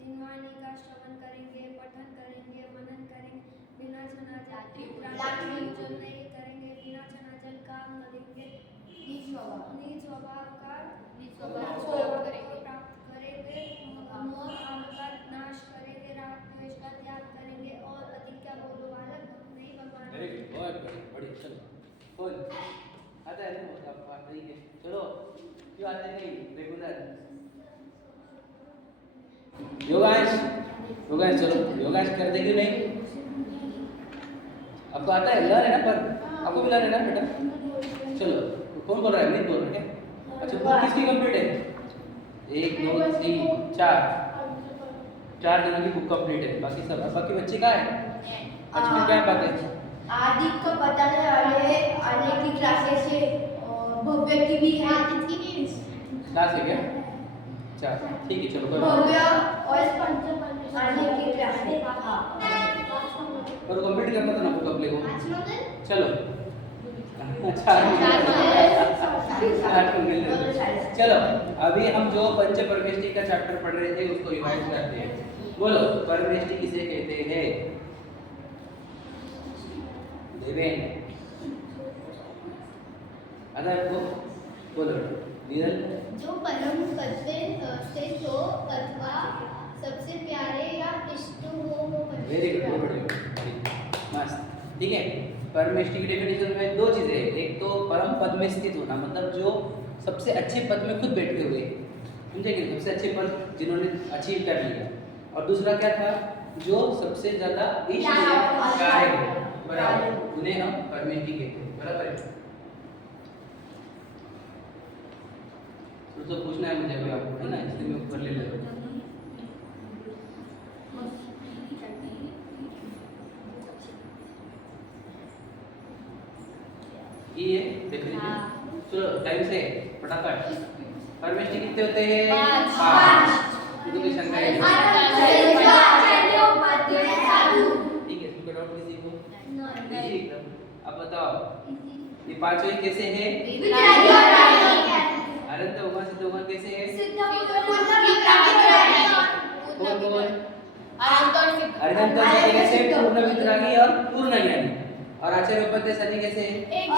जिनवाणी का श्रवण करेंगे, पठन करेंगे, मनन करेंगे, बिना छनाजल जल नहीं करेंगे, बिना छनाजल काम न देंगे, नीच स्वभाव का प्राप्त करेंगे, मोह काम का नाश करेंगे, राग द्वेष का त्याग करेंगे और प्रतिज्ञा बोलो बालक नहीं भगवान। वेरी गुड, बहुत बढ़िया। चलो बोल आता है ना, आप ठीक है। चलो क्यों आते नहीं रेगुलर योगांश चलो योगांश कर देगी नहीं? आपको आता है, लर्न है ना, पर आपको भी लर्न है ना बेटा? चलो कौन बोल रहा है? नहीं बोल रहा क्या? अच्छा बुक किसकी कंप्लीट है? 1 2 3 4 जनों की बुक कंप्लीट है, बाकी सब बाकी बच्चे कहाँ है? अच्छा क्या बात है? आदित्य को बताने वाले आने की क्लासेस है, भव्य की भी है। आदित्य की भी क्लास है क्या? अच्छा ठीक है, चलो कोई बात भव्य और आने की क्लास है। और कंप्लीट करना था ना बुक अपने को। चलो चलो अभी हम जो पंच परमेष्टि का चैप्टर पढ़ रहे थे उसको रिवाइज करते हैं। बोलो परमेष्टि किसे कहते हैं? देवेन अगर को बोलो नीरल। जो परम पद से जो अथवा सबसे प्यारे या इष्ट हो वो वेरी गुड, मस्त। ठीक है, परमेष्टि की डेफिनेशन में दो चीजें हैं। एक तो परम पद में स्थित होना, मतलब जो सबसे अच्छे पद में खुद बैठे हुए, समझे कि सबसे अच्छे पद जिन्होंने अचीव कर लिया। और दूसरा क्या था? जो सबसे ज्यादा इष्ट है, बराबर, उन्हें हम परमेष्टि कहते हैं। बराबर है? तो पूछना है मुझे अभी आपको, है ना, इसलिए मैं ऊपर ले लेता हूँ। ये डेफिनेशन चलो टाइम से फटाफट। परमेष्टि कितने होते हैं? 5। तो कोई शंका है? ठीक है, इसको डाउट किसी को नहीं? अब बताओ ये पांचों कैसे हैं? अनंत भगवान सिद्ध भगवान कैसे हैं? कौन कौन? अनंत सती कैसे? पूर्ण वितरागी और पूर्ण ज्ञानी। और आचार्य उपाध्याय सती कैसे हैं? एक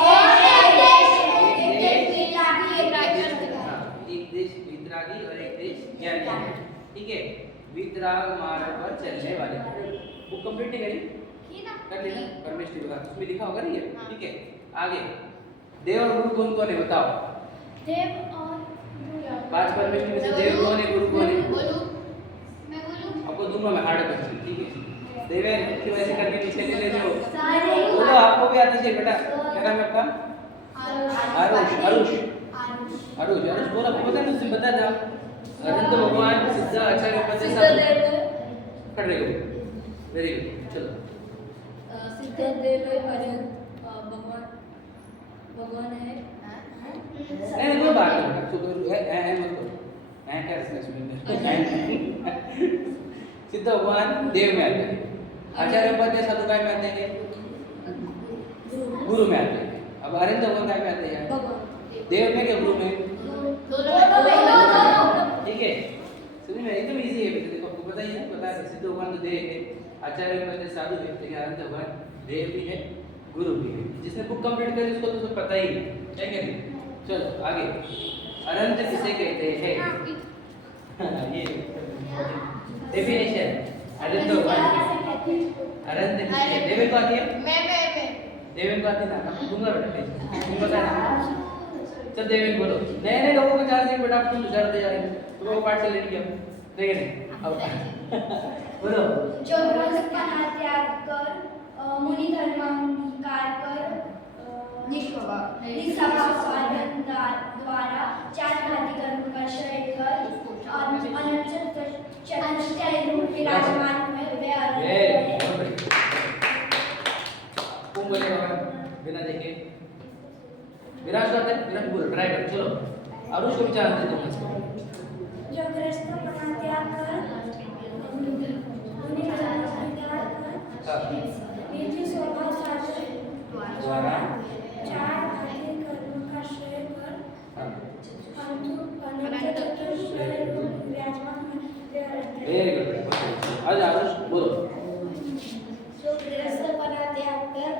देश वितरागी और एक देश ज्ञानी। ठीक है, वितराग मार्ग पर चलने वाले। बुक कंप्लीट नहीं करी? कर लेना परमेष्टि विभाग, उसमें लिखा होगा नहीं है? ठीक है, आगे देव और गुरु कौन कौन है बताओ? देव और 5 परमेष्टि में से देव कौन है, गुरु कौन है? बोलूं? मैं बोलूं? आपको दोनों में हार्ड क्वेश्चन। ठीक है, देवेन की वैसे करके पीछे ले जाओ। बोलो आपको भी आती है बेटा, क्या नाम है आपका? आरुष बोलो, आपको पता नहीं, बता दो। अनंत भगवान सिद्ध आचार्य उपाध्याय सब कर रहे हो। वेरी गुड, चलो सिद्धदेव अनंत भगवान है। नहीं कोई बात नहीं, तो है मत करो, है क्या इसमें? सिद्ध भगवान देव में आते हैं, आचार्य उपाध्याय साधुकाय में आते हैं, गुरु में आते हैं। अब अनंत भगवान काय में आते हैं? देव में क्या गुरु में? ठीक है, समझ में एकदम इजी है। देखो आपको पता ही है, पता है सिद्ध भगवान तो देव है, आचार्य उपाध्याय साधु है, लेकिन अनंत भगवान देव भी है, गुरु भी है। जिसने बुक कंप्लीट करी उसको तो सब पता ही है क्या नहीं? चलो आगे, अनंत किसे कहते हैं? ये डेफिनेशन अनंत भगवान की। अनंत किसे? देवेन को आती है? देवेन को आती है ना? मैं दूंगा बेटा, तुम बता ना। चल देवेन बोलो। नए नए लोगों को चांस देंगे बेटा, आप तुम गुजारते जा रहे हो, तुम्हें वो पार्ट से लेंगे हम, ठीक है? अब बोलो। जो ब्रह्मस्पना त्याग कर मुनि धर्म अंगीकार कर निस्वभाव साधन द्वारा 4 घाती कर्म का क्षय कर अनंत चतुष्टय रूप विराजमान हुए वे कौन बोलेगा बिना देखे? विराज करते हैं, विराज बोलो, ट्राई कर, चलो आरुष को विचार दे दो। जो ग्रस्तपना त्याग कर मुनि धर्म अंगीकार कर निज स्वभाव साधन द्वारा 4 घाती कर्म का क्षय कर अनंत चतुष्टय रूप विराजमान हुए वेरी गुड बेटा। आज आरुष बोलो। ग्रस्तपणा त्याग कर,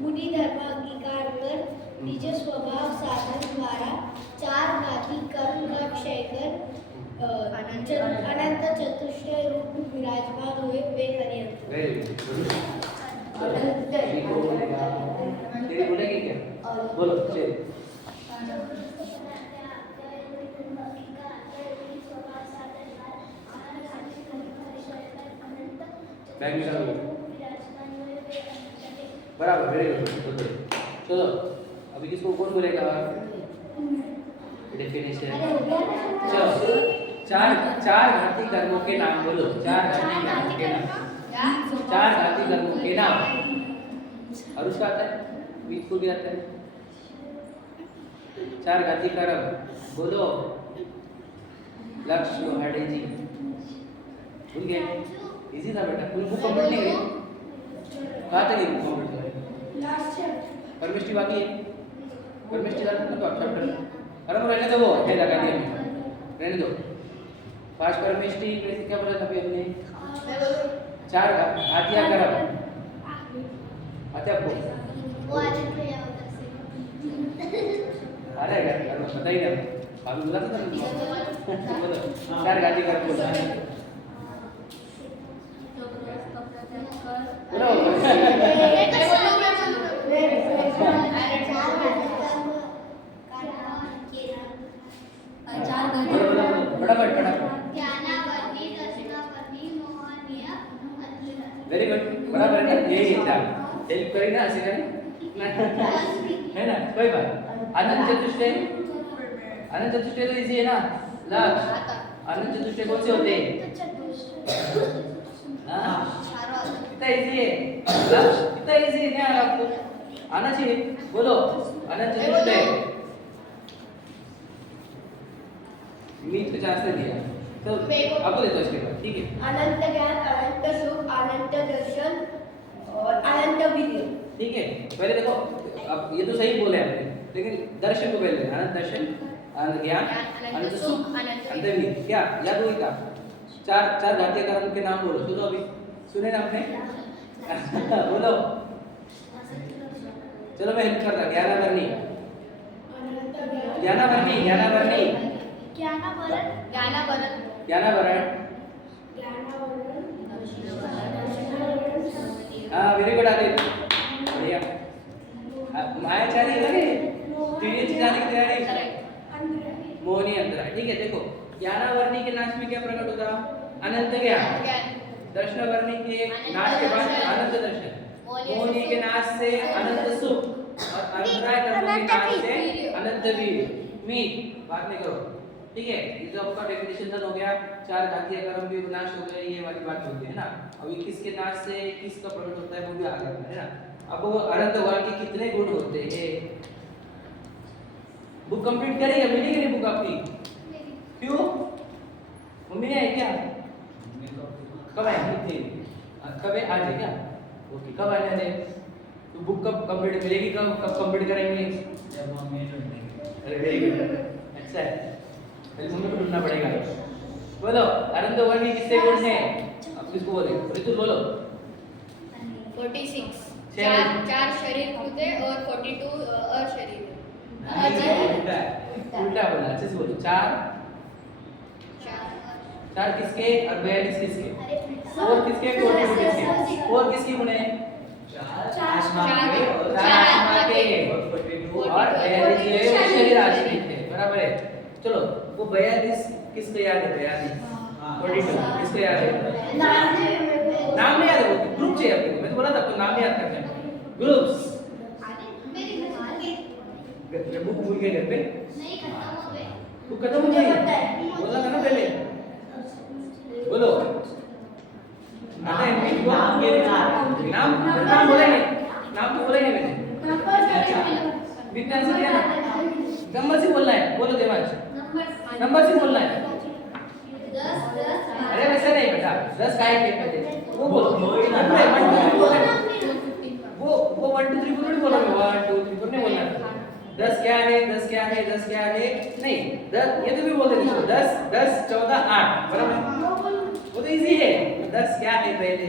मुनी धर्म अंगीकार कर, निज स्वभाव साधन द्वारा चार घाती कर्म का क्षय कर, अनंत चतुष्टय रूप विराजमान हुए वे हरिहंस। Very good. तेरी बोलेगी क्या? बोलो चल। बैग निकालो। बराबर, वेरी गुड। चलो अभी किसको कौन बोलेगा? डेफिनेशन। चलो चार घाती कर्मों के नाम बोलो। चार घाती कर्मों के नाम। चार घाती कर्मों के नाम। अरुष का आता है? बीच को भी आता है? चार घाती कर्म बोलो। लक्ष्य लोहाड़े जी भूल गए? इजी था बेटा। पूरी बुक कंप्लीट नहीं करी? कहाँ तक बुक कंप्लीट करी? परमिस्ट्री बाकी है। परमिस्ट्री का तो चैप्टर अरे रहने दो, वो है लगा दिया हमने, रहने दो। फास्ट परमिस्ट्री में क्या बोला था अभी हमने? चार घातिया कर्म आते आपको? अरे यार पता ही नहीं अभी बोला था ना। बोलो चार घाती कर्म बोलो। वेरी गुड, बराबर है। यही एग्जाम हेल्प करेगी ना ऐसे करें है ना, कोई बात। अनंत चतुष्टय तो इजी है ना। लक्ष्य अनंत चतुष्टय कौन से होते हैं? हाँ कितना इजी है लक्ष्य, कितना इजी है ध्यान आपको आना चाहिए। बोलो अनंत चतुष्टय। मीट का चांस नहीं दिया तो आपको देता इसके बाद, ठीक है। अनंत ज्ञान, अनंत सुख, अनंत दर्शन और अनंत विद्या। ठीक है, पहले देखो अब ये तो सही बोले आपने, लेकिन दर्शन को पहले अनंत दर्शन, अनंत ज्ञान, अनंत सुख, अनंत विद्या। क्या याद हुई का? चार घातीय कर्म के नाम बोलो। सुनो अभी, सुने ना आपने? बोलो चलो मैं हेल्प करता। ज्ञानावर्णी ज्ञानावर्णी ज्ञानावर्णी ज्ञानावरण। हाँ वेरी गुड आदित्य, बढ़िया। मायाचारी लगे पीढ़ी जाने की तैयारी। मोहनी अंतरा, ठीक है। देखो ज्ञानावर्णी के नाश में क्या प्रकट होता? अनंत ज्ञान। दर्शनावर्णी के नाश के बाद अनंत दर्शन। मोहनी के नाश से अनंत सुख और अंतराय कर्म के नाश से अनंत वीर। मीट बात नहीं करो, ठीक है। ये जो आपका डेफिनेशन हो गया, चार घातीय कर्म भी विनाश हो गए, ये वाली बात होती है ना। अभी किसके नाश से किसका प्रकट होता है वो भी आगे है ना। अब वो अनंत भगवान के कितने गुण होते हैं? बुक कंप्लीट करेंगे? मिली कि नहीं बुक आपकी? क्यों मम्मी ने आई क्या? कब आएगी? कब आज है क्या? ओके, कब आने थे? तो बुक कब कंप्लीट मिलेगी? कब कंप्लीट करेंगे? जब मम्मी अरे वेरी गुड, अच्छा है। पहले मम्मी को ढूंढना पड़ेगा। बोलो अनंत भगवान के कितने गुण हैं? अब किसको बोले? ऋतु बोलो। 46 चार शरीर होते और 42 अशरीर। उल्टा बोला, अच्छे से बोलो। चार किसके और 42 किसके? और किसके? 42 किसके? और किसकी गुण है? चार आत्मा के और 42 शरीर आश्रित है। बराबर है। चलो वो 42 किसको याद है? 42 42 किसको याद है? नाम नहीं याद है, ग्रुप चाहिए आपको। मैं तो बोला था आपको नाम याद करना है। ग्रुप्स बुक भूल गए घर पे? बुक खत्म हो गई? बोला था ना पहले। बोलो आता है नाम बोलेंगे, नाम तो बोलेंगे मैंने। विज्ञान से दिया ना, नंबर से बोलना है। बोलो देवांश, नंबर से बोलना है। अरे वैसे नहीं बेटा, 10 का एक पहले वो बोलो। वो 1 2 3 4 नहीं बोलना। 10 क्या है 10 क्या है 10 क्या है नहीं 10 ये तो भी बोल देते 10 10 14 8 बराबर वो तो इजी है 10 क्या है पहले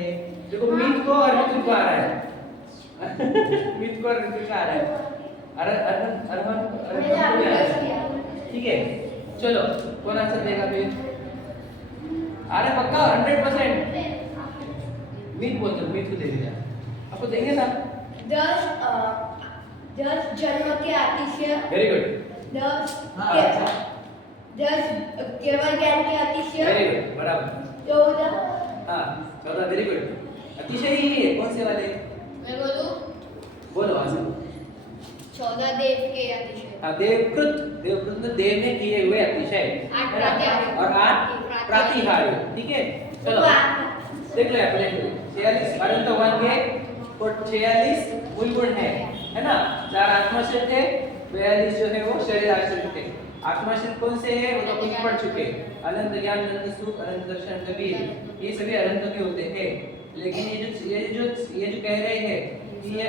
देखो मीत को और ऋतु को आ रहा है मीत को और ऋतु को आ रहा है अरहन ठीक है चलो कौन आंसर देगा फिर अरे पक्का 100% मीत बोलते मीत को दे दिया आपको देंगे ना 10 जन्म के अतिशय वेरी गुड 10 हाँ, अच्छा। 10 केवल ज्ञान के अतिशय वेरी गुड बराबर 14 हाँ 14 वेरी गुड अतिशय ही है कौन से वाले मैं बोलूं बोलो वहां से 14 देव के अतिशय हाँ देवकृत में देव ने किए हुए अतिशय आठ है ना? प्रातिहार्य। और 8 प्रातिहार्य ठीक है चलो देख लो अपने 46 अनंत वन के और 46 मूलगुण है ना 4 आत्माश्रित है 42 जो है वो शरीर आश्रित है आत्माश्रित कौन से है वो तो कुछ पढ़ चुके अनंत ज्ञान अनंत सुख अनंत दर्शन कबीर ये सभी अनंत के होते हैं लेकिन ये जो कह रहे हैं कि ये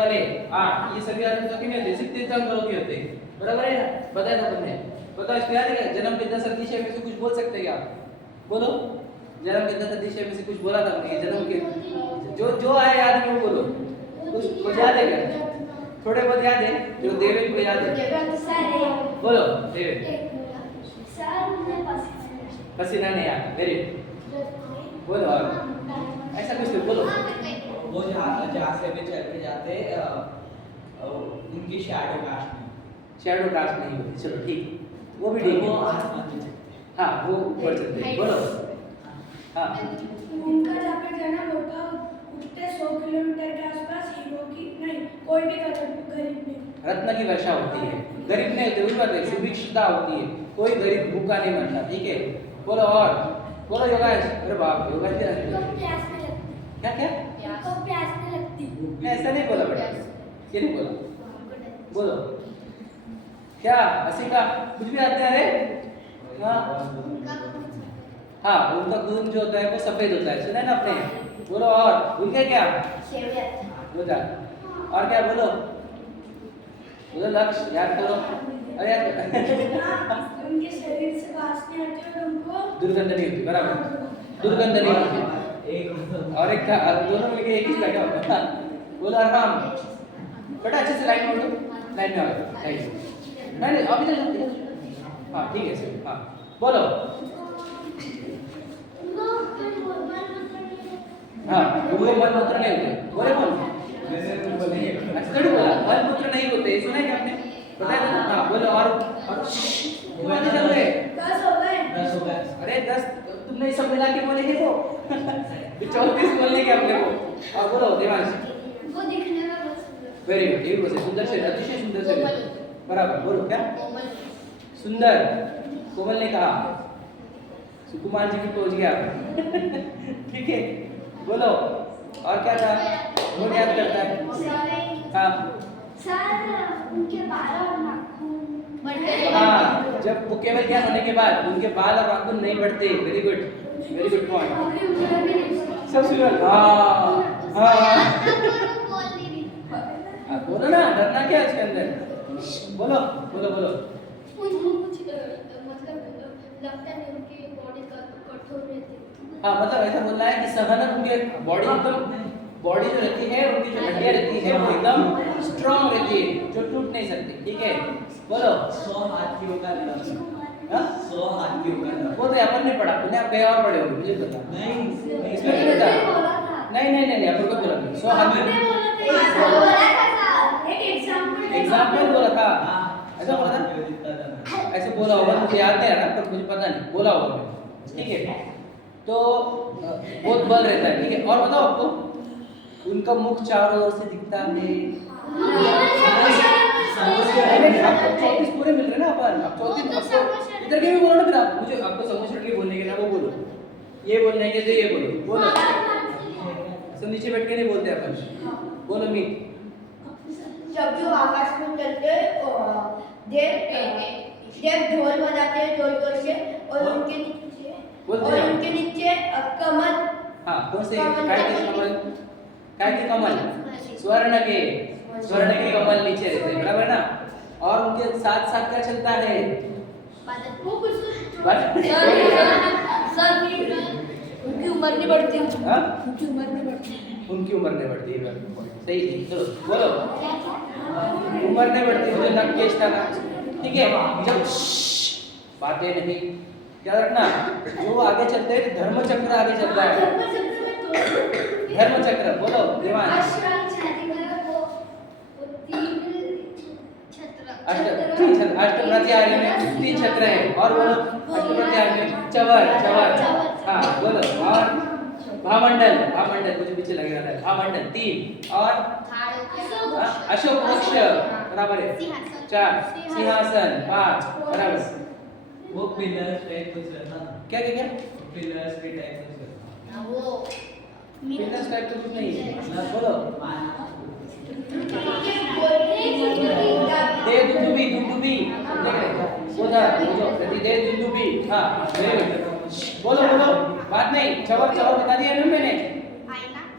वाले 8 ये सभी अनंत के नहीं होते सिर्फ 3 अंकों के होते हैं बराबर है ना बताया था तुमने बताओ इसको याद है जन्म के 10 अतिशय में से कुछ बोल सकते हैं आप बोलो जन्म के 10 अतिशय में से कुछ बोला था हमने जन्म के जो आया याद है वो बोलो कुछ याद है क्या थोड़े बहुत याद है जो देवेन को याद है बोलो देवेन पसीना नहीं आता वेरी बोलो और ऐसा कुछ तो बोलो वो जहाँ से भी चल के जाते उनकी शैडो कास्ट नहीं होती चलो ठीक वो भी ठीक वो है आसमान में चलते। हाँ वो ऊपर चलते हैं बोलो हाँ उनका जहाँ पे जन्म होता उठते 100 किलोमीटर के आसपास हीरो की नहीं कोई भी गरीब नहीं रत्न की वर्षा होती है गरीब नहीं होते वही बात है सुभिक्षता होती है कोई गरीब भूखा नहीं मरता ठीक है बोलो और बोलो योगेश अरे बाप योगेश क्या क्या मैं ऐसा नहीं बोला बेटा ये नहीं बोला बोलो क्या असिका कुछ भी आते हैं अरे हाँ हाँ उनका खून जो होता है वो सफेद होता है सुना है ना आपने बोलो और उनके क्या बोला और क्या बोलो बोलो लक्ष्य याद करो अरे याद उनके शरीर से वासना आती है और उनको दुर्गंध नहीं होती बराबर दुर्गंध नहीं होती एक और एक था दोनों मिलके एक ही लगा होगा बोलो अरहम बेटा अच्छे से लाइन में उठो लाइन में आओ नहीं नहीं अभी तक हाँ ठीक है सर हाँ बोलो हाँ वो मलमूत्र नहीं होते बोले कौन अच्छा थोड़ी बोला मलमूत्र नहीं होते सुना है क्या आपने बताया था हाँ बोलो और कितने चल रहे 10 हो गए 10 हो गए अरे 10 तुमने सब मिला के बोलेंगे वो 34 बोलने के अपने को और बोलो देवांश वो दिखने में बहुत सुंदर वेरी गुड ये बोले सुंदर से अतिशय सुंदर से कोमल। बराबर बोलो क्या कोमल सुंदर कोमल ने कहा सुकुमार जी की पहुंच गया ठीक है बोलो और क्या था कौन याद करता है हाँ उनके बाल और नाखून हाँ जब वो केवल ज्ञान होने के बाद उनके बाल और नाखून नहीं बढ़ते वेरी गुड पॉइंट सब सुन हाँ हाँ बोलो ना डरना क्या है इसके अंदर बोलो बोलो बोलो लगता नहीं उनकी बॉडी कठोर रहती हाँ मतलब ऐसा बोलना है कि सहन उनके बॉडी एकदम बॉडी जो रहती है उनकी जो हड्डियां रहती है वो एकदम स्ट्रांग रहती है जो टूट नहीं सकती ठीक है बोलो 100 हाथ की होगा हाँ 100 हाथ की होगा वो तो अपन ने पढ़ा पुणे आप कहीं और पढ़े होंगे मुझे पता नहीं इसमें क्यों था नहीं अपन को बोला नहीं 100 हाथ में एग्जाम्पल बोला था ऐसा बोला था ऐसे बोला होगा मुझे याद नहीं आ रहा पर मुझे पता नहीं बोला होगा मैं ठीक है तो बहुत बल रहता है ठीक है और बताओ आपको उनका मुख चारों ओर से दिखता है आपको 34 पूरे मिल रहे ना अपन अब 34 आपको इधर के भी बोलो ना फिर आप मुझे आपको समोसा के बोलने के ना वो बोलो ये बोलने के तो ये बोलो सब नीचे बैठ के नहीं बोलते अपन बोलो मी जब जो आकाश में चलते देव ढोल बजाते हैं जोर से और उनके नीचे बोलते हैं। उनके नीचे कमल हाँ कौन से काय के कमल स्वर्ण के कमल नीचे रहते हैं बराबर ना और उनके साथ साथ क्या चलता है? उनकी उम्र नहीं बढ़ती। हाँ? उनकी उम्र नहीं बढ़ती। उनकी उम्र नहीं बढ़ती है। सही है, चलो बोलो। उम्र नहीं बढ़ती, मुझे नक केस था ना, ठीक है। जब बातें नहीं, क्या रखना, जो आगे चलते हैं धर्म चक्र आगे चलता है। धर्म चक्र बोलो देवान। अष्टप्रत्याहारी में 3 छत्र है, और बोलो अष्टप्रत्याहारी में चवर चवर। हाँ बोलो। और भामंडल, भामंडल मुझे पीछे लग रहा है, भामंडल 3। और अशोक वृक्ष बराबर है 4। सिंहासन 5 बराबर। वो पिलर्स टाइप कुछ रहता ना, क्या क्या क्या? पिलर्स के टाइप कुछ रहता बिजनेस टाइप तो कुछ नहीं है ना, बोलो। दे दुदुबी दुदुबी वो था वो प्रति दे दुदुबी। हाँ वेरी गुड, बोलो बोलो। बात नहीं, चवर चवर बता दिया ना मैंने।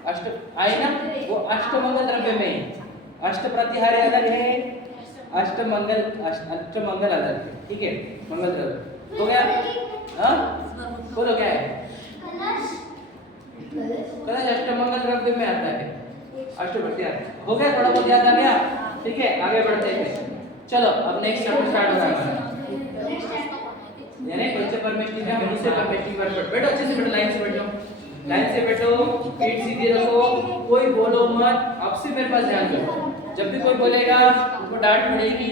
अष्ट आईना वो अष्टमंगल द्रव्य में, अष्टप्रतिहारी अलग है, अष्टमंगल अलग है, ठीक है। मंगल द्रव्य हो गया। हाँ बोलो क्या है? कलश अष्टमंगल द्रव्य में आता है, अष्टप्रत्याहारी हो गया। थोड़ा बहुत याद आ गया, ठीक है। आगे बढ़ते हैं, चलो अब नेक्स्ट चैप्टर स्टार्ट हो रहा है। यानी पंच परमेष्टि में हम दूसरे परमेष्टि पर बैठो, अच्छे से बैठो, लाइन से बैठो, लाइन से बैठो, पीठ सीधी रखो, कोई बोलो मत। अब से मेरे पास ध्यान दो, जब भी कोई बोलेगा उनको डांट पड़ेगी,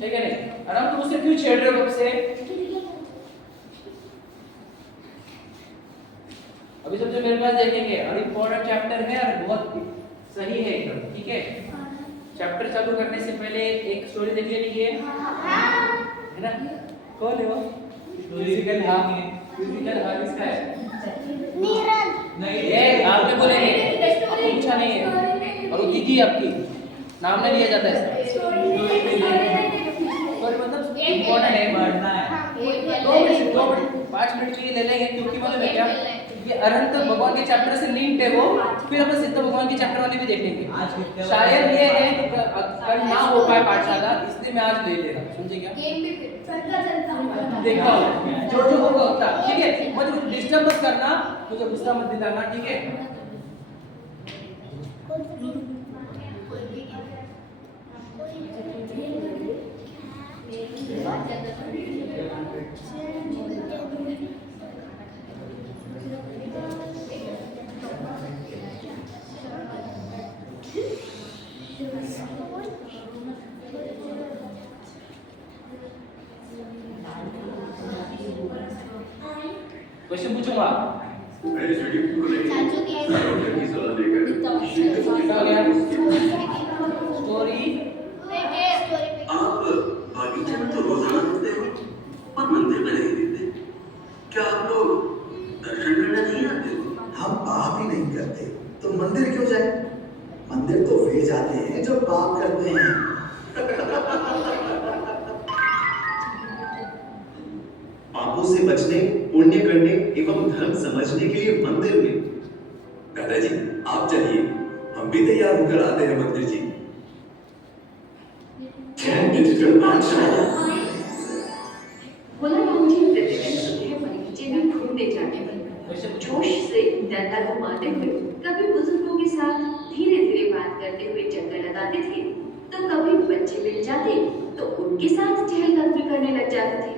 ठीक है नहीं? आराम तुम उससे क्यों छेड़ रहे हो? कब से अभी सबसे मेरे पास देखेंगे, और इम्पोर्टेंट चैप्टर है और बहुत सही है एकदम, ठीक है। चैप्टर चालू करने से पहले एक स्टोरी देख लेंगे, है ना? कौन है वो? म्यूजिकल हाँ, म्यूजिकल हाँ किसका है? नहीं ये आपने बोलेंगे, पूछा नहीं है। और वो दीदी आपकी नाम नहीं लिया जाता है, और मतलब इम्पोर्टेंट है, पढ़ना है। 5 मिनट के लिए ले लेंगे, क्योंकि मालूम है क्या, ये अनंत भगवान के चैप्टर से लिंक्ड है वो। फिर अपन सिद्ध भगवान के चैप्टर वाले भी देख लेंगे। शायद ये है कि कल ना हो पाए पाठशाला, इसलिए मैं आज ले ले रहा हूँ, समझे क्या? देखा जो जो होगा होता, ठीक है। मुझे डिस्टर्ब मत करना, मुझे गुस्सा मत दिलाना, ठीक है। क्वेश्चन पूछूंगा। स्टोरी आप बगीचे में तो रोजाना दिखते हो, पर मंदिर में नहीं दिखते। क्या आप लोग दर्शन करने नहीं आते हो? हम पाप ही नहीं करते तो मंदिर क्यों जाए? मंदिर तो वे जाते हैं जो पाप करते हैं। पापों से बचने, पुण्य करने एवं धर्म समझने के लिए मंदिर में। दादाजी आप चलिए, हम भी तैयार होकर आते हैं मंदिर जी। जैन डिजिटल पाठशाला। भोलाराम जी प्रतिदिन सुबह बगीचे में घूमने जाने पर जोश से डंडा घुमाते हुए कभी बुजुर्गों के साथ धीरे धीरे बात करते हुए चक्कर लगाते थे, तो कभी बच्चे मिल जाते तो उनके साथ चहलकदमी करने लग जाते थे।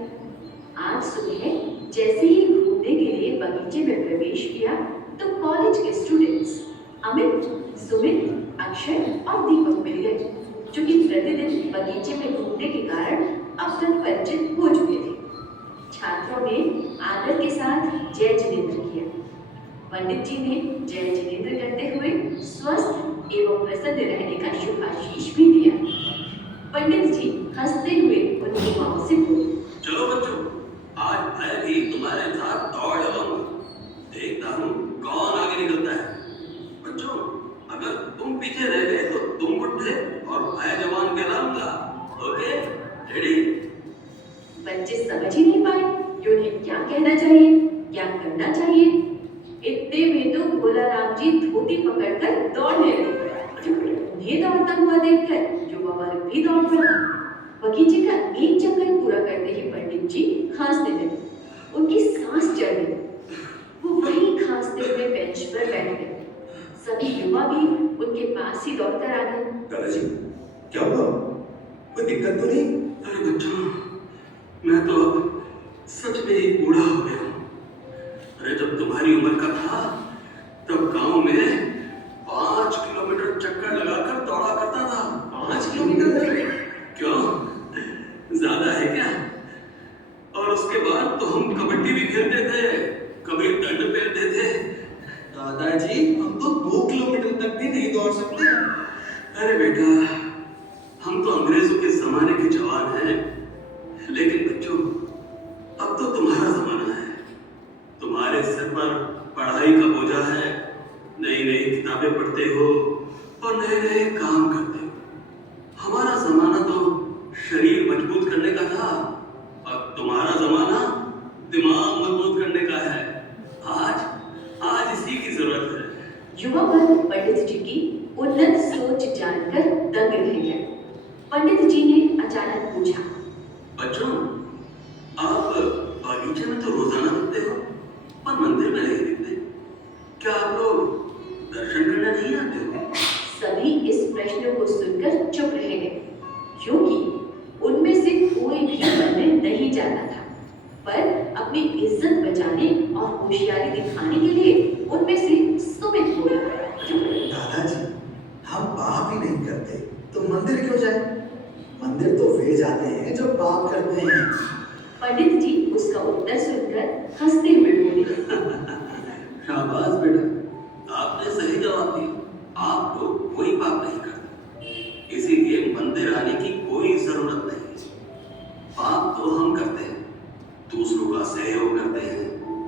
आज सुबह जैसे ही घूमने के लिए बगीचे में प्रवेश किया तो कॉलेज के स्टूडेंट्स अमित, सुमित, अक्षय और दीपक मिल गए, जो कि प्रतिदिन बगीचे में घूमने के कारण अब तक परिचित हो चुके थे। छात्रों ने आदर के साथ जय जिनेंद्र किया। पंडित जी ने जय जिनेंद्र करते हुए स्वस्थ एवं प्रसन्न रहने का शुभ आशीष भी दिया। पंडित जी हंसते हुए उनकी माँ से बोले, चलो बच्चों, आज मैं भी तुम्हारे साथ दौड़ लगाऊंगा, देखता हूँ कौन आगे निकलता है। बच्चों, अगर तुम पीछे रह गए तो तुम बुढ़े और मैं जवान कहलाऊंगा। Okay, ready? बच्चे समझ ही नहीं पाए कि उन्हें क्या कहना चाहिए, क्या करना चाहिए। इतने में तो भोलाराम जी धोती पकड़कर दौड़ने लगे। उन्हें दौड़ता हुआ देखकर युवा वर्ग भी दौड़ पड़ा। बगीचे का एक चक्कर पूरा करते ही पंडित जी खांसने लगे। उनकी सांस चढ़ गई। वो वहीं खांसते हुए बेंच पर बैठ गए। सभी युवा भी उनके पास ही दौड़कर आ गए। दादाजी, क्या हुआ? कोई दिक्कत तो नहीं? अरे बच्चों, मैं तो अब सच में ही बूढ़ा हो गया हूँ। अरे जब तुम्हारी उम्र का था तब गांव में 5 किलोमीटर चक्कर लगाकर दौड़ा करता था। 5 किलोमीटर? क्यों, ज्यादा है क्या? और उसके बाद तो हम कबड्डी भी खेलते थे, कभी दंड पेलते थे। दादाजी, हम तो 2 किलोमीटर तक भी नहीं दौड़ सकते। अरे बेटा, हम तो अंग्रेजों के जमाने के जवान हैं। लेकिन बच्चों, अब तो तुम्हारा जमाना है। तुम्हारे सिर पर पढ़ाई का बोझा है। नई नई किताबें पढ़ते हो और नए नए काम करते हो। हमारा जमाना तो शरीर मजबूत करने का था और तुम्हारा जमाना दिमाग मजबूत करने का है। आज इसी की जरूरत है। युवा वर्ग पंडित जी की उन्नत सोच जानकर दंग रह गया। पंडित जी ने अचानक पूछा, बच्चों, आप बगीचे में तो रोजाना दिखते हो पर मंदिर में नहीं दिखते। क्या आप लोग दर्शन करने नहीं आते हो? सभी इस प्रश्न को सुनकर चुप रह गए, क्योंकि उनमें से कोई भी मंदिर नहीं जाता था। पर अपनी इज्जत बचाने और होशियारी दिखाने के लिए उनमें से सुमित बोला, दादाजी, हम पाप ही नहीं करते तो मंदिर क्यों जाए? मंदिर तो वे जाते हैं जो पाप करते हैं। पंडित जी उसका उत्तर सुनकर हंसते हुए बोले, शाबाश बेटा, आपने सही जवाब दिया। आप लोग कोई पाप नहीं करते, इसीलिए मंदिर आने की कोई जरूरत नहीं। पाप तो हम करते हैं, दूसरों का सहयोग करते हैं,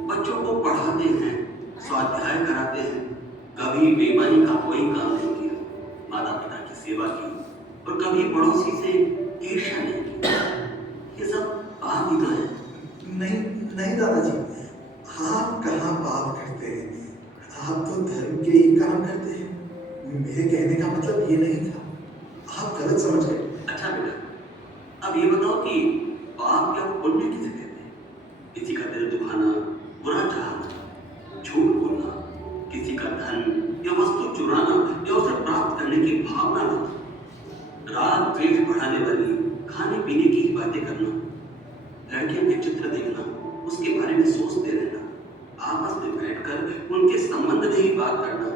बच्चों को पढ़ाते हैं, स्वाध्याय कराते हैं, कभी बेईमानी का कोई काम नहीं किया, माता पिता की सेवा की और कभी पड़ोसी से ईर्ष्या नहीं की। ये सब पाप ही तो है। नहीं नहीं दादाजी, आप कहाँ पाप करते हैं? आप तो धर्म के ही काम करते हैं। मेरे कहने का मतलब ये नहीं था, आप गलत समझ गए। अच्छा बेटा, अब ये बताओ कि पाप या पुण्य किसे कहते हैं? किसी का दिल दुखाना, बुरा चाहना, झूठ बोलना, किसी का धन या वस्तु चुराना या उसे प्राप्त करने की भावना रखना, रात द्वेष बढ़ाने वाली खाने पीने की ही बातें करना, लड़कियों के चित्र देखना, उसके बारे में सोचते रहना, आपस में बैठकर उनके संबंध में ही बात करना,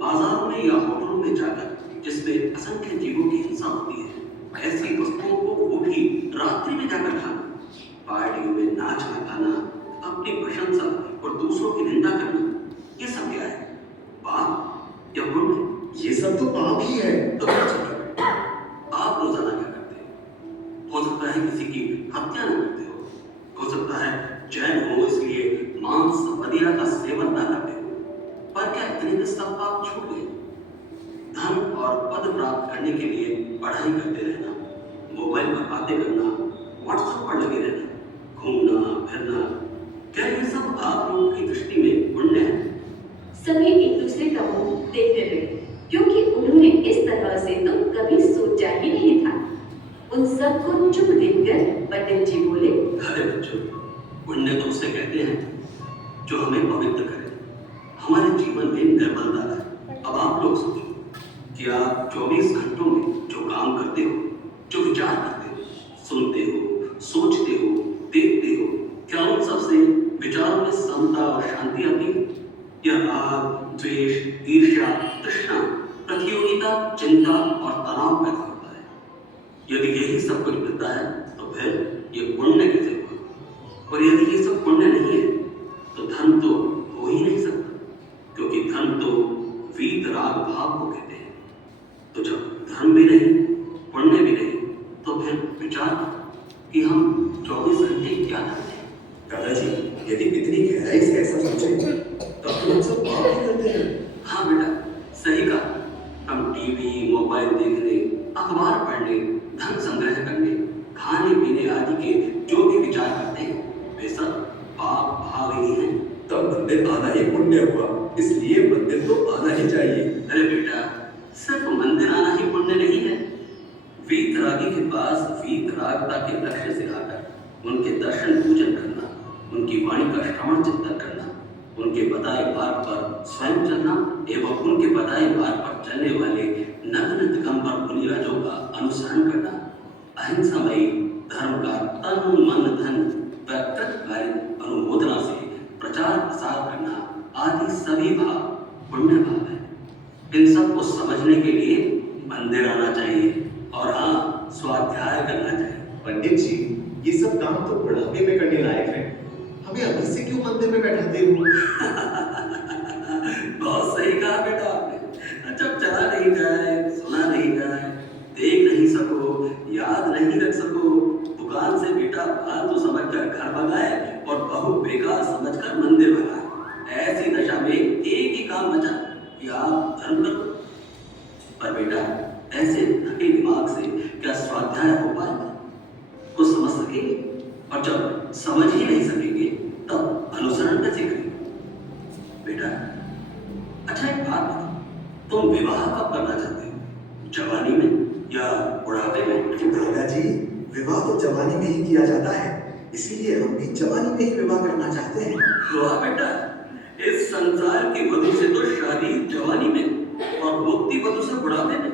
बाजारों में या होटलों में जाकर जिसमें असंख्य जीवों की हिंसा होती है, ऐसी वस्तुओं को वो भी रात्रि में जाकर खाना, पार्टियों में नाच गाना, अपनी प्रशंसा और दूसरों की निंदा करना, ये सब क्या है? पाप या पुण्य? ये सब तो पाप ही है। तो आप रोजाना क्या करते हो? सकता है किसी की हत्या न करते हो सकता है जैन हो इसलिए मांस मदिरा का सेवन न करते हो, पर क्या इतने में सब पाप छूट गए? धन और पद प्राप्त करने के लिए पढ़ाई करते रहना, मोबाइल पर बातें करना, व्हाट्सएप पर लगे रहना, घूमना फिरना, क्या ये सब आप लोगों की दृष्टि में पुण्य है? सभी एक दूसरे का मुंह देखने लगे, क्योंकि उन्होंने इस तरह से तो कभी सोचा ही नहीं था। उन सबको चुप देखकर पंडित जी बोले, अरे बच्चों, पुण्य तो उसे कहते हैं जो हमें पवित्र करे, हमारे जीवन में निर्मलता लाए। अब आप लोग सोचो कि आप 24 घंटों में जो काम करते हो, जो विचार करते हो, सुनते हो, सोचते हो, देखते हो, क्या उन सबसे विचारों में समता और शांति आती है? या राग, द्वेष, ईर्ष्या, तृष्णा, प्रतियोगिता, चिंता और तनाव पैदा होता है? यदि यही सब कुछ मिलता है तो फिर ये पुण्य कैसे हुआ? और यदि ये सब पुण्य नहीं है तो धन तो हो ही नहीं सकता, क्योंकि धन तो वीतराग भाव को कहते हैं। तो जब धर्म भी नहीं, पुण्य भी नहीं, तो फिर विचार कि हम 24 घंटे क्या करते हैं? दादाजी, यदि इतनी गहराई से ऐसा सोचे तो हम सब पाप ही करते हैं। हाँ बेटा, सही कहा। हम टीवी, मोबाइल देखने, अखबार पढ़ने, धन संग्रह करने, खाने पीने आदि के जो भी विचार करते हैं वे सब पाप भाव ही हैं। तब मंदिर आना ही पुण्य हुआ, इसलिए मंदिर तो आना ही चाहिए। अरे बेटा, सिर्फ मंदिर आना ही पुण्य नहीं है। वीतरागी के पास वीतराग एकाग्रता के लक्ष्य से आकर उनके दर्शन पूजन करना, उनकी वाणी का श्रवण चिंतन करना, उनके बताए मार्ग पर स्वयं चलना एवं उनके बताए मार्ग पर चलने वाले नग्न दिगंबर मुनिराजों का अनुसरण करना, अहिंसामयी धर्म का तन मन धन व्यक्तिगत अनुमोदना से प्रचार प्रसार करना आदि सभी भाव पुण्य भाव है। इन सब को समझने के लिए मंदिर आना चाहिए और हाँ, स्वाध्याय करना चाहिए। पंडित जी, ये सब काम तो बुढ़ापे में करने लायक है, हमें अभी से क्यों मंदिर में बैठाते हो? बहुत सही कहा बेटा आपने। जब चला नहीं जाए, सुना नहीं जाए, देख नहीं सको, याद नहीं रख सको, दुकान से बेटा फालतू समझकर घर भगाए और बहू बेकार समझकर मंदिर भगाए। ऐसी दशा में एक ही काम बचा कि आप धर्म करो। पर बेटा, ऐसे थके दिमाग से क्या स्वाध्याय हो पाएगा? कुछ समझ सकेंगे, और जब समझ ही नहीं सकेंगे तब अनुसरण कैसे करेंगे? बेटा, अच्छा एक बात बताओ, तुम विवाह कब करना चाहते हो? जवानी में या बुढ़ापे में? दादाजी, विवाह तो जवानी में ही किया जाता है, इसीलिए हम भी जवानी में ही विवाह करना चाहते हैं। वाह बेटा, इस संसार की वधु से तो शादी जवानी में और मुक्ति वधु से बुढ़ापे में।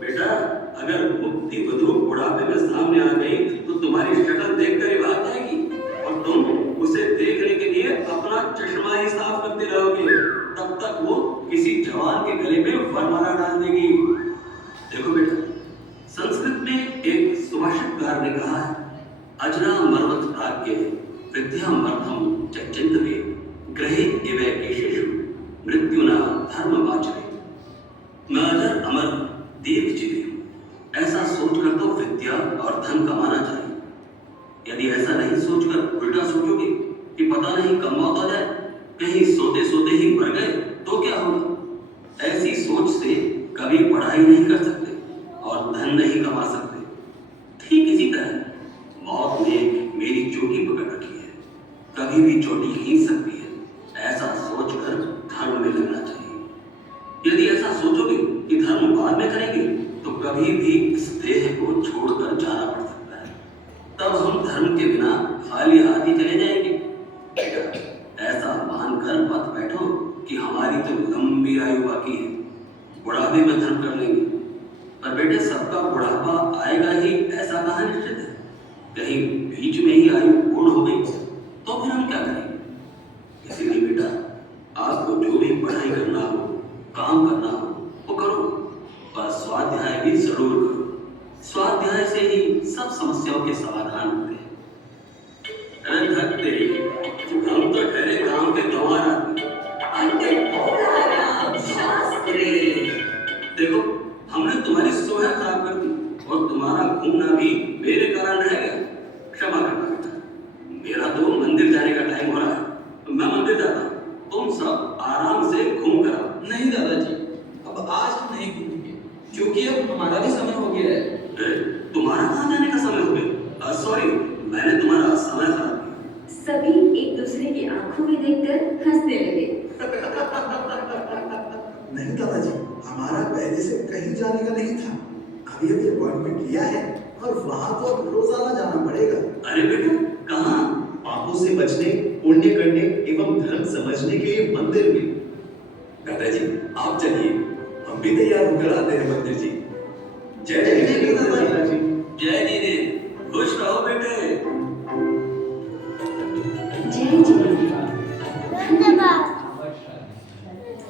बेटा, अगर मुक्ति वधु बुढ़ापे में सामने आ गई तो तुम्हारी शक्ल देखकर ही भाग जाएगी और तुम उसे देखने के लिए अपना चश्मा ही साफ करते रहोगे। तब तक वो किसी जवान के गले में वरमाला डाल देगी। देखो बेटा, संस्कृत में एक सुभाषितकार ने कहा है, अजरा मर्वत प्राज्ञ विद्यामर्थम च चिन्तये ग्रहे इव केशेषु मृत्युना धर्मवाचरे। मैं अजर अमर दीर्घ जीवी हूँ, ऐसा सोचकर तो विद्या और धन कमाना चाहिए। यदि ऐसा नहीं सोचकर उल्टा सोचोगे कि पता नहीं कब मौत आ जाए, कहीं सोते सोते ही मर गए तो क्या होगा? ऐसी सोच से कभी पढ़ाई नहीं कर सकते और धन नहीं कमा सकते। ठीक इसी तरह मौत ने मेरी चोटी पकड़ रखी है, कभी भी चोटी खींच सकती है। ऐसा सोचकर धर्म में लगना चाहिए। यदि ऐसा सोचोगे कि धर्म बाद में करेंगे तो कभी भी इस देह को छोड़कर जाना पड़ सकता है। तब हम धर्म के बिना खाली हाथ ही चले जाएंगे। ऐसा मानकर मत बैठो कि हमारी तो लंबी आयु बाकी है, बुढ़ापे में धर्म कर लेंगे। पर बेटे, सबका बुढ़ापा आएगा ही ऐसा कहाँ निश्चित है? कहीं बीच में ही आयु पूर्ण हो गई तो फिर हम क्या करेंगे? इसीलिए बेटा, आपको जो भी पढ़ाई करना हो, काम करना हो, वो करो, पर स्वाध्याय भी जरूर करो। स्वाध्याय से ही सब समस्याओं के समाधान होते हैं। अरे धक तेरी, हम तो ठहरे गांव के गंवार आदमी। देखो, हमने तुम्हारी सोहर खराब कर दी और तुम्हारा घूमना भी मेरे कारण रह गया। क्षमा करना बेटा, मेरा तो मंदिर जाने का टाइम हो रहा है, तो मैं मंदिर जाता हूँ। तुम सब आराम से घूम कर आओ। नहीं दादाजी, अब आज हम नहीं घूमेंगे क्योंकि अब हमारा भी समय हो गया है। तुम्हारा कहाँ जाने का समय हो गया? सॉरी, मैंने तुम्हारा समय खराब किया। सभी एक दूसरे की आंखों में देखकर हंसने लगे। नहीं दादाजी, हमारा पहले से कहीं जाने का नहीं था, अभी अभी अपॉइंटमेंट लिया है और वहां तो अब रोजाना जाना पड़ेगा। अरे बेटा, कहाँ? पापों से बचने, पुण्य करने एवं धर्म समझने के लिए मंदिर में। दादाजी, आप चलिए, हम भी तैयार होकर आते हैं मंदिर जी। जय जय दादाजी, जय दीदी, खुश रहो बेटे। जय जय। धन्यवाद।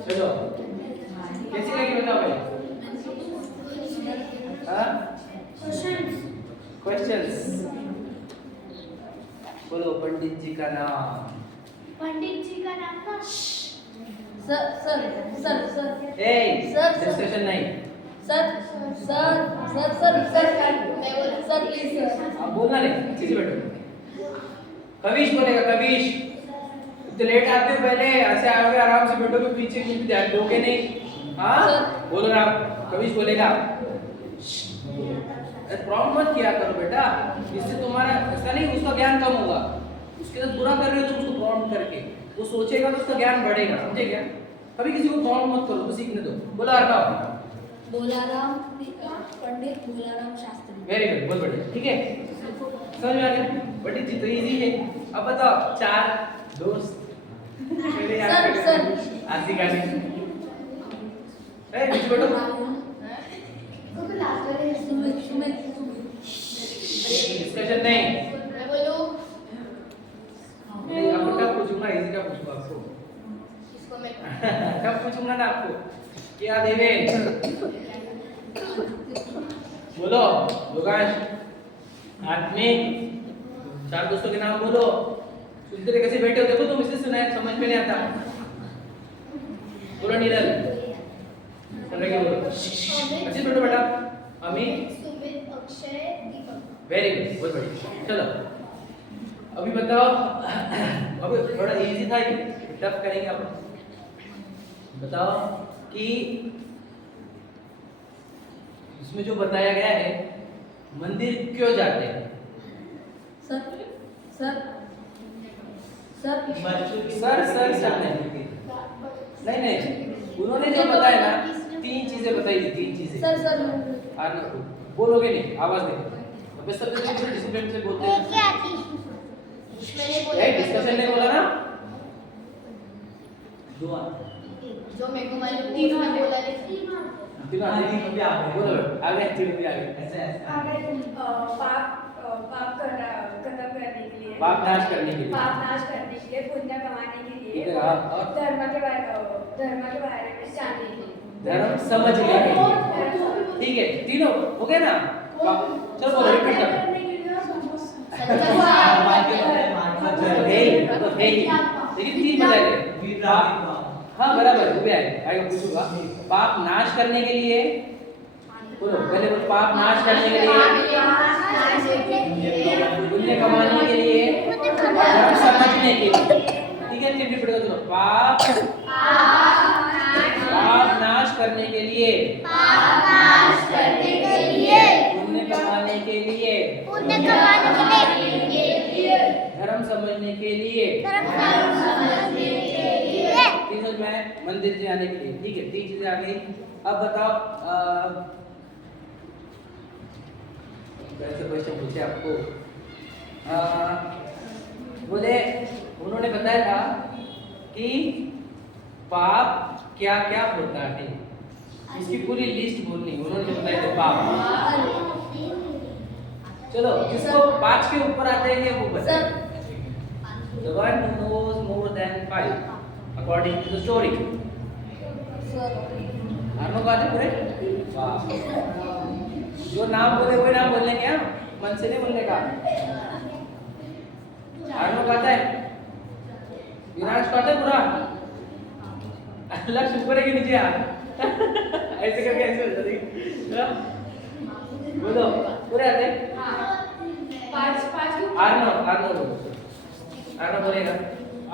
चलो, कैसी लगी बताओ भाई? हाँ? क्वेश्चंस बोलो। पंडित जी का नाम? पंडित जी का नाम था सर सर सर सर ए, सर, डिस्कशन नहीं। Sir sir sir sir sir मैं बोल सर प्लीज सर। आप बोलना नहीं, पीछे बैठो। कविश बोलेगा, कविश। तो लेट आते हो पहले, ऐसे आओगे आराम से बैठोगे, पीछे की भी ध्यान दोगे नहीं। हाँ, बोलो ना, कविश बोलेगा। प्रॉब्लम मत किया करो बेटा, इससे तुम्हारा ऐसा नहीं उसका ज्ञान कम होगा। उसके साथ बुरा कर रहे हो तुम उसको प्रॉब्लम करके, वो सोचेगा तो उसका ज्ञान बढ़ेगा, समझे क्या? कभी किसी को प्रॉब्लम मत करो, तो सीखने दो। बोला हटाओ। बोलाराम पंडित बोलाराम शास्त्री। वेरी गुड, बहुत बढ़िया। ठीक है, समझ में आ गया? बड़ी चीज तो इजी है। अब बताओ, 4 दोस्त पहले याद सर, करते सर। हैं। आसी गाली ए बीच बैठो। डिस्कशन नहीं। मैं बोलूं नहीं, आपको टफ पूछूंगा, इजी का पूछूंगा आपको। इसको मैं टफ पूछूंगा ना आपको। क्या देवे? बोलो योगाश, आत्मिक, 4 दोस्तों के नाम बोलो। सुनते रहे कैसे बैठे हो, देखो तुम इससे सुना है, समझ में नहीं आता। बोलो नीरल, सुन रहे क्या बोलो? अच्छे बैठो बेटा। अमित, सुमित, अक्षय, दीपक। वेरी गुड, बहुत बढ़िया। चलो अभी बताओ, अभी थोड़ा इजी था, ये टफ करेंगे अब। बताओ कि इसमें जो बताया गया है, मंदिर क्यों जाते हैं? सर सर सर सर नहीं नहीं, उन्होंने जो बताया ना, 3 चीजें बताई थी, 3 चीजें। सर सर बोलोगे नहीं, आवाज नहीं। अब सब डिसिप्लिन से बोलते हैं। डिस्कशन नहीं बोला ना। जो मेरे को मालूम तीनों ने बोला है। तीनों आगे भी आ गए, बोलो आगे, तीनों भी आ गए। ऐसे पाप खत्म करने के लिए, पाप नाश करने के लिए, पाप नाश करने के लिए, पुण्य कमाने के लिए, ठीक है, और धर्म के बारे में जानने के लिए, धर्म समझने के लिए। ठीक है, तीनों हो गए ना? चलो बोलो, रिपीट करो। लेकिन 3 बताए थे। हाँ बराबर, वो भी आएगा, पूछूंगा। पाप नाश करने के लिए, बोलो पहले बोलो, पाप नाश करने के लिए, पुण्य कमाने के लिए, धर्म समझने के लिए। ठीक है, रिपीट करो। चलो, पाप नाश करने के लिए, पुण्य कमाने के लिए, धर्म समझने के लिए, तीनों में मंदिर जाने के लिए। ठीक है, 3 चीजें आ गई। अब बताओ, कैसे क्वेश्चन पूछे आपको? बोले उन्होंने बताया था कि पाप क्या क्या होता है, इसकी पूरी लिस्ट बोलनी। उन्होंने बताया था पाप। चलो, जिसको 5 के ऊपर आते हैं वो बताए। The one who knows more than 5 according to the story. आर्नो का है पूरे? वाह। जो नाम बोले वही नाम बोलने क्या, मन से नहीं बोलने का। आर्नो कहता है, विनाश कहता है पूरा। अल्लाह ऊपर है कि नीचे आ? ऐसे करके ऐसे हो जाती। बोलो पूरे आते? आर्नो बोलेगा।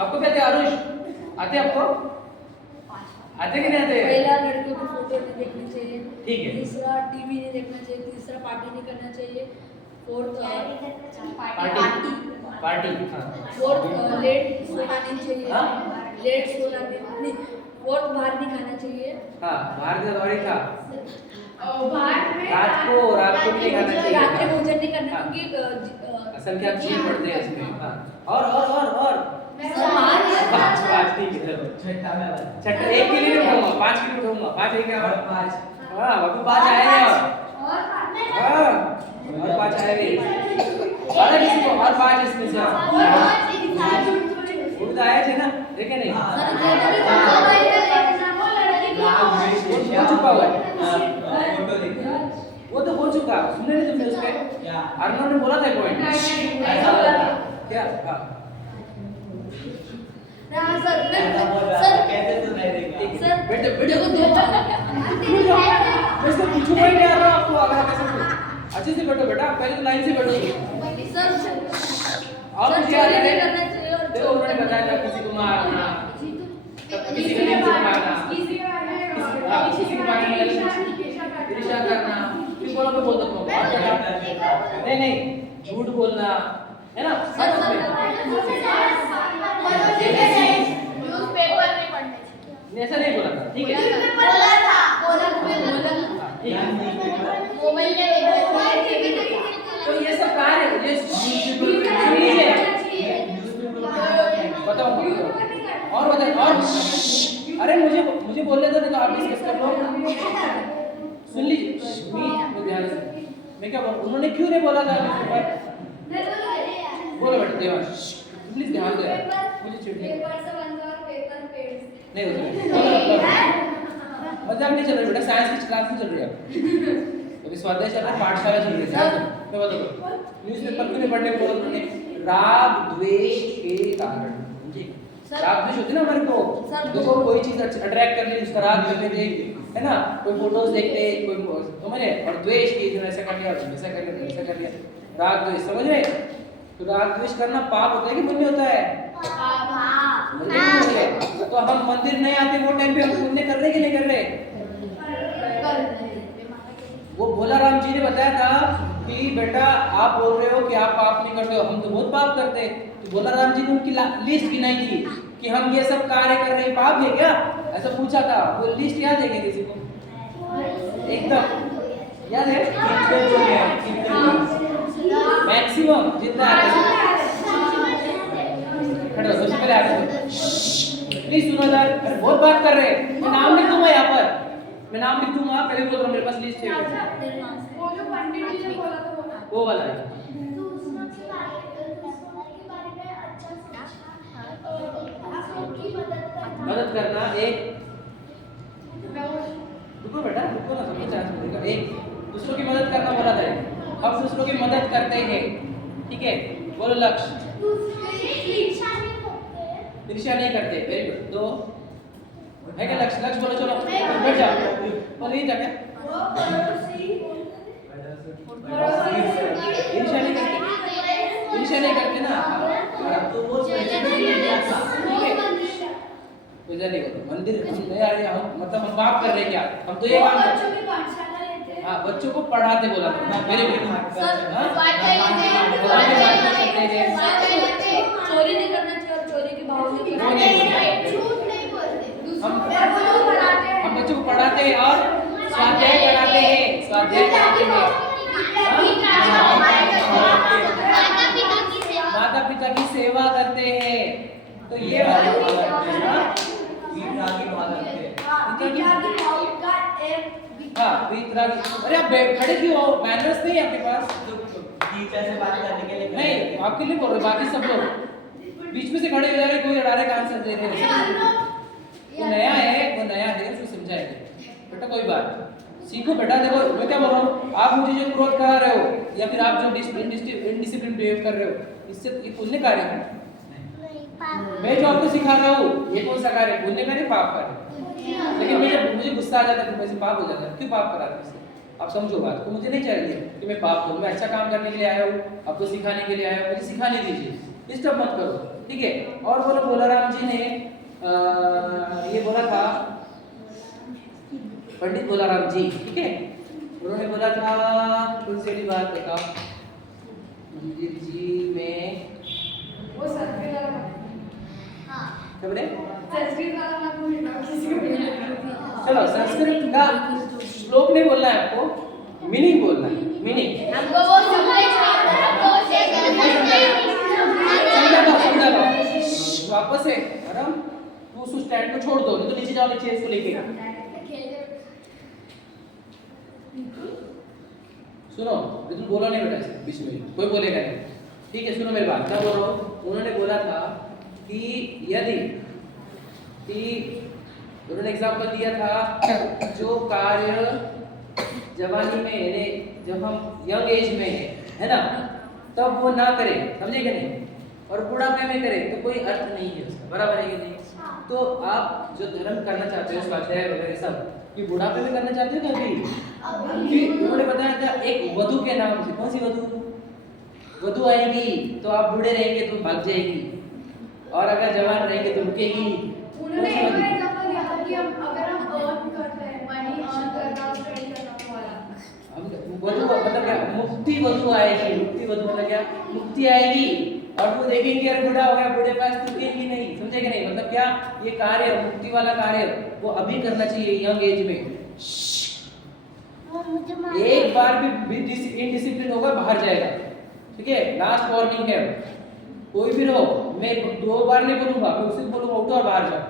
आपको क्या आते? आरुष आते आपको? आते कि नहीं आते? पहला लड़कों को फोटो नहीं देखनी चाहिए, ठीक है। दूसरा टीवी नहीं देखना चाहिए, तीसरा पार्टी नहीं करना चाहिए, फोर्थ पार्टी हाँ। फोर्थ लेट सोना नहीं चाहिए, हाँ? लेट सोना नहीं, फोर्थ बाहर नहीं खाना चाहिए, हाँ, बाहर का दौड़ी था। रात को नहीं खाना चाहिए। रात्रि भोजन नहीं करना हाँ। क्योंकि संख्या 6 पढ़ते हैं इसमें। हाँ, और पाँच ठीक है। चलो छठा, 1 के लिए उठाऊंगा, 5 के लिए उठाऊंगा। 5 है क्या? 5। हाँ, अभी 5 आएंगे। और 5 आएंगे। और किसी को और 5 इसमें से वो तो आया थे ना, देखे नहीं? बोल चुका हुआ है। वो तो बोल चुका, सुनने नहीं तुमने उसके? अर्नव ने बोला था पॉइंट क्या? हाँ सर कैसे सुनाई देगा? सर बेटे को दो मैं इसको पूछूंगा ही नहीं आ रहा आपको, अगर कैसे अच्छे से बैठो बेटा, पहले तो लाइन से बैठो। सर आप क्या चोरी नहीं करना चाहिए और देखो उन्होंने बताया था किसी को मारना, किसी को नहीं मारना, किसी को मारना, ईर्ष्या करना, फिर बोलो मैं बोल सकता हूँ नहीं झूठ बोलना है ना, सच में न्यूज़पेपर नहीं पढ़ने चाहिए। ऐसा नहीं बोला था, ठीक है? बोला था। बताओ और बताओ और अरे मुझे बोलने दो, नहीं तो आप डिस्कस कर लो। सुन लीजिए ध्यान से, मैं क्या बोल, उन्होंने क्यों नहीं बोला था इसके बाद? बोलो बेटा देवांश, प्लीज ध्यान दो यार, मुझे चिढ़ने पेपर से बनता और पेपर पेड़ से। नहीं होता मजाक नहीं चल रहा बेटा, साइंस की क्लास नहीं चल रही है अभी, स्वाध्याय चल रहा है, पाठशाला चल रही है। मैं बताता हूँ न्यूज़पेपर क्यों नहीं पढ़ने को बोला उन्होंने? राग द्वेष के कारण, समझे? राग द्वेष होती है ना हमारे को, देखो कोई चीज अट्रैक्ट कर ली उसका राग करने दे, है ना? कोई फोटोज देखते, कोई समझे, और द्वेष की ऐसा कर लिया वैसा कर लिया वैसा कर लिया, राग द्वेष, समझ रहे? तो राग द्वेष करना पाप होता है कि पुण्य होता है? तो हम मंदिर नहीं आते वो टाइम पे हम पुण्य कर रहे कि नहीं कर रहे? वो भोला राम जी ने बताया था कि बेटा आप बोल रहे हो कि आप पाप नहीं करते हो, हम तो बहुत पाप करते हैं। तो भोला राम जी ने उनकी लिस्ट गिनाई थी कि हम ये सब कार्य कर रहे हैं, पाप है क्या? ऐसा पूछा था, वो लिस्ट याद है क्या किसी को? एकदम याद है? मैक्सिमम जितना खड़े हो, सबसे पहले आते प्लीज सुनो यार, अरे बहुत बात कर रहे हैं। मैं नाम लिख दूंगा यहाँ पर, मैं नाम लिख दूंगा, पहले बोल रहा हूँ मेरे पास लिस्ट है। वो जो पंडित जी ने बोला था वो वाला है। दूसरों के बारे में अच्छा सोचना, दूसरों की मदद करना एक, रुको बेटा रुको ना, समझ चांस मिलेगा। एक दूसरों की मदद करना बोला था, हम दूसरों की मदद करते हैं, ठीक है? बोलो लक्ष्य, ईर्ष्या नहीं करते, वेरी गुड। दो है क्या लक्ष्य? लक्ष्य बोलो, चलो बैठ जाओ, बोलो ये क्या? ईर्ष्या नहीं करते, ईर्ष्या नहीं करते ना, तो वो पूजा नहीं करते, मंदिर हम नहीं आ रहे, हम मतलब हम पाप कर रहे हैं क्या? हम तो ये काम करते हैं, हाँ बच्चों को पढ़ाते बोला वेरी गुड। चोरी नहीं करना चाहिए और चोरी की भाव नहीं करना हम बच्चों को पढ़ाते हैं और स्वाध्याय कराते हैं, स्वाध्याय कराते हैं, माता पिता की सेवा करते हैं। तो ये वाली हाँ वीतरागी। अरे आप खड़े क्यों हो? मैनर्स नहीं है आपके पास? टीचर से बात करने के लिए नहीं आपके लिए बोल रहे, बाकी सब लोग बीच में से खड़े हो जा रहे, कोई अड़ारे का आंसर दे रहे हैं। वो नया है उसको समझाएंगे बेटा, कोई बात सीखो बेटा। देखो मैं क्या बोल रहा हूँ, आप मुझे जो क्रोध करा रहे हो या फिर आप जो इनडिसिप्लिन बिहेव कर रहे हो, इससे ये पुण्य कार्य है? मैं जो आपको सिखा रहा हूँ ये कौन सा कार्य? पुण्य कार्य, पाप कार्य? लेकिन मुझे गुस्सा आ जाता है, वैसे पाप हो जाता है। क्यों पाप करा रहे हो? आप समझो बात को, मुझे नहीं चाहिए कि मैं पाप करूँ, मैं अच्छा काम करने के लिए आया हूँ, आपको सिखाने के लिए आया हूँ, मुझे सिखाने दीजिए, डिस्टर्ब मत करो, ठीक है? और बोलो भोलाराम जी ने ये बोला था, पंडित भोलाराम जी, ठीक है, उन्होंने बोला था कौन सी वाली बात बताओ? मंदिर जी में वो संस्कृत वाला, हाँ क्या बोले? संस्कृत वाला मत बोलना किसी को भी। चलो संस्कृत का श्लोक नहीं बोलना है आपको, मीनिंग बोलना है, मीनिंग हमको वो समझा दो वापस से। मैडम तू उस स्टैंड को छोड़ दो, नहीं तो नीचे जाओ, नीचे इसको लेके सुनो, बिल्कुल बोलो नहीं बेटा बीच में, कोई बोलेगा नहीं, ठीक है? सुनो मेरी बात, क्या बोल रहा हूँ? उन्होंने बोला था कि यदि उन्होंने एग्जाम्पल दिया था, जो कार्य जवानी में यानी जब हम यंग एज में है ना, तब वो ना करे, समझे क्या नहीं? और बुढ़ापे में करे तो कोई अर्थ नहीं है उसका, बराबर है कि नहीं? तो आप जो धर्म करना चाहते हो, स्वाध्याय वगैरह सब, कि बुढ़ापे में करना चाहते हो क्या अभी? कि उन्होंने बताया था एक वधु के नाम से, कौन सी वधु? वधु आएगी तो आप बूढ़े रहेंगे तो भाग जाएगी, और अगर जवान रहेंगे तो रुकेगी। उन्होंने एक एग्जांपल दिया था कि हम अगर हम अर्न करते हैं, मनी अर्न करना, स्टडी करना वाला, हम वधु मतलब क्या? मुक्ति वधु आएगी, मुक्ति वधु मतलब क्या? मुक्ति आएगी और वो देखेंगे यार बूढ़ा हो गया, बूढ़े पास रुकेगी नहीं, समझेगा नहीं? मतलब क्या? ये कार्य मुक्ति वाला कार्य वो अभी करना चाहिए यंग एज में। एक बार भी इनडिसिप्लिन होगा बाहर जाएगा, ठीक है? लास्ट वार्निंग है, कोई भी रहो, मैं 2 बार नहीं बोलूंगा, मैं उसे बोलूंगा उठो और बाहर जाओ,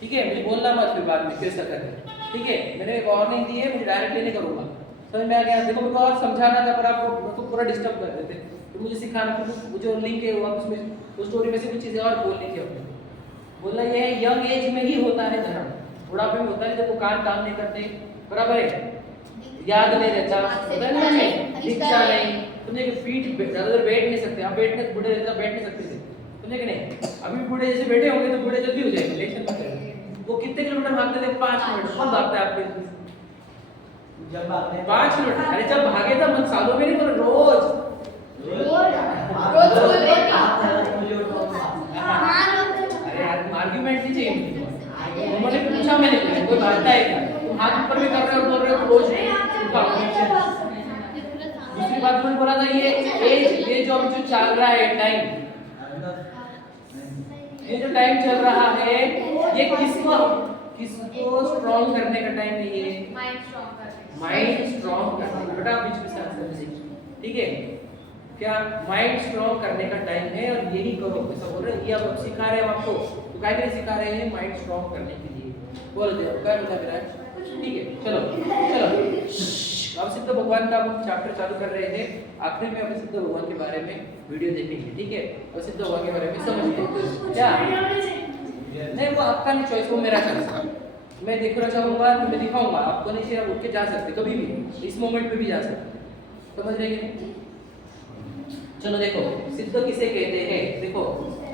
ठीक है? मुझे बोलना मत फिर बाद में कैसा करें, ठीक है? मैंने एक वार्निंग दी है, मुझे डायरेक्टली नहीं करूंगा, समझ में आ गया? देखो मेरे को और समझाना था पर आप मेरे को पूरा डिस्टर्ब कर देते, तो मुझे सिखाना, फिर जो लिंक है वो उसमें उस स्टोरी में से कुछ चीजें और बोलनी थी अपने। बोलना ये है यंग एज में ही होता है धर्म, बुढ़ापे में होता है जब वो काम नहीं करते, बराबर है? याद नहीं रहता, होता है ना, दीक्षा नहीं, समझे कि फीट ज्यादा देर बैठ नहीं सकते, आप बूढ़े जैसा बैठ नहीं सकते थे, समझे कि नहीं? अभी बूढ़े जैसे बैठे होंगे तो बूढ़े जल्दी हो जाएंगे, टेंशन मत लो। वो कितने किलोमीटर भागते थे? 5 मिनट। कौन भागता है आपके? जब आपने 5 मिनट। अरे जब भागे था मन सालों में नहीं, पर रोज रोज स्कूल में अरे यार आर्गुमेंट नहीं चाहिए मुझे। उन्होंने पूछा, मैंने कोई भागता है क्या? तुम हाथ ऊपर भी कर रहे हो, बोल रहे हो रोज। दूसरी बात मैंने बोला था, ये एज, ये जो अभी जो चल रहा है टाइम, ये जो टाइम चल रहा है, ये किसको स्ट्रॉन्ग करने का टाइम नहीं है? माइंड स्ट्रॉन्ग करने। बेटा बीच में से आंसर दीजिए, ठीक है? क्या माइंड स्ट्रॉन्ग करने का टाइम है और यही करो, ऐसा बोल रहे हैं। ये अब सिखा रहे हैं आपको, तो क्या नहीं सिखा रहे हैं? माइंड स्ट्रॉन्ग करने के लिए बोल दे। क्या बता रहा है? ठीक है, चलो अब सिद्ध भगवान का हम चैप्टर चालू कर रहे थे। आखिर में हम सिद्ध भगवान के बारे में वीडियो देखेंगे, ठीक है? और सिद्ध भगवान के बारे में समझिए क्या नहीं, वो आपका नहीं चॉइस, वो मेरा चॉइस है। मैं देखना चाहूंगा तो मैं दिखाऊंगा, आपको नहीं चाहिए आप उठ के जा सकते कभी भी, इस मोमेंट पे भी जा सकते, समझ रहे हैं? चलो देखो, सिद्ध किसे कहते हैं? देखो,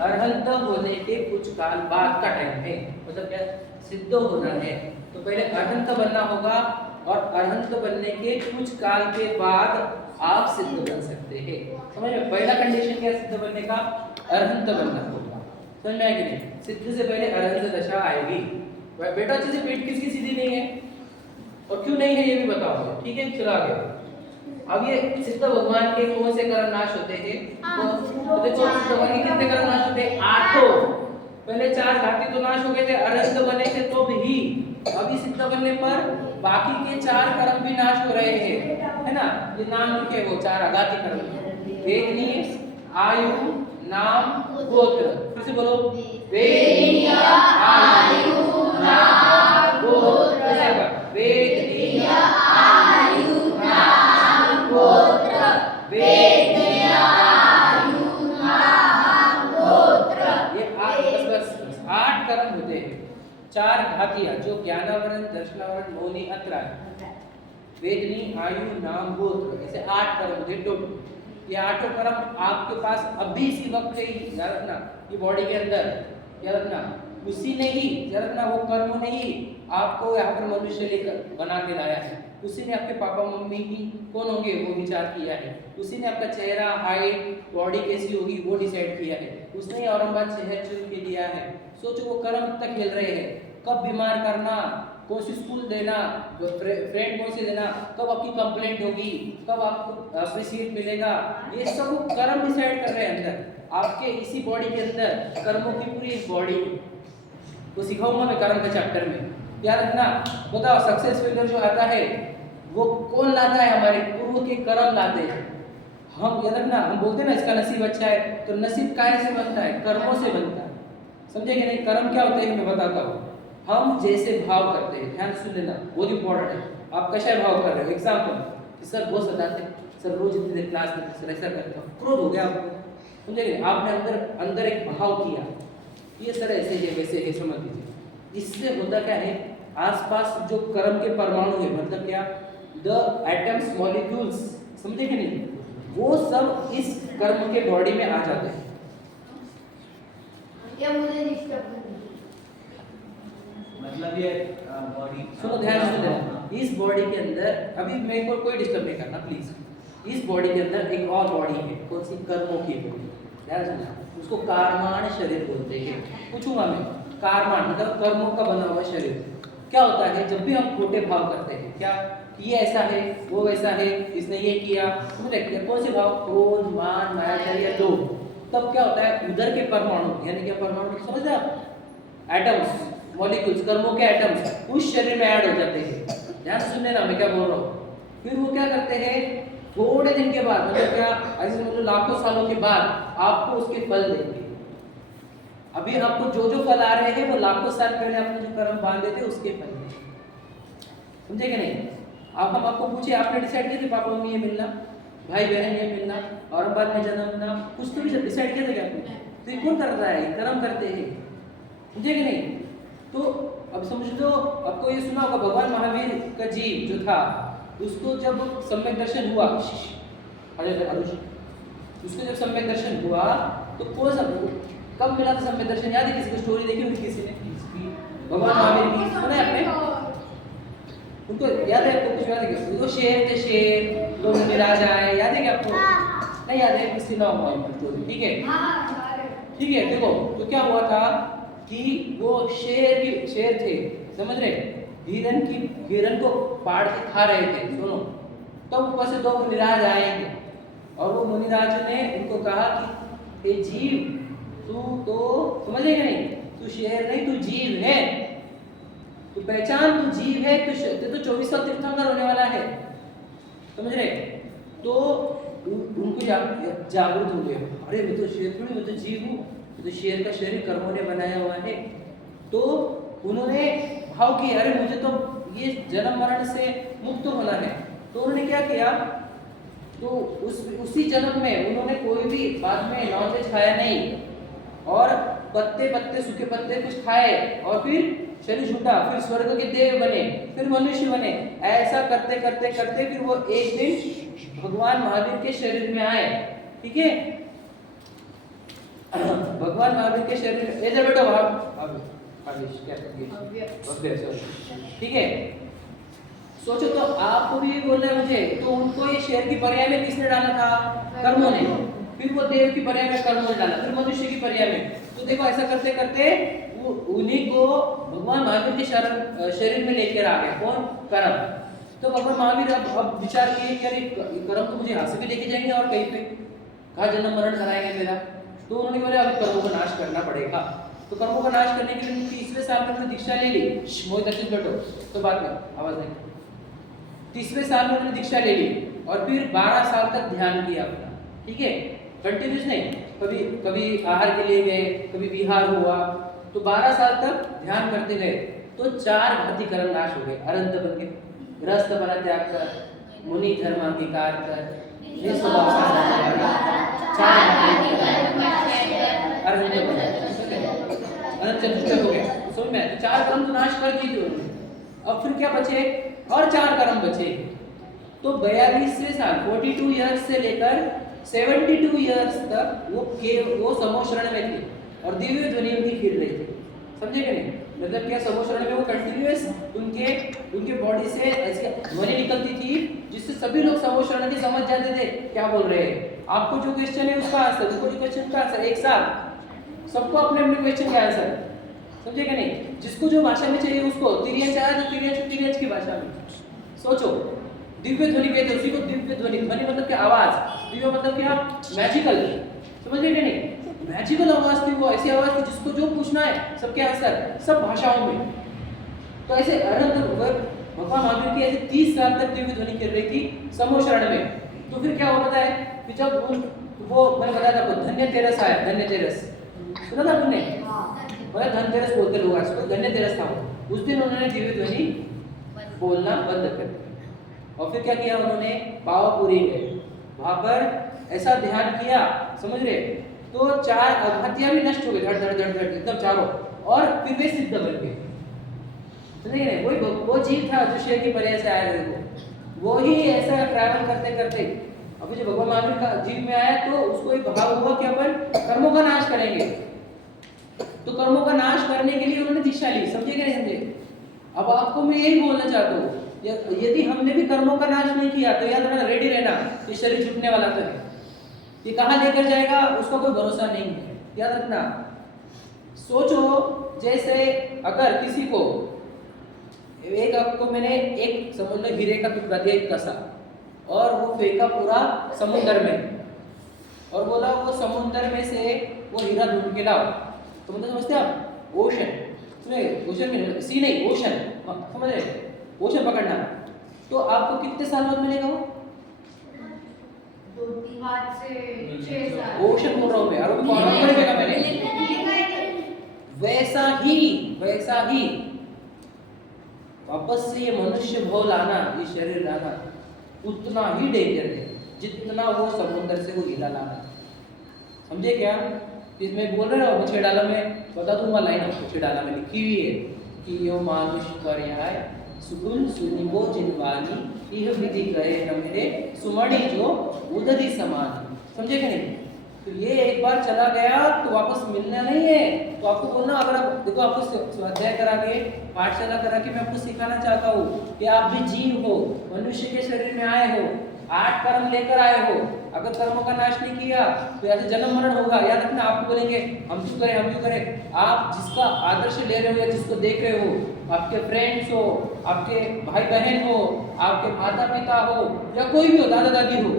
अरहंत होने के कुछ काल बाद का टाइम है, मतलब क्या सिद्ध होना है तो पहले अरहंत बनना होगा, और अरहंत बनने के कुछ काल के बाद आप सिद्ध बन सकते हैं। समझ में? पहला कंडीशन क्या सिद्ध बनने का? अरहंत बनना होगा, समझ में आया कि नहीं? सिद्ध से पहले अरहंत दशा आएगी। बेटा अच्छे से पेट किसकी सीधी नहीं है और क्यों नहीं है ये भी बताओ, ठीक है? चलो आगे। अब ये सिद्ध भगवान के कौन से कर्म नाश होते हैं? तो देखो सिद्ध भगवान के कितने कर्म नाश होते हैं? 8। पहले 4 घाती तो नाश हो गए थे, अरहंत बने थे तो भी। अभी सिद्ध बनने पर बाकी के 4 कर्म भी नाश हो रहे हैं, है ना? ये नाम लिखे वो 4 अघाती कर्म, वेदनीय, आयु, नाम, गोत्र। फिर से बोलो, वेदनीय, आयु, नाम, गोत्र। वेदनीय, आयु, नाम, गोत्र। वेदनीय, आयु, नाम, गोत्र। ये 8 कर्म होते हैं। 4 घातियां जो ज्ञानावरण, दर्शनावरण, मौनी, अंतराय, वेदनी, आयु, नाम, गोत्र, ऐसे 8 कर्म होते हैं टोटल। ये 8 कर्म आपके पास अभी इसी वक्त ही याद रखना, ये बॉडी के अंदर याद रखना, उसी ने ही याद रखना, वो कर्म ने ही आपको यहाँ पर मनुष्य लेकर बना के लाया है। उसी ने आपके पापा मम्मी की कौन होंगे वो विचार किया है। उसी ने आपका चेहरा, हाइट, बॉडी कैसी होगी वो डिसाइड किया है। उसने ही औरंगाबाद शहर चुन के दिया है। सोचो वो कर्म तक खेल रहे हैं, कब बीमार करना, कौन सी स्कूल देना, फ्रेंड कौन से देना, कब आपकी कंप्लेंट होगी, कब आपको अप्रिशिएट मिलेगा, ये सब कर्म डिसाइड कर रहे हैं अंदर आपके इसी बॉडी के अंदर। कर्मों की पूरी बॉडी को सिखाऊंगा मैं कर्म के चैप्टर में, याद रखना। बताओ सक्सेस फेलियर जो आता है वो कौन लाता है? हमारे पूर्व के कर्म लाते हैं। हम याद रखना, हम बोलते हैं ना इसका नसीब अच्छा है, तो नसीब काहे से बनता है? कर्मों से बनता है, समझे कि नहीं? कर्म क्या होते हैं मैं बताता हूँ। हम जैसे भाव करते हैं, ध्यान सुन लेना, बहुत इंपॉर्टेंट है। आप कैसा भाव कर रहे हो? एग्जाम्पल कि सर बहुत सताते हैं, सर रोज इतनी देर क्लास में सर ऐसा करता हूँ, क्रोध हो गया आपको, समझे कि आपने अंदर एक भाव किया, ये सर ऐसे है वैसे है, समझ लीजिए। इससे होता क्या है, आसपास जो कर्म के परमाणु है, मतलब क्या, द एटम्स, मॉलिक्यूल्स, समझे कि नहीं, वो सब इस कर्म के बॉडी में आ जाते हैं। ये मुझे डिस्टर्ब कर मतलब ये बॉडी, सुनो ध्यान से सुनो, इस बॉडी के अंदर अभी मेरे को कोई डिस्टर्ब नहीं करना प्लीज। इस बॉडी के अंदर एक और बॉडी है, कौन सी? कर्मों की बॉडी, ध्यान सुनना, उसको कारमान शरीर बोलते हैं। पूछूंगा मैं, कारमान मतलब कर्मों का बना हुआ शरीर। क्या होता है जब भी हम खोटे भाव करते हैं, क्या ये ऐसा है, वो वैसा है, इसने ये किया, समझ रहे? कौन से भाव? क्रोध, मान, मायाचार्य, लोभ। तब क्या होता है, उधर के परमाणु, यानी क्या परमाणु, समझ रहे आप? एटम्स, मॉलिक्यूल्स, कर्मों के एटम्स उस शरीर में ऐड हो जाते हैं। ध्यान से सुनने ना मैं क्या बोल रहा हूँ। फिर वो क्या करते हैं, थोड़े दिन के बाद, मतलब क्या ऐसे मतलब लाखों सालों के बाद आपको उसके फल देंगे। अभी आपको जो जो फल आ रहे हैं वो लाखों साल पहले आपने जो कर्म बांधे थे उसके फल हैं। समझे कि नहीं? आप हम आपको पूछे, आपने डिसाइड किया थे पापा मम्मी ये मिलना, भाई बहन ये मिलना, और बाद में जन्मना, कुछ तो भी डिसाइड किया था क्या आपने? तो ये कौन कर रहा है? कर्म करते हैं। समझे कि नहीं? तो अब समझ लो, आपको ये सुना होगा भगवान महावीर का जीव जो था, उसको जब सम्यक दर्शन हुआ, उसको जब सम्यक दर्शन हुआ तो कौन सा कब मिला था सम्यक दर्शन? याद है किसी को? स्टोरी देखी हुई किसी ने भगवान महावीर की? सुना है आपने? उनको याद है? आपको कुछ याद है क्या? वो शेर थे, शेर लोग मिला जाए, याद है क्या आपको? नहीं याद है? किसी ना हुआ स्टोरी, ठीक है? ठीक है, देखो तो क्या हुआ था कि वो शेर थे, समझ रहे? हिरन को पाड़ के खा रहे थे, सुनो। तो ऊपर से दो मुनिराज आएंगे और वो मुनिराज ने उनको कहा कि हे जीव, तू तो समझेगा नहीं, तू शेर नहीं, तू जीव है, तू पहचान, तू जीव है, तू 24वां तीर्थंकर होने वाला है, समझ रहे? तो उनको जागरूक हो गए, अरे मैं तो शेर थोड़ी, मैं तो जीव हूँ, तो शेर का शरीर कर्मों ने बनाया हुआ है। तो उन्होंने भाव किया, अरे मुझे तो ये जन्म मरण से मुक्त होना है। तो उन्होंने क्या किया, तो उसी जन्म में उन्होंने कोई भी बाद में नॉनवेज खाया नहीं, और पत्ते सूखे पत्ते कुछ खाए, और फिर शरीर छूटा, फिर स्वर्ग के देव बने, फिर मनुष्य बने। ऐसा करते करते करते फिर वो एक दिन भगवान महावीर के शरीर में आए, ठीक है? भगवान महावीर के शरीर, इधर बैठो आप, ठीक है? सोचो तो आपको भी बोलना है मुझे, तो उनको ये शेर की पर्याय में किसने डाला था? कर्मों ने। फिर वो देव की पर्याय में कर्मों ने डाला, फिर मनुष्य की पर्याय में। तो देखो ऐसा करते करते उन्हीं को भगवान महावीर के शरीर में लेकर आ गया, कौन? कर्म। तो भगवान महावीर अब विचार किए कि अरे कर्म तो मुझे यहाँ से भी लेके जाएंगे और कहीं पे कहाँ जन्म मरण कराएंगे मेरा। तो उन्होंने बोले अभी कर्मों का नाश करना पड़ेगा। तो कर्मों का नाश करने के लिए 30वें साल में उन्होंने दीक्षा ले ली। मोहित अच्छे बैठो, तो बाद में आवाज नहीं। 30वें साल में उन्होंने दीक्षा ले ली और फिर 12 साल तक ध्यान किया अपना, ठीक है? कंटिन्यूस नहीं, कभी आहार के लिए गए, कभी विहार हुआ, तो 12 साल तक ध्यान करते गए। तो 4 घाती कर्म नाश हो गए। अरंत बन के गृहस्थ बना त्याग कर, मुनि धर्म अंगीकार कर, निस्वभाव अनंत चतुष्टय हो गया। समझ में? 4 कर्म तो नाश कर दिए उन्होंने। अब फिर क्या बचे? और 4 कर्म बचे। तो 42वें साल 42 इयर्स से लेकर 72 इयर्स तक वो समोशरण में थे और दिव्य ध्वनि उनकी फिर रही थी। समझे कि नहीं? मतलब क्या, समोशरण में वो कंटिन्यूअस उनके बॉडी से ऐसी ध्वनि निकलती थी जिससे सभी लोग समोशरण की समझ जाते थे क्या बोल रहे हैं। आपको जो क्वेश्चन है उसका आंसर, उनको जो क्वेश्चन का आंसर, एक साथ सबको अपने अपने क्वेश्चन का आंसर। समझे कि नहीं? जिसको जो भाषा में चाहिए उसको, तिरियंच आया तो तिरियंच की भाषा में। सोचो, दिव्य ध्वनि कहते हैं उसी को। दिव्य ध्वनि, ध्वनि मतलब क्या? आवाज। दिव्य मतलब क्या? मैजिकल। समझ गए कि नहीं? मैजिकल आवाज थी वो, ऐसी आवाज थी जिसको जो पूछना है सबके आंसर, सब भाषाओं में। तो ऐसे अनंत भगवान महावीर की ऐसे 30 साल तक दिव्य ध्वनि कर रही थी समोशरण में। तो फिर क्या होता है कि जब वो मैंने बताया था आपको, धन्यतेरस आया। धन्यतेरस सुना था तुमने? मतलब धनतेरस बोलते लोग आज को, धन्यतेरस था वो। उस दिन उन्होंने दिव्य ध्वनि बोलना बंद कर दिया। और फिर क्या किया उन्होंने? पावापुरी गए, वहां पर ऐसा ध्यान किया, समझ रहे? तो 4 अघातियां भी नष्ट हो गई, धड़ धड़ धड़ धड़ एकदम चारों, और फिर वे सिद्ध बन गए। नहीं नहीं, वो जीव था जो शेर की पर्याय से आया था, वो ही ऐसा ट्रैवल करते करते अभी जो भगवान महावीर का जीव में आया तो उसको एक भाव हुआ कि अपन कर्मों का नाश करेंगे। तो कर्मों का नाश करने के लिए उन्होंने दीक्षा ली। समझे कि नहीं समझे? अब आपको मैं यही बोलना चाहता हूँ, यदि हमने भी कर्मों का नाश नहीं किया तो याद रखना, रेडी रहना, ये शरीर छूटने वाला तो है, ये कहाँ लेकर जाएगा उसका कोई भरोसा नहीं है, याद रखना। सोचो जैसे अगर किसी को एक, आपको मैंने एक समझ लो हीरे का टुकड़ा दिया, एक कसा, और वो फेंका पूरा समुद्र में और बोला वो समुद्र में से वो हीरा ढूंढ के लाओ। तो मतलब समझते आप? ओशन, सुनिए, ओशन में सी नहीं, ओशन, समझ रहे? ओशन पकड़ना। तो आपको कितने साल बाद मिलेगा वो? 5 से 6 साल। ओशन बोल रहा हूँ मैं, और वो कॉलम पढ़ेगा मैंने। वैसा ही वापस से ये मनुष्य भाव लाना, ये शरीर लाना उतना ही डेंजर है जितना वो समुद्र से वो हीरा लाना। समझे क्या? इसमें बोल रहे हो छेड़ाला में, बता दूंगा लाइन आपको, छेड़ाला में लिखी हुई है कि यो मानुष पर्याय सुगुन सुनिबो जिनवानी यह विधि कहे न मेरे सुमणि जो उदधि समान। समझे कि नहीं? तो ये एक बार चला गया तो वापस मिलना नहीं है। तो आपको बोलना, अगर आप देखो, आपको स्वाध्याय करा के, पाठशाला करा के मैं आपको सिखाना चाहता हूँ कि आप भी जीव हो, मनुष्य के शरीर में आए हो, 8 कर्म लेकर आए हो। अगर कर्मों का नाश नहीं किया तो या तो जन्म मरण होगा। याद रखना, आपको बोलेंगे हम क्यों करें। आप जिसका आदर्श ले रहे हो या जिसको देख रहे हो, आपके फ्रेंड्स हो, आपके भाई बहन हो, आपके माता पिता हो, या कोई भी हो, दादा दादी हो,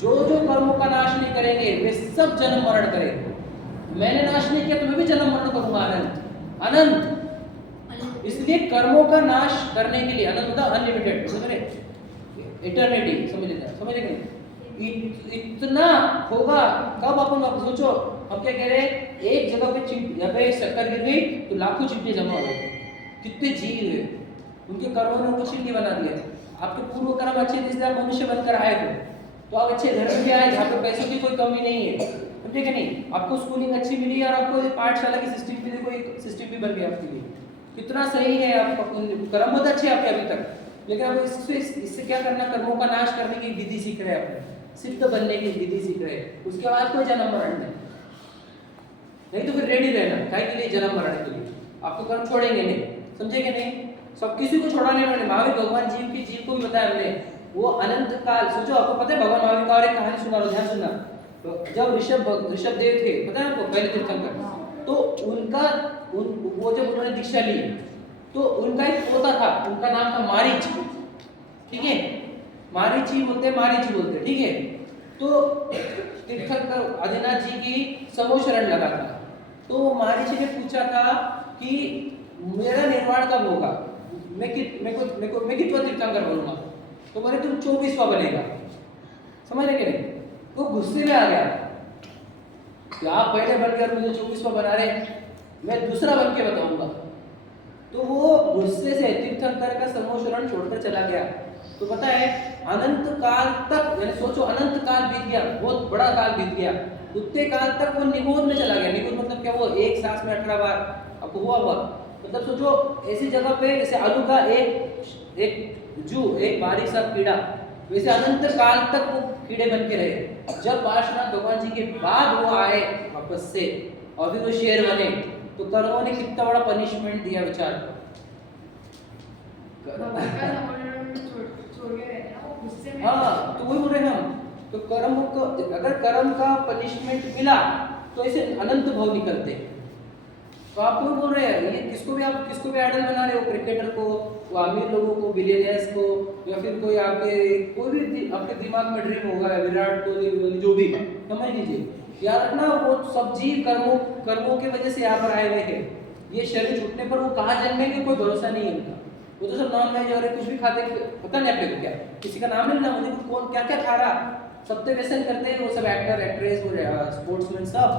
जो कर्मों का नाश नहीं करेंगे वे सब जन्म मरण करेंगे। मैंने नाश नहीं किया तो मैं भी जन्म मरण करूंगा अनंत। इसलिए कर्मों का नाश करने के लिए, अनंत मतलब अनलिमिटेड, समझ रहे, इटर्निटी, समझ रहे इतना होगा। कब अपन आप सोचो, हम क्या कह रहे हैं, एक जगह पे यहाँ पे शक्कर गिर गई तो लाखों चिट्ठी जमा हो गए। कितने जीव है, उनके कर्मों ने उनको चिट्ठी बना दिया। आपके पूर्व कर्म अच्छे थे इसलिए आप मनुष्य बनकर आए हो, तो आप अच्छे घर में भी आए जहाँ पे पैसों की कोई कमी नहीं है। समझे कि नहीं? आपको स्कूलिंग अच्छी मिली और आपको पाठशाला की सिस्टम भी, देखो एक सिस्टम भी बन गया आपके लिए, कितना सही है। आपका कर्म बहुत अच्छे आपके अभी तक, लेकिन आप इससे क्या करना, कर्मों का नाश करने की विधि सीख रहे हैं, अपने सिद्ध बनने की विधि सीख रहे हैं। उसके बाद कोई जन्म मरण नहीं तो फिर रेडी रहना काय के लिए, जन्म मरण के लिए। आपको कर्म छोड़ेंगे नहीं, समझे कि नहीं? सब किसी को छोड़ाने वाले महावीर भगवान जीव को भी बताया हमने, वो अनंत काल। सोचो, आपको पता है भगवान महावीर का और एक कहानी सुना लो, ध्यान सुनना। तो जब ऋषभ देव थे, पता है आपको, पहले तीर्थंकर, तो वो जब उन्होंने दीक्षा ली तो उनका एक पोता था, उनका नाम था मारीच। ठीक है, मारीची बोलते, ठीक है। तो तीर्थंकर आदिनाथ जी की समोशरण लगा था, तो मारीची ने पूछा था कि मेरा निर्वाण कब होगा, मैं कितना तीर्थंकर बनूंगा। तो बोले तुम 24वां बनेगा। समझ रहे कि नहीं? वो गुस्से में आ गया कि आप पहले बन गए और मुझे 24वां बना रहे, मैं दूसरा बन के बताऊंगा। तो वो गुस्से से तीर्थंकर का समोशरण छोड़कर चला गया। तो पता है, अनंत काल तक, यानी सोचो अनंत काल बीत गया, बहुत बड़ा काल बीत गया, उतने काल तक वो निगोद में चला गया। निगोद मतलब क्या? वो एक सांस में 18 बार आपको हुआ मतलब सोचो ऐसी जगह पे जैसे आलू का एक बारीक सा कीड़ा, वैसे अनंत काल तक वो कीड़े बन के रहे। जब पार्श्वनाथ भगवान जी के बाद वो आए वापस से और फिर वो शेर बने, तो कर्मों ने कितना बड़ा पनिशमेंट दिया विचार। हाँ, तो वही बोल रहे हैं हम, तो कर्म को, अगर कर्म का पनिशमेंट मिला तो ऐसे अनंत भाव निकलते। तो आप क्यों बोल रहे हैं, ये किसको भी आइडल बना रहे हो, क्रिकेटर को, अमीर लोगों को, बिलियनियर्स को, या फिर कोई आपके दिमाग में ड्रीम होगा, विराट कोहली, जो भी, समझ लीजिए। याद रखना, वो सब जीव कर्मों की वजह से यहाँ पर आए हुए हैं। ये शरीर छूटने पर वो कहाँ जन्मेंगे कोई भरोसा नहीं है उनका। वो तो सब नॉन वेज और कुछ भी खाते, पता नहीं आपको क्या, किसी का नाम नहीं लेना मुझे, कौन क्या क्या खा रहा, सब तो व्यसन करते हैं वो सब, एक्टर एक्ट्रेस, वो स्पोर्ट्समैन सब,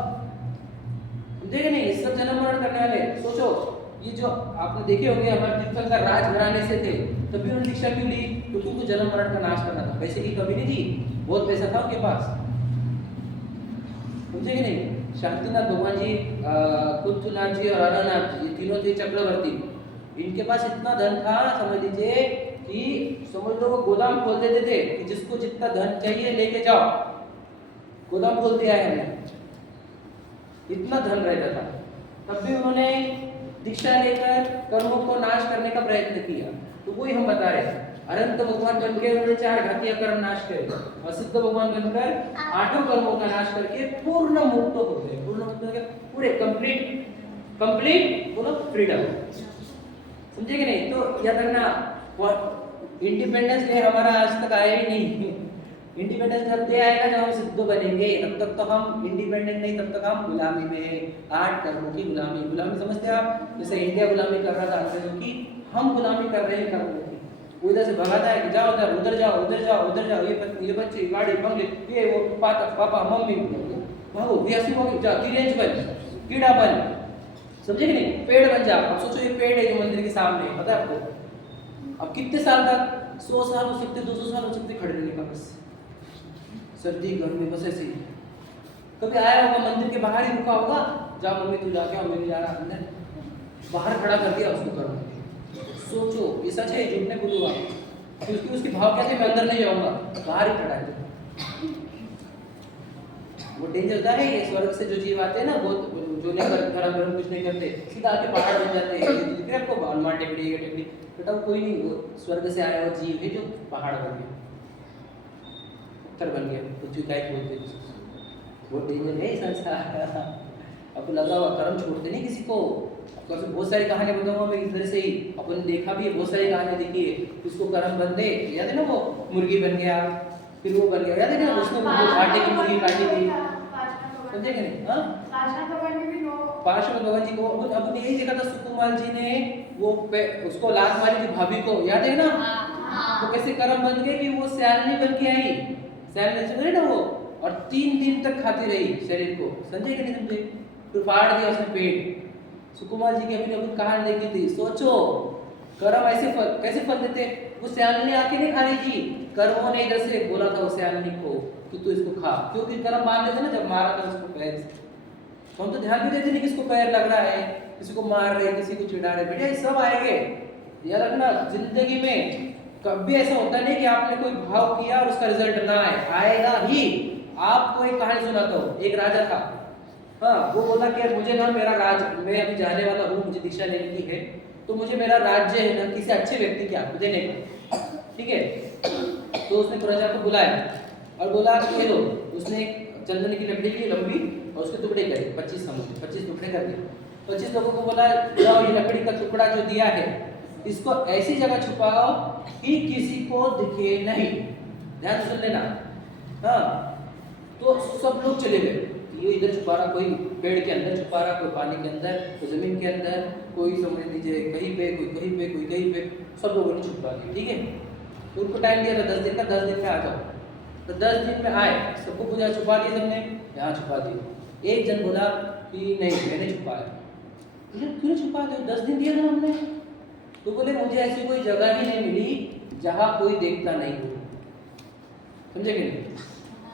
समझे नहीं? ये सब जन्म मरण करने वाले। सोचो, ये जो आपने देखे होंगे हमारे तीर्थंकर राज घराने से थे, तभी उन्होंने दीक्षा क्यों ली? क्योंकि उनको जन्म मरण का नाश करना था। पैसे की कमी नहीं थी, बहुत पैसा था उनके पास, समझे कि नहीं? शांतिनाथ भगवान जी, कुंतुनाथ जी और अनानाथ जी, ये तीनों थे चक्रवर्ती। इनके पास इतना धन था, समझ लीजिए कि समझ लो वो गोदाम खोल देते थे कि जिसको जितना धन चाहिए लेके जाओ, गोदाम खोल दिया है हमने, इतना धन रहता था। तब भी उन्होंने दीक्षा लेकर कर्मों को नाश करने का प्रयत्न किया। तो वही हम बता रहे हैं, अनंत भगवान बनकर उन्होंने 4 घातीय कर्म नाश करे, और सिद्ध भगवान बनकर 8 कर्मों का नाश करके पूर्ण मुक्त हो गए। पूर्ण मुक्त पूरे कंप्लीट बोलो फ्रीडम, समझे कि नहीं? तो याद रखना, इंडिपेंडेंस डे हमारा आज तक आया ही नहीं। इंडिपेंडेंस जब डे आएगा जब हम सिद्ध बनेंगे, तब तक तो हम इंडिपेंडेंट नहीं, तब तक हम गुलामी में, 8 कर्मों की गुलामी समझते हैं आप? जैसे इंडिया गुलामी कर रहा था अंग्रेजों की, हम गुलामी कर रहे हैं कर्मों की। वो इधर से भगाता है कि जाओ उधर, उधर जाओ, उधर जाओ, उधर जाओ, ये बच्चे गाड़ी बंगले, ये वो पापा मम्मी भागो, ये ऐसी होगी, जा किरेंज बन, कीड़ा बन, समझे कि नहीं, पेड़ बन जा। अब सोचो ये पेड़ है जो मंदिर के सामने है, पता है आपको, अब कितने साल तक, 100 साल हो सकते, 200 साल हो सकते खड़े रहने का, बस सर्दी गर्मी बस ऐसे ही। कभी आया होगा मंदिर के बाहर ही रुका होगा, जा मम्मी तू जाके आओ, मेरी जा रहा अंदर, बाहर खड़ा कर दिया उसको करो। सोचो ये सच है, झूठ नहीं बोलूंगा, क्योंकि उसके भाव क्या थे, मैं अंदर नहीं जाऊंगा, बाहर ही खड़ा है। वो डेंजर होता है, ये स्वर्ग से जो जीव आते हैं ना, वो जो नहीं कर धर्म धर्म कुछ नहीं करते, सीधा आके पहाड़ बन जाते हैं। दिख रहा है आपको हनुमान टेकड़ी, ये टेकड़ी, बेटा वो कोई नहीं, वो स्वर्ग से आया हुआ जीव है जो पहाड़ बन गया, पत्थर बन गया, पृथ्वी का एक बोलते हैं, वो डेंजर है संसार। आपको लगा हुआ कर्म छोड़ते नहीं किसी को, आपको बहुत सारी कहानियां बताऊंगा मैं इधर से ही, अपन देखा भी है, बहुत सारी कहानियां देखी है, किसको कर्म बंदे, याद है ना वो मुर्गी बन गया, फिर वो बन गया, याद है ना उसने आटे की मुर्गी काटी थी, समझे कि नहीं? हाँ, पार्श्व भगवान जी को अब यही देखा था, सुकुमार जी ने वो उसको लात मारी थी भाभी को, याद है ना? तो कैसे कर्म बन गए कि वो सयानी बन के आई, सयानी समझे ना वो, और 3 दिन तक खाती रही शरीर को, समझे कि नहीं समझे? फिर फाड़ दिया उसने पेट। सुकुमार जी की अभी ने कहानी देखी थी, सोचो कर्म ऐसे कैसे फल देते, वो सयानी आके नहीं खा रही थी, कर्मों ने इधर से बोला था उस सयानी को कि तू इसको खा, क्योंकि कर्म मान देते ना, जब मारा था उसको पैर से, तो हम तो ध्यान भी देते नहीं किसको पैर लग रहा है, किसी को मार रहे, किसी को चिढ़ा रहे, बेटा ये सब आएंगे, याद रखना। जिंदगी में कभी ऐसा होता नहीं कि आपने कोई भाव किया और उसका रिजल्ट ना आए, आएगा ही। आपको एक कहानी सुनाता हूँ, एक राजा था, हाँ, वो बोला कि मुझे ना मेरा राज, मैं अभी जाने वाला हूँ, मुझे दीक्षा लेने की है, तो मुझे मेरा राज्य है ना किसी अच्छे व्यक्ति के आपको देने का, ठीक है? तो उसने प्रजा को बुलाया और बोला कि ये लो, उसने एक चंदन की लकड़ी की लंबी और उसके टुकड़े करे 25 टुकड़े कर दिए, 25 लोगों को बोला जाओ ये लकड़ी का टुकड़ा जो दिया है इसको ऐसी जगह छुपाओ कि किसी को दिखे नहीं, ध्यान सुन लेना। हाँ, तो सब लोग चले गए, ये इधर छुपा रहा, कोई पेड़ के अंदर छुपा रहा, कोई पानी के अंदर, कोई जमीन के अंदर, कोई समझ लीजिए कहीं पे, कोई कहीं पे, कोई कहीं पे, सब लोगों ने छुपा दिया, ठीक है? तो उनको टाइम दिया था 10 दिन का, 10 दिन में आ जाओ, तो 10 दिन में आए, सबको पूछा छुपा दिया सबने, यहाँ छुपा दिया। एक जन बोला कि नहीं मैंने छुपाया, क्यों छुपा दिया, 10 दिन दिया था हमने। तो बोले मुझे ऐसी कोई जगह ही नहीं मिली जहाँ कोई देखता नहीं हो, समझे कि नहीं?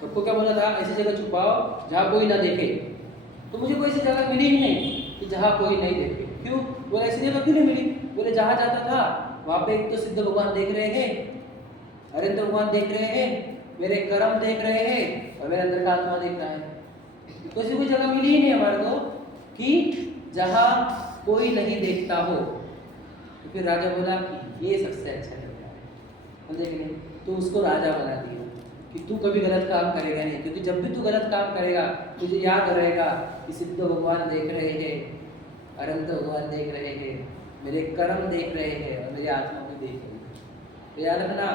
सबको क्या बोला था, ऐसी जगह छुपाओ जहाँ कोई ना देखे, तो मुझे कोई ऐसी जगह मिली ही नहीं कि जहाँ कोई नहीं देखे। क्यों बोला ऐसी जगह क्यों नहीं मिली? बोले जहाँ जाता था वहाँ पे एक तो सिद्ध भगवान देख रहे हैं, हरेंद्र भगवान देख रहे हैं, मेरे कर्म देख रहे हैं और मेरे अंदर का आत्मा देख रहा है, तो ऐसी कोई जगह मिली ही नहीं हमारे को कि जहाँ कोई नहीं देखता हो। तो फिर राजा बोला कि ये सबसे अच्छा लगता है, समझे कि नहीं? तो उसको राजा बना दिया कि तू कभी गलत काम करेगा नहीं, क्योंकि जब भी तू गलत काम करेगा तुझे याद रहेगा कि सिद्ध भगवान देख रहे हैं, अनंत भगवान देख रहे हैं, मेरे कर्म देख रहे हैं और मेरी आत्मा को देख रहे हैं। तो याद रखना,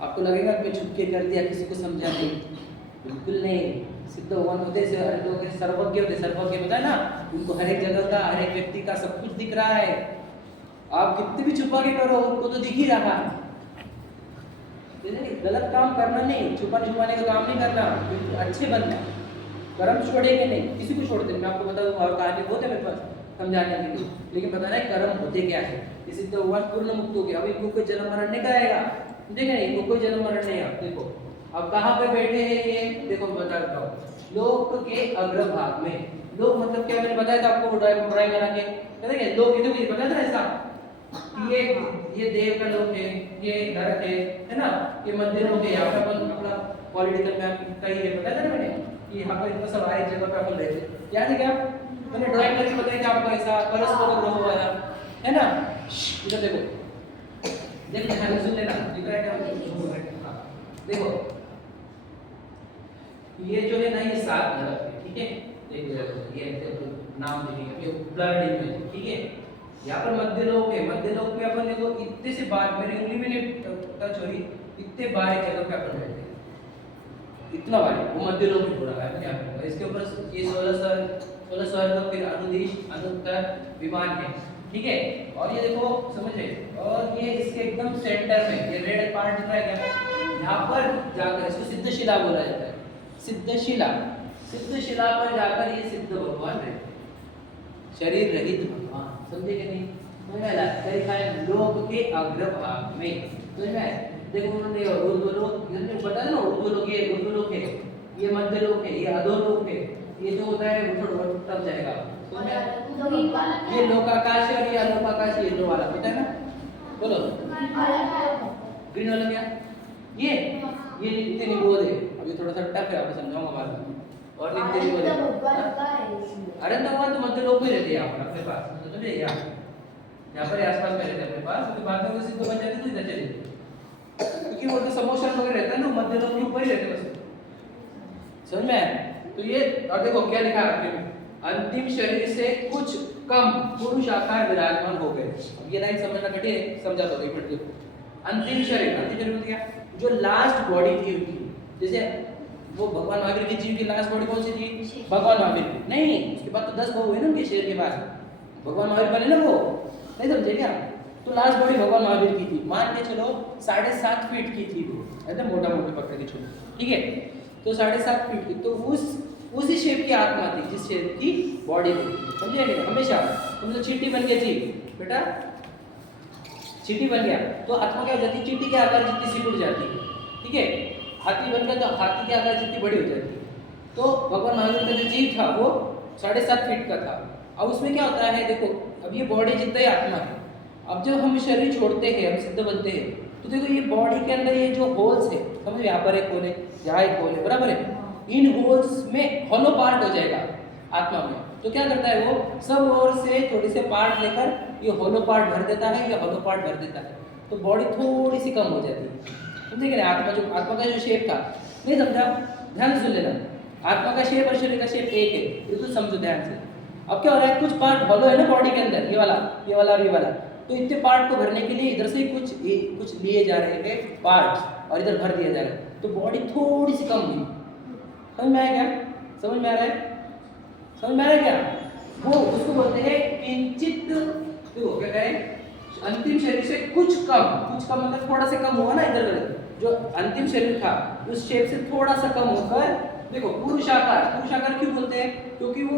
आपको लगेगा कि मैं छुपके कर दिया, किसी को समझा नहीं, बिल्कुल नहीं। सिद्ध भगवान होते सर्वज्ञ होते, सर्वज्ञ होता है ना, उनको हर एक जगह का, हर एक व्यक्ति का सब कुछ दिख रहा है। आप कितने भी छुपा के करो उनको तो दिख ही रहा है। गलत काम करना नहीं, छुपाने का काम नहीं करना, बिल्कुल अच्छे बनना, कर्म छोड़ेंगे नहीं, किसी को छोड़ते नहीं। मैं आपको बता दूं और कहानी बहुत है मेरे पास समझाने के लिए, लेकिन पता नहीं कर्म होते क्या है। इसी तो भगवान पूर्ण मुक्त हो गया, अब इनको कोई जन्म मरण नहीं कराएगा, देखे नहीं, इनको कोई जन्म मरण नहीं है। देखो अब कहाँ पे बैठे हैं ये, देखो बता देता हूँ, लोक के अग्रभाग में। लोक मतलब क्या, मैंने बताया था आपको ड्राइंग बना के, कहते हैं लोक, मुझे पता था ऐसा, ये देव का लोक है, ये नरक है ना, ये मंदिर लोक है। यहाँ पे अपन अपना पॉलिटिकल मैप का ही है, बताया था ना मैंने कि यहाँ पे इतना सब हर एक जगह पे अपन रहते, याद है क्या? मैंने ड्राइंग करके बताया था आपको, ऐसा परस्पर ग्रह वाला है ना। इधर देखो, देखो ध्यान सुन लेना, दिख रहा है क्या? देखो ये जो है ना, ये 7 नरक है, ठीक है? देखो ये नाम देखिए, ये ब्लड इमेज, ठीक है? यहाँ पर मध्य लोक है, मध्य लोक में अपन देखो इतने से बार, मेरी उंगली में नहीं टच हो रही, इतने बारीक जगह पे अपन रहते हैं, इतना बारीक, वो मध्य लोक में पूरा है यहाँ पे। इसके ऊपर ये 16 स्वर्ग, फिर अनुदिश, अनुत्तर, विमान है, ठीक है। और ये देखो समझ रहे, और ये इसके एकदम सेंटर में ये रेड पार्ट दिख रहा है क्या, यहाँ पर जाकर इसको सिद्ध शिला बोला जाता है। सिद्ध शिला, सिद्ध शिला पर जाकर ये सिद्ध भगवान रहते हैं, शरीर रहित भगवान, समझे कि नहीं? लिखा है लोक के अग्रभाग में, समझ में आया? देखो उन्होंने ऊर्ध्वलोक, इन्होंने बताया ना ऊर्ध्वलोक है, ऊर्ध्वलोक है, ये मध्यलोक है, ये अधोलोक है, ये जो होता है वो थोड़ा टप जाएगा, समझ में आया? ये लोकाकाश है और ये अलोकाकाश, ये दो वाला पता है ना? बोलो ग्रीन वाला क्या? ये नित्य निबोध है। अभी थोड़ा सा टफ है, आपको समझाऊंगा बाद में। और नित्य निबोध अनंत भगवान तो मध्य लोक में रहते हैं यहाँ पर अपने पास, तो समझे यहाँ पर आसपास में रहते हैं अपने पास, तो बाद में वो सिद्ध बन जाते तो इधर चले जाते, क्योंकि वो तो समोशन वगैरह रहता है ना, मध्य लोक के ऊपर ही रहते बस, समझ में आया? तो ये और देखो क्या लिखा है, अंतिम शरीर से कुछ कम पुरुष आकार विराजमान हो गए। अब ये लाइन समझना कठिन है, समझा दो एक मिनट। देखो अंतिम शरीर मतलब क्या, जो लास्ट बॉडी थी उनकी, जैसे वो भगवान महावीर की जीव की लास्ट बॉडी कौन सी थी? भगवान महावीर की नहीं, उसके बाद तो 10 बहु है ना उनके शरीर के पास, भगवान महावीर बने ना वो, नहीं समझे क्या? तो लास्ट बॉडी भगवान महावीर की थी, मान के चलो 7.5 फीट की थी वो, एकदम मोटा मोटा पकड़ के चलो, ठीक है? तो 7.5 फीट की, तो उसी शेप की आत्मा थी जिस शेप की बॉडी थी, समझे नहीं? हमेशा तुम तो चींटी बन के जी बेटा, चींटी बन गया तो आत्मा क्या हो जाती है? चींटी के आकार जितनी सी उड़ जाती है, ठीक है? हाथी बन गया तो हाथी के आकार जितनी बड़ी हो जाती है। तो भगवान महावीर का जो जीव था वो 7.5 फीट का था। अब उसमें क्या होता है, देखो अब ये बॉडी जितना ही आत्मा है, अब जब हम शरीर छोड़ते हैं, हम सिद्ध बनते हैं, तो देखो ये बॉडी के अंदर ये जो होल्स है, समझो यहाँ पर एक होल है, यहाँ एक होल है, बराबर है? इन होल्स में हॉलो पार्ट हो जाएगा आत्मा में, तो क्या करता है वो सब ओर से थोड़ी से पार्ट लेकर ये हॉलो पार्ट भर देता है, या हॉलो पार्ट भर देता है, तो बॉडी थोड़ी सी कम हो जाती है, समझे क्या? आत्मा का जो शेप था, नहीं समझा? ध्यान से सुन लेना, आत्मा का शेप और शरीर का शेप एक है, ये तो समझो ध्यान से। अब क्या हो रहा है, कुछ पार्ट हॉलो है ना बॉडी के अंदर, ये वाला और ये वाला, तो इतने पार्ट को भरने के लिए इधर से कुछ लिए जा रहे हैं पार्ट्स और इधर भर दिया जा रहा है, तो बॉडी थोड़ी सी कम हुई। समझ में आया क्या? समझ में आ रहा है? समझ में आ रहा है क्या? वो उसको बोलते हैं किंचित, देखो क्या कहें, अंतिम शरीर से कुछ कम मतलब थोड़ा सा कम हुआ ना, इधर जो अंतिम शरीर था उस शेप से थोड़ा सा कम होकर, देखो पुरुषाकार क्यों बोलते हैं? क्योंकि वो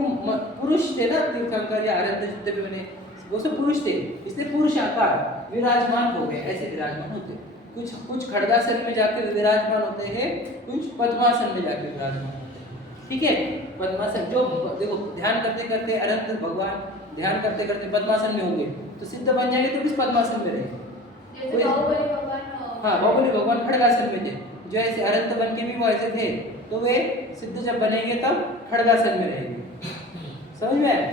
पुरुष थे ना, तीर्थंकर या आर्य जितने भी बने वो सब पुरुष थे, इसलिए पुरुषाकार विराजमान हो गए, ऐसे विराजमान होते हैं। कुछ खड़गासन में जाकर विराजमान होते हैं, कुछ पद्मासन में जाकर विराजमान होते हैं, ठीक है? पद्मासन जो देखो ध्यान करते करते अनंत भगवान ध्यान करते करते पद्मासन में होंगे, तो सिद्ध बन जाएंगे, तो किस पद्मासन में रहेंगे? हाँ, बाहुबली भगवान खड़गासन में थे, जो ऐसे अनंत बन के भी वो ऐसे थे, तो वे सिद्ध जब बनेंगे तब खड़गासन में रहेंगे। समझ में आया?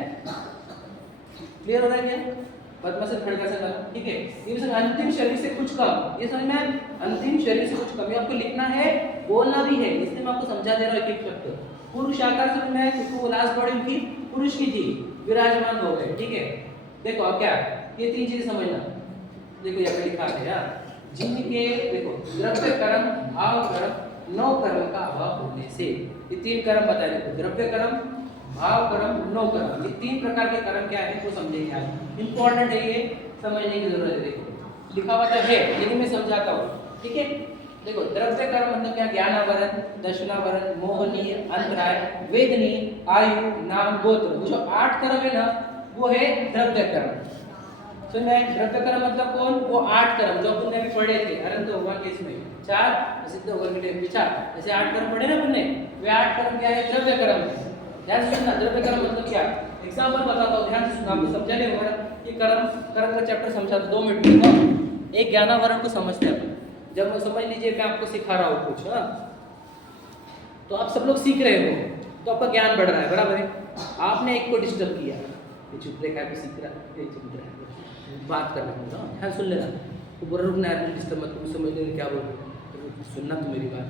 क्लियर हो रहा है क्या? पद्मासन खड़गासन वाला, ठीक है? ये अंतिम शरीर से कुछ कम, ये समझ में आया? अंतिम शरीर से कुछ कम, ये आपको लिखना है, बोलना भी है, इसलिए मैं आपको समझा दे रहा हूँ एक शब्द। पुरुष आकार समझ में आया, क्योंकि वो लास्ट बॉडी उनकी पुरुष की थी, विराजमान हो गए, ठीक है? देखो अब क्या, ये 3 चीजें समझना। देखो यहाँ पे लिखा है यार, जिनके देखो द्रव्य कर्म, भाव कर्म, 9 कर्म का अभाव होने से, ये 3 कर्म बताए। देखो द्रव्य कर्म, भाव कर्म, 9 कर्म, ये 3 प्रकार के कर्म क्या है वो समझेंगे आज। इंपॉर्टेंट है, ये समझने की जरूरत है। देखो लिखा हुआ तो है, लेकिन मैं समझाता हूँ, ठीक है? देखो द्रव्य कर्म मतलब क्या? ज्ञानावरण, दर्शनावरण, मोहनीय, अंतराय, वेदनीय, आयु, नाम, गोत्र, जो 8 कर्म है ना, वो है द्रव्य कर्म। तो मैं द्रव्य कर्म मतलब कौन? वो 8 कर्म जो अपन ने अभी पढ़े थे अनंत भगवान के इसमें 4 सिद्ध भगवान के टाइम 4, ऐसे 8 कर्म पढ़े ना अपन ने, वे 8 कर्म क्या है? द्रव्य कर्म है। ध्यान से सुनना, द्रव्य कर्म मतलब क्या? एग्जांपल बताता हूँ, ध्यान से सुनना, आपको समझाने होगा कि कर्म का चैप्टर समझा दो 2 मिनट में। एक ज्ञानावरण को समझते हैं अपन, जब समझ लीजिए मैं आपको सिखा रहा हूँ कुछ, हाँ, तो आप सब लोग सीख रहे हो, तो आपका ज्ञान बढ़ रहा है, बराबर है? आपने एक को डिस्टर्ब किया, ये चुप रहा है, सीख रहा है, ये चुप रहा है, बात कर रहा हूँ, हाँ सुन लेना, तो बुरा रुकना है, डिस्टर्ब मत करो, समझ लेना क्या बोल रहे हो, तो सुनना तो मेरी बात।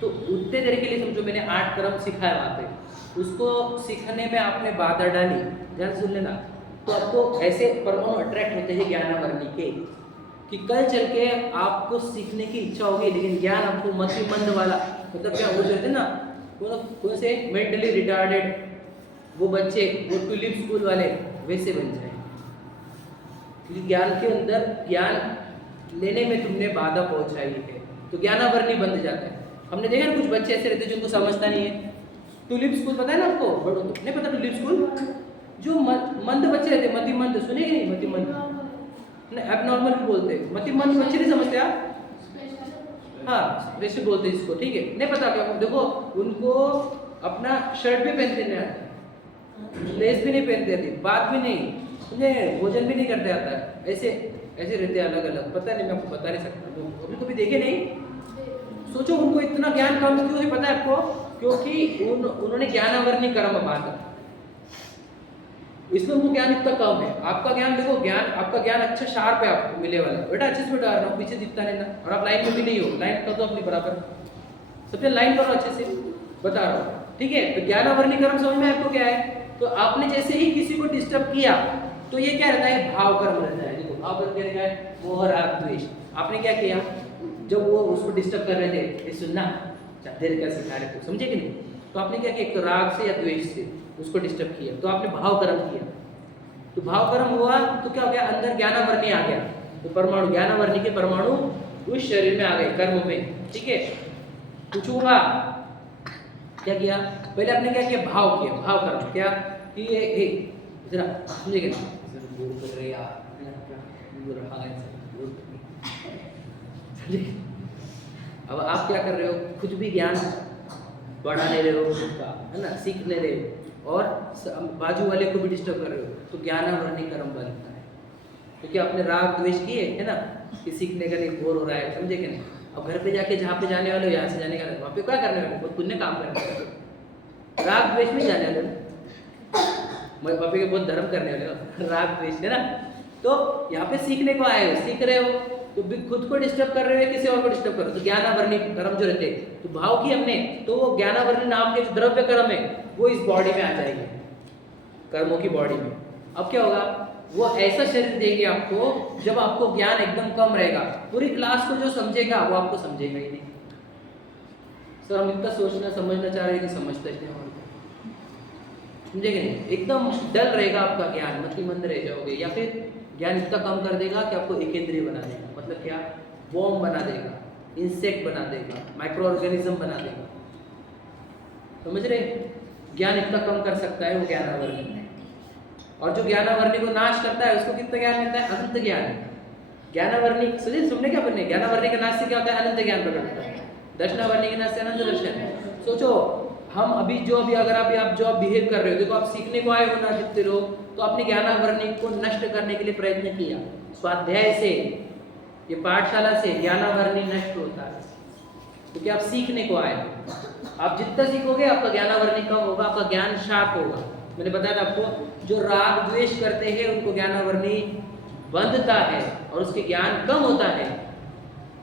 तो उतने देर के लिए समझो मैंने 8 कर्म सिखाया वहाँ पे, उसको सीखने में आपने बाधा डाली, ध्यान सुन लेना, तो आपको ऐसे परमाणु अट्रैक्ट होते हैं ज्ञानावरणी के, कि कल चल के आपको सीखने की इच्छा होगी, लेकिन ज्ञान आपको मतिमंद वाला, मतलब क्या हो जाते ना, कौन से मेंटली रिटार्डेड वो बच्चे, वो ट्यूलिप स्कूल वाले वैसे बन जाए। क्योंकि ज्ञान के अंदर ज्ञान लेने में तुमने बाधा पहुंचाई है, तो ज्ञानावरणी बंध जाता है। हमने देखा ना कुछ बच्चे ऐसे रहते हैं जिनको समझता नहीं है। टुलिप स्कूल पता है ना आपको? बड़ों नहीं पता टुलिप स्कूल? जो मंद बच्चे रहते हैं, मतिमंद, सुने कि नहीं? मतिमंद, एबनॉर्मल भी बोलते हैं, मतिमंद बच्चे नहीं समझते आप? हाँ, वैसे बोलते हैं इसको, ठीक है? नहीं पता क्या? देखो उनको अपना शर्ट भी पहनते नहीं आता, लेस भी नहीं पहनते आती, बात भी नहीं, उन्हें भोजन भी नहीं करते आता है, ऐसे ऐसे रहते हैं अलग अलग। पता नहीं, मैं आपको बता नहीं सकता, अभी कभी देखे नहीं। सोचो उनको इतना ज्ञान कम क्यों है पता है आपको? क्योंकि उन्होंने ज्ञानावरणी कर्म बांधा, इसमें उनको ज्ञान इतना कम है। आपका ज्ञान देखो, ज्ञान आपका ज्ञान अच्छा शार्प है, आपको मिले वाला बेटा अच्छे से बैठा रहा हूँ, पीछे दिखता नहीं ना, और आप लाइन में भी नहीं हो, लाइन कर दो अपनी बराबर, सबसे लाइन करो अच्छे से, बता रहा हूँ, ठीक है? तो ज्ञानावरणी कर्म समझ में आपको क्या है? तो आपने जैसे ही किसी को डिस्टर्ब किया तो ये क्या रहता है? भाव कर्म रहता है। देखो भाव कर्म क्या रहता है? मोह राग द्वेष। आपने क्या किया जब वो उसको डिस्टर्ब कर रहे थे? ये सुनना देर क्या सिखा रहे थे, समझे कि नहीं? तो आपने क्या किया? राग से या द्वेष से उसको डिस्टर्ब किया, तो आपने भाव कर्म किया। तो भाव कर्म हुआ तो क्या हो गया? अंदर ज्ञानावरणी आ गया, तो परमाणु, ज्ञानावरणी के परमाणु उस शरीर में आ गए, कर्म में, ठीक है? पूछूंगा क्या किया? पहले आपने क्या किया? भाव किया, भाव कर्म क्या कि ये जरा समझे कि नहीं? कर रहे यार, अब आप क्या कर रहे हो? कुछ भी ज्ञान बढ़ा ले रहे हो खुद का, है ना, सीख ले रहे हो, और बाजू वाले को भी डिस्टर्ब कर रहे हो, तो ज्ञानावरणी कर्म बनता है। क्योंकि आपने राग द्वेष किए, है ना, कि सीखने का नहीं, बोर हो रहा है, समझे कि नहीं? अब घर पे जाके जहाँ पे जाने वाले हो, यहाँ से जाने का, वहाँ पे क्या करने वाले? बहुत पुण्य काम करने वाले, राग द्वेष में जाने वाले, वहाँ पे बहुत धर्म करने वाले हो, राग द्वेष, है ना? तो यहाँ पे सीखने को आए हो, सीख रहे हो, तो खुद को डिस्टर्ब कर रहे हो, किसी और को डिस्टर्ब कर रहे हो, तो ज्ञानावरणी कर्म जो रहते हैं, तो भाव की हमने, तो वो ज्ञानावरणी नाम के जो द्रव्य कर्म है वो इस बॉडी में आ जाएंगे, कर्मों की बॉडी में। अब क्या होगा? वो ऐसा शरीर देंगे आपको जब आपको ज्ञान एकदम कम रहेगा, पूरी क्लास को जो समझेगा वो आपको समझेगा ही नहीं। सर हम इतना सोचना समझना चाह रहे हैं कि समझते ही नहीं, समझे कि नहीं? एकदम डल रहेगा आपका ज्ञान, मतिमंद रह जाओगे, या फिर ज्ञान इतना कम कर देगा कि आपको एकेंद्रीय बना देगा। मतलब क्या? वॉर्म बना देगा, इंसेक्ट बना देगा, माइक्रो ऑर्गेनिज्म बना देगा, समझ रहे? ज्ञान इतना कम कर सकता है वो ज्ञानावरणी। और जो ज्ञानावरणी को नाश करता है उसको कितना ज्ञान मिलता है? अनंत ज्ञान। ज्ञानावरणी सुनने क्या बनने? ज्ञानावरणी के नाश से क्या होता है? अनंत ज्ञान प्रकट होता है। दर्शनावरणी के नाश से अनंत दर्शन। सोचो हम अभी अगर आप जो बिहेव कर रहे हो, देखो आप सीखने को आए हो ना जितने लोग, तो अपनी ज्ञानावरणी को नष्ट करने के लिए प्रयत्न किया, स्वाध्याय से, ये पाठशाला से ज्ञानावरणी नष्ट होता है, क्योंकि आप सीखने को आए। आप जितना सीखोगे आपका ज्ञानावरणी कम होगा, आपका ज्ञान शार्प होगा। मैंने बताया था आपको, जो राग द्वेष करते हैं उनको ज्ञानावरणी बंधता है और उसके ज्ञान कम होता है,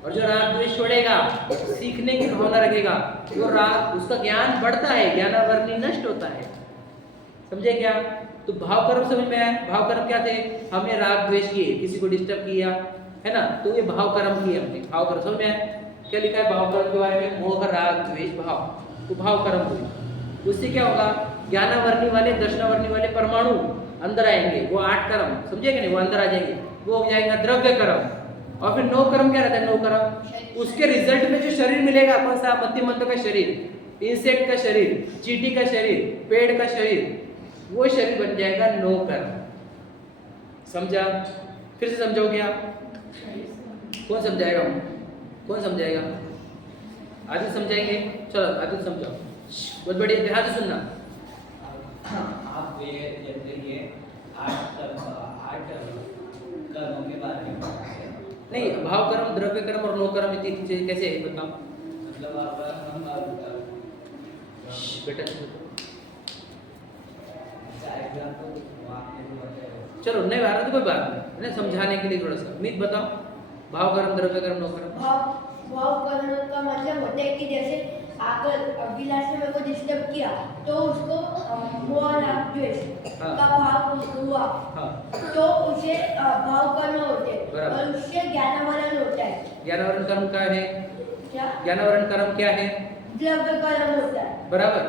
और जो राग द्वेष छोड़ेगा, सीखने की भावना रखेगा, वो राग, उसका ज्ञान बढ़ता है, ज्ञानावरणी नष्ट होता है। समझे क्या? तो भाव कर्म समझ में आया? भाव कर्म क्या थे? हमने राग द्वेष किए, किसी को डिस्टर्ब किया, है ना, तो ये भाव कर्म किए हमने। भाव कर्म समझ में आया? क्या लिखा है भाव कर्म के बारे में? मोह राग द्वेष भाव, तो भाव कर्म हुई। उससे क्या होगा? ज्ञानावरणी वाले, दर्शनावरणी वाले परमाणु अंदर आएंगे, वो 8 कर्म, समझे कि नहीं, वो अंदर आ जाएंगे, वो हो जाएगा द्रव्य कर्म। और फिर 9 कर्म क्या रहता है? 9 कर्म, उसके रिजल्ट में जो शरीर मिलेगा, कौन सा? मतिमंद का शरीर, इंसेक्ट का शरीर, चींटी का शरीर, पेड़ का शरीर, वो शरीर बन जाएगा 9 कर्म। समझा? फिर से समझोगे आप? कौन समझाएगा? कौन समझाएगा? आदित्य समझाएंगे? चलो आदित्य समझाओ, बहुत बढ़िया, ध्यान से सुनना। आप ये जैसे ये 8 कर्मों के बारे में बताएं। नहीं, भाव कर्म, द्रव्य कर्म और 9 कर्म कैसे है बताओ? मतलब हम बेटा तो चलो नहीं आ रहा तो कोई बात नहीं, समझाने के लिए थोड़ा सा मीत बताओ। भाव कर्म, द्रव्य कर्म, 9 कर्म। भाव करने का मतलब होता है कि जैसे अगर अभिलाष ने मेरे को डिस्टर्ब किया तो उसको मोह राग द्वेष का भाव हुआ, तो उसे भाव कर्म होते हैं और उससे ज्ञानावरण होता है। ज्ञानावरण कर्म क्या है? क्या? ज्ञानावरण कर्म क्या है? द्रव्य कर्म होता है, बराबर।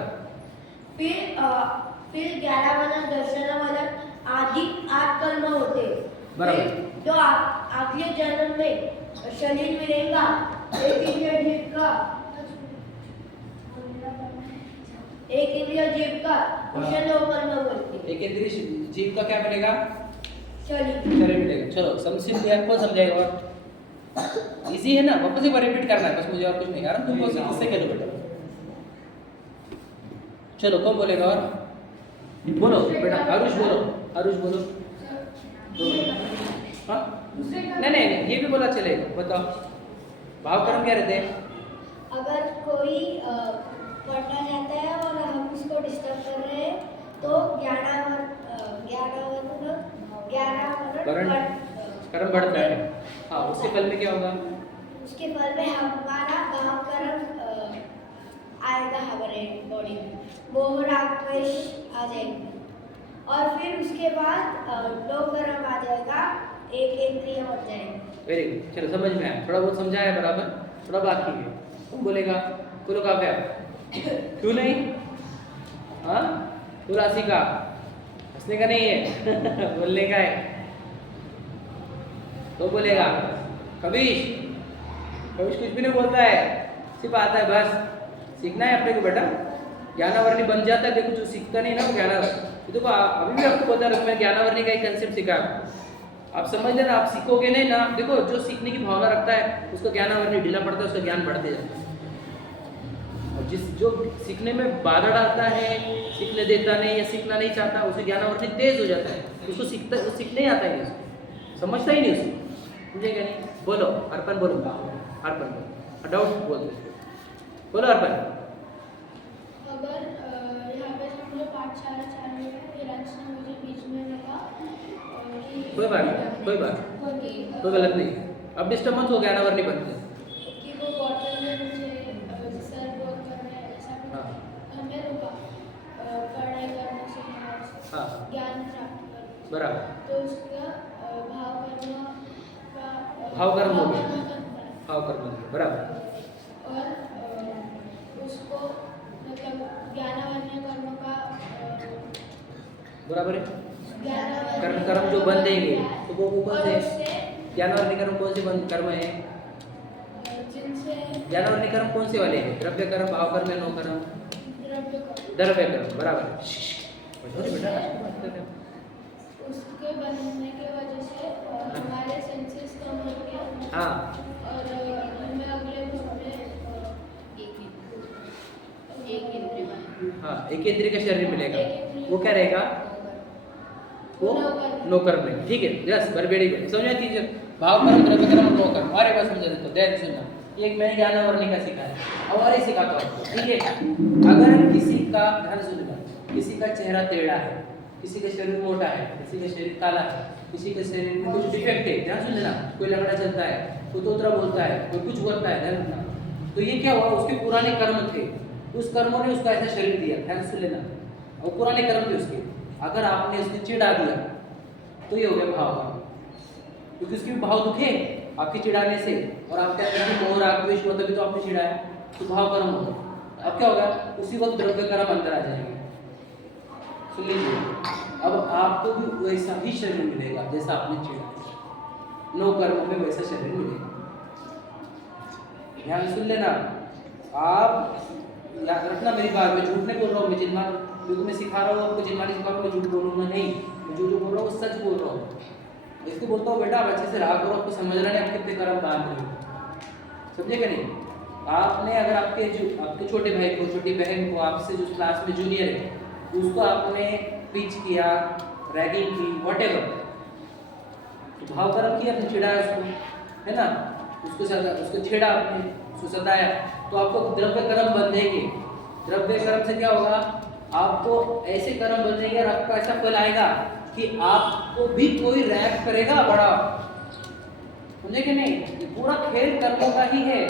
फिर ज्ञानावरण, दर्शनावरण आदि 8 कर्म होते हैं। बराबर। जो अगले जन्म में शरीर मिलेगा एक इंद्रिय जीव का उसे नो कर्म बोलते हैं। एक इंद्रिय जीव का क्या मिलेगा? शरीर शरीर मिलेगा। चलो समझ लिया, कौन समझाएगा? और इजी है ना, वापस एक बार रिपीट करना है बस, मुझे और कुछ नहीं यार, तुम बस इससे कह दो बेटा। चलो कौन बोलेगा? और बोलो बेटा, आरुष बोलो, आरुष बोलो। हाँ नहीं नहीं नहीं, ये भी बोला चलेगा, बताओ भाव कर्म क्या रहते हैं? अगर कोई पढ़ना चाहता है और हम उसको डिस्टर्ब कर रहे हैं तो कर्म बढ़ता है। हाँ, उसके फल में क्या होगा? उसके फल में हमारा भाव कर्म आएगा हमारे बॉडी में, मोह राग द्वेष आ जाएंगे और फिर उसके बाद लो कर्म आ जाएगा, एक इंद्रिय बन जाएगा। वेरी गुड, चलो समझ में आया, थोड़ा बहुत समझाया बराबर, थोड़ा बाकी है। तुम बोलेगा बोलो काव्या, क्यों नहीं? हाँ बोला सीखा, हंसने का नहीं है बोलने का है। तो बोलेगा कबीश, कबीश कुछ भी नहीं बोलता है, सिर्फ आता है बस, सीखना है अपने को बेटा। ज्ञानावरणी बन जाता है, देखो जो सीखता नहीं ना वो ज्ञानावरणी। देखो अभी भी आपको बता रहा हूँ मैं, ज्ञानावरणी का एक कंसेप्ट सिखा, आप समझ लेना, आप सीखोगे नहीं ना, देखो जो सीखने की भावना रखता है उसको ज्ञानावरणी ढीला पड़ता है, उसका ज्ञान बढ़ते जाता है। और जो सीखने में बाधा डालता है, सीखने देता नहीं या सीखना नहीं चाहता, उसे ज्ञानावरणी तेज हो जाता है, उसको सीखने ही आता ही नहीं, उसको समझता ही नहीं उसको, समझेगा नहीं। बोलो अर्पण, बोलो अर्पण, बोलो डाउट बोल बोलो अर्पण। अगर यहाँ पे हम लोग पाठशाला चालू है, विराज ने मुझे बीच में लगा कोई बात नहीं, कोई बात कोई गलत नहीं, अब डिस्टर्ब मत हो, ज्ञानावरणी बनते कि वो बॉटल में मुझे सर बोल कर रहे हैं, ऐसा कुछ हमें रुका पढ़ाई करने से हाँ ज्ञान प्राप्त कर, बराबर, तो उसका भाव कर्म का भाव कर्म हो गया, करता है भाव कर्म बराबर। और उसको मतलब ज्ञानावरण्य कर्म का बराबर है, कर्म ज्ञानावरण्य कर्म जो बन देंगे तो वो कौन और से उससे ज्ञानावरणी कर्म कौन से बंद कर्म है? जिनसे ज्ञानावरणी कर्म कौन से वाले हैं? द्रव्य कर्म, भाव कर्म या नो कर्म? द्रव्य कर्म बराबर। उसके बनने की वजह से हमारे सेंसेस कम हो गए हाँ और हमें अगले भव में एक इंद्रिय हाँ, एक इंद्रिय का शरीर मिलेगा, वो क्या रहेगा? वो नो कर्म है, ठीक है, यस बरबेड़ी समझ में कीजिए। भाव कर्म, द्रव्य कर्म, नो कर्म, अरे बस समझा देते, ध्यान सुनना, एक मैंने ज्ञानावरणी का सीखा है, अब और ही सिखाता हूँ, ठीक है। अगर किसी का, ध्यान सुनना, किसी का चेहरा टेढ़ा है, किसी का शरीर मोटा है, किसी का शरीर काला है, किसी के शरीर में कुछ डिफेक्ट है, ध्यान सुन लेना, कोई लंगड़ा चलता है, कोई तोतरा बोलता है, कोई कुछ बोलता है, ध्यान रखना। तो ये क्या हुआ, उसके पुराने कर्म थे, उस कर्मों ने उसको ऐसा शरीर दिया, ध्यान सुन लेना, और पुराने कर्म थे उसके, अगर आपने उसने चिढ़ा दिया तो ये हो गया भाव कर्म, क्योंकि उसके भी भाव दुखे आपके चिढ़ाने से, और आपके अंदर भी मोह राग द्वेष हुआ तभी तो आपने चिढ़ाया, तो भाव कर्म होगा। अब क्या होगा, उसी वक्त द्रव्य कर्म अंदर आ जाएंगे। सुन लीजिए, अब आपको भी वैसा ही शरीर मिलेगा जैसा आपने चिढ़ा, नो कर्म में वैसा शरीर मिलेगा। ध्यान सुन लेना, आप याद रखना मेरी बात, मैं झूठ नहीं बोल रहा हूँ, मैं जिनमान जो मैं सिखा रहा हूँ आपको, जिनमान सिखा रहा हूँ, मैं झूठ बोलूँगा नहीं, मैं जो बोल रहा हूँ सच बोल रहा हूँ। इसको बोलता हूँ बेटा आप अच्छे से रहा करो, आपको समझना नहीं आप कितने कर्म काम करो, समझे कि नहीं। आपने अगर आपके छोटे भाई को, छोटी बहन को, आपसे जो क्लास में जूनियर है, उसको आपने पिच किया, रैगिंग की, व्हाटएवर, तो भाव कर्म किया, आपने चिढ़ाया उसको, है ना, उसको छेड़ा आपने, उसको सताया, तो आपको द्रव्य कर्म बन देंगे। द्रव्य कर्म से क्या होगा, आपको ऐसे कर्म बन देंगे और आपको ऐसा फल आएगा कि आपको भी कोई रैप करेगा बड़ा, समझे कि नहीं। ये पूरा खेल कर्मों का ही है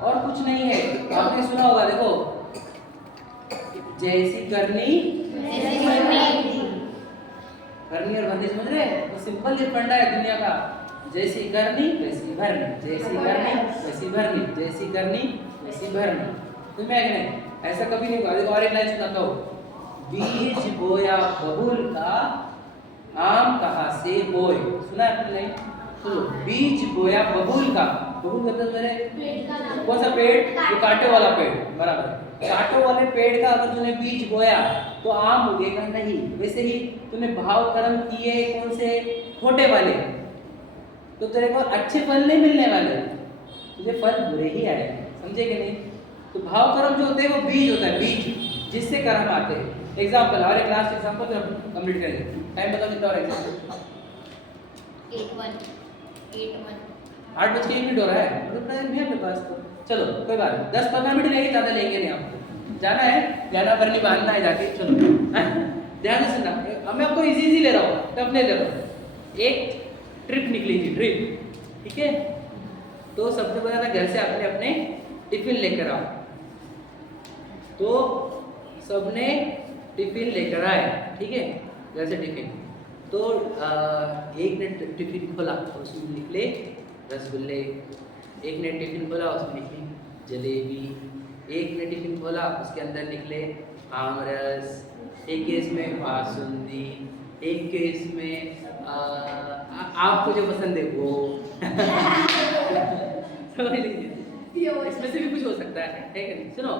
और कुछ नहीं है। आपने सुना होगा, देखो, जैसी करनी करनी और बंदी, समझ रहे, तो सिंपल ये फंडा है दुनिया का, जैसी करनी वैसी भरनी, जैसी करनी वैसी भरनी, जैसी करनी वैसी भरनी, तो मैं नहीं, ऐसा कभी नहीं हुआ। देखो और एक लाइन सुनाता हूँ, बीज बोया बबूल का, आम कहाँ से बोए, सुना है आपने? नहीं सुनो, बीज बोया बबूल का। बबूल मतलब मैंने कौन सा पेड़? ये कांटे वाला पेड़, बराबर। कांटों वाले पेड़ का अगर तूने बीज बोया तो आम उगेगा नहीं। वैसे ही तूने भाव कर्म किए कौन से? छोटे वाले, तो तेरे को अच्छे फल नहीं मिलने वाले, तुझे फल बुरे ही आएंगे। समझे कि नहीं? तो भाव कर्म जो होते हैं वो बीज होता है, बीज जिससे कर्म आते हैं। एग्जांपल, हमारे क्लास एग्जांपल फिर हम कंप्लीट करेंगे। टाइम बताओ कितना हो रहा है? एग्जांपल 8 बज के 1 मिनट हो रहा है, मतलब टाइम है अपने पास। तो चलो कोई बात नहीं, 10-15 मिनट लेंगे, ज़्यादा लेंगे नहीं। आपको जाना है, जाना पर नहीं बांधना है जाके। चलो ध्यान से सुनना, अब मैं आपको इजी ले रहा हूँ, टफ नहीं ले रहा हूँ। एक ट्रिप निकली थी, ट्रिप, ठीक है? तो सबसे पहले था घर से अपने अपने टिफिन लेकर आओ। तो सबने टिफिन लेकर आए, ठीक है? घर से टिफिन। तो एक ने टिफिन खोला तो उसमें निकले रसगुल्ले, एक ने टिफिन खोला उसमें निकली जलेबी, एक ने टिफिन खोला उसके अंदर निकले आमरस, एक केस में बासुंदी, एक केस में आपको जो पसंद है वो समझ लीजिए, इसमें से भी कुछ हो सकता है कि नहीं? सुनो,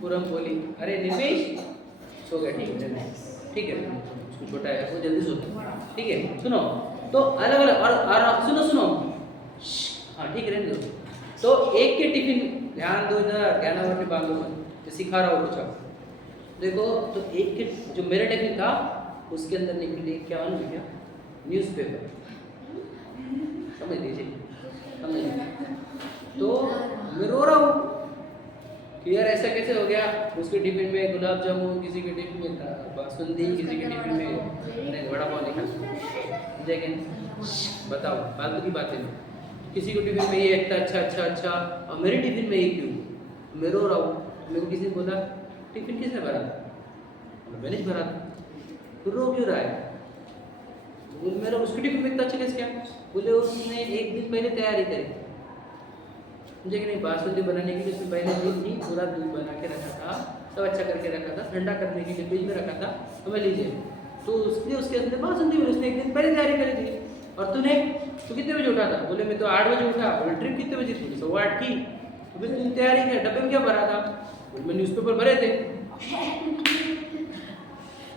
पूरम बोली, अरे निमेश सो गया, ठीक है, उसको छोटा है वो जल्दी सोता है, ठीक है? सुनो, तो अलग अलग और सुनो, हाँ ठीक है, रहने दो। तो एक के टिफिन, ध्यान दो इधर, ध्यान और बांधो मत, सिखा रहा हूँ कुछ आपको। देखो, तो एक के जो मेरा टिफिन था उसके अंदर निकले क्या मालूम क्या? न्यूज़पेपर, समझ लीजिए, समझ लीजिए। तो मैं रो रहा हूँ कि यार ऐसा कैसे हो गया? उसके टिफिन में गुलाब जामुन, किसी के टिफिन में बासुंदी, किसी के टिफिन में वड़ा पाव निकला। लेकिन बताओ, फालतू की बातें नहीं। किसी को टिफिन में ये एक था, अच्छा, और मेरे टिफिन में ये क्यों? मैं रो रहा हूँ। मेरे को किसी ने बोला टिफिन किसने भरा? मैंने भरा। तो रो क्यों रहा है? बोले मेरा उसके टिफिन में इतना अच्छा कैसे क्या? बोले उसने एक दिन पहले तैयारी करी, मुझे कि नहीं, बासुंदी बनाने के लिए उसने पहले दिन ही पूरा दूध बना के रखा था, सब अच्छा करके रखा था, ठंडा करने के लिए फ्रिज में रखा था, हमें लीजिए। तो उसके अंदर बासुंदी में उसने एक दिन पहले तैयारी करी थी। और तू कितने बजे उठा था? बोले मैं तो 8 बजे उठा। बोले ट्रिप कितने बजे थी? 8:15 की। तो फिर तूने तैयारी किया, डब्बे में क्या भरा था? बोले मैं न्यूज़पेपर भरे थे।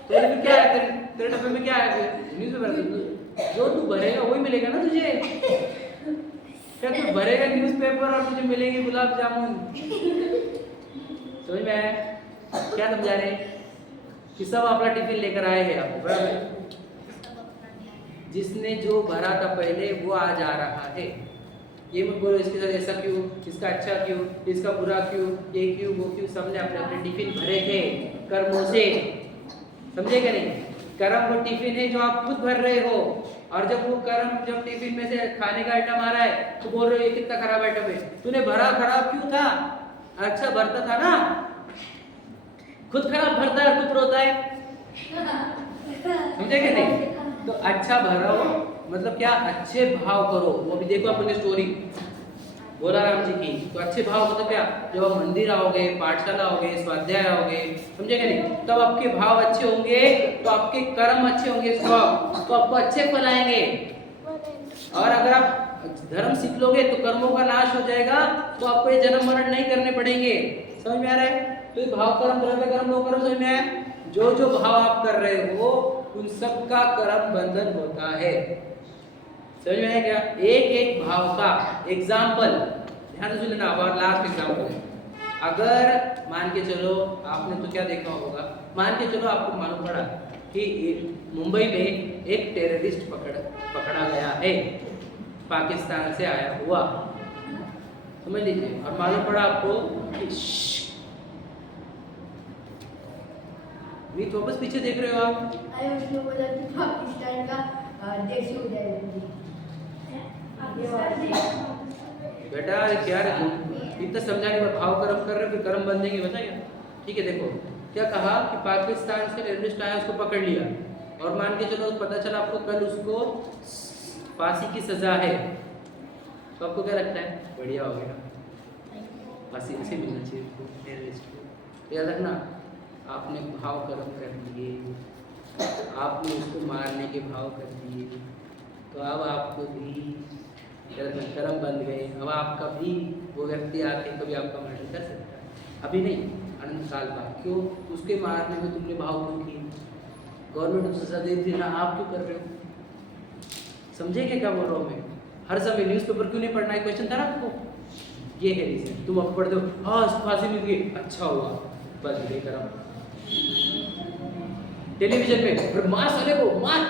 तो फिर क्या है तेरे डब्बे में क्या है? न्यूज़पेपर। जो तू भरेगा वही मिलेगा ना तुझे। क्या तू भरेगा न्यूज़पेपर और तुझे मिलेंगे गुलाब जामुन? समझ में आया क्या समझा रहे? कि सब अपना टिफिन लेकर आए हैं आपको, बराबर? जिसने जो भरा था पहले वो आज आ रहा है। ये मत बोलो इसके साथ ऐसा क्यों, इसका अच्छा क्यों, इसका बुरा क्यों, ये क्यों, वो क्यों। सबने अपने अपने टिफिन भरे थे कर्मों से, समझे क्या नहीं? कर्म वो टिफिन है जो आप खुद भर रहे हो। और जब वो कर्म जब टिफिन में से खाने का आइटम आ रहा है तो बोल रहे हो ये कितना खराब आइटम है। तूने भरा खराब क्यों था? अच्छा भरता था ना, खुद खराब भरता है और खुद रोता है, समझे क्या नहीं? तो अच्छा भरो, मतलब क्या? अच्छे भाव करो। वो भी देखो अपने स्टोरी बोला राम जी की। तो अच्छे भाव मतलब क्या? जब आप मंदिर आओगे, पाठशाला आओगे, स्वाध्याय आओगे, समझे क्या नहीं? तब आपके भाव अच्छे होंगे तो आपके कर्म अच्छे होंगे, सब तो आपको अच्छे फल आएंगे। और अगर आप धर्म सीख लोगे तो कर्मों का नाश हो जाएगा, तो आपको ये जन्म मरण नहीं करने पड़ेंगे। समझ में आ रहा है? तो ये भाव कर्म, द्रव्य कर्म, लोक कर्म, समझ में आया? जो जो भाव आप कर रहे हो उन सब का कर्म बंधन होता है। समझ में आया क्या? एक एक भाव का एग्जाम्पल ध्यान से लेना। और लास्ट एग्जाम्पल है, अगर मान के चलो आपने तो क्या देखा होगा, मान के चलो आपको मालूम पड़ा कि मुंबई में एक टेररिस्ट पकड़ा गया है, पाकिस्तान से आया हुआ, समझ लीजिए। और मालूम पड़ा आपको कि वापस पीछे देख रहे हो आप? अरे उसने बोला कि पाकिस्तान का देश हो जाएगा। बेटा क्या रे तुम इतना समझाने पर भाव कर्म कर रहे हो, फिर कर्म बंधेंगे, बता क्या? ठीक है, देखो क्या कहा कि पाकिस्तान से टेररिस्ट आया, उसको पकड़ लिया, और मान के चलो पता चला आपको कल उसको फांसी की सजा है, तो आपको क्या लगता है? बढ़िया हो गया, फांसी ऐसे मिलना चाहिए उसको, टेररिस्ट को। याद रखना, आपने भाव कर्म कर दिए, आपने उसको मारने के भाव कर दिए, तो अब आपको भी कर्म बंध गए। अब आपका भी वो व्यक्ति आके कभी आपका मर्डर कर सकता है, अभी नहीं, अनंत साल बाद। क्यों? उसके मारने में तुमने भाव क्यों की? गवर्नमेंट तो सजा देती ना, आप क्यों कर रहे हो? समझेंगे क्या बोल रहा हूँ मैं? हर समय न्यूज़पेपर क्यों नहीं पढ़ना है, क्वेश्चन था ना आपको। ये है रीजन। तुम अब पढ़ते हो, हाँ फांसी मिल गई, अच्छा हुआ, बस ये कर्म। टेलीविजन पे मार साले को, मार,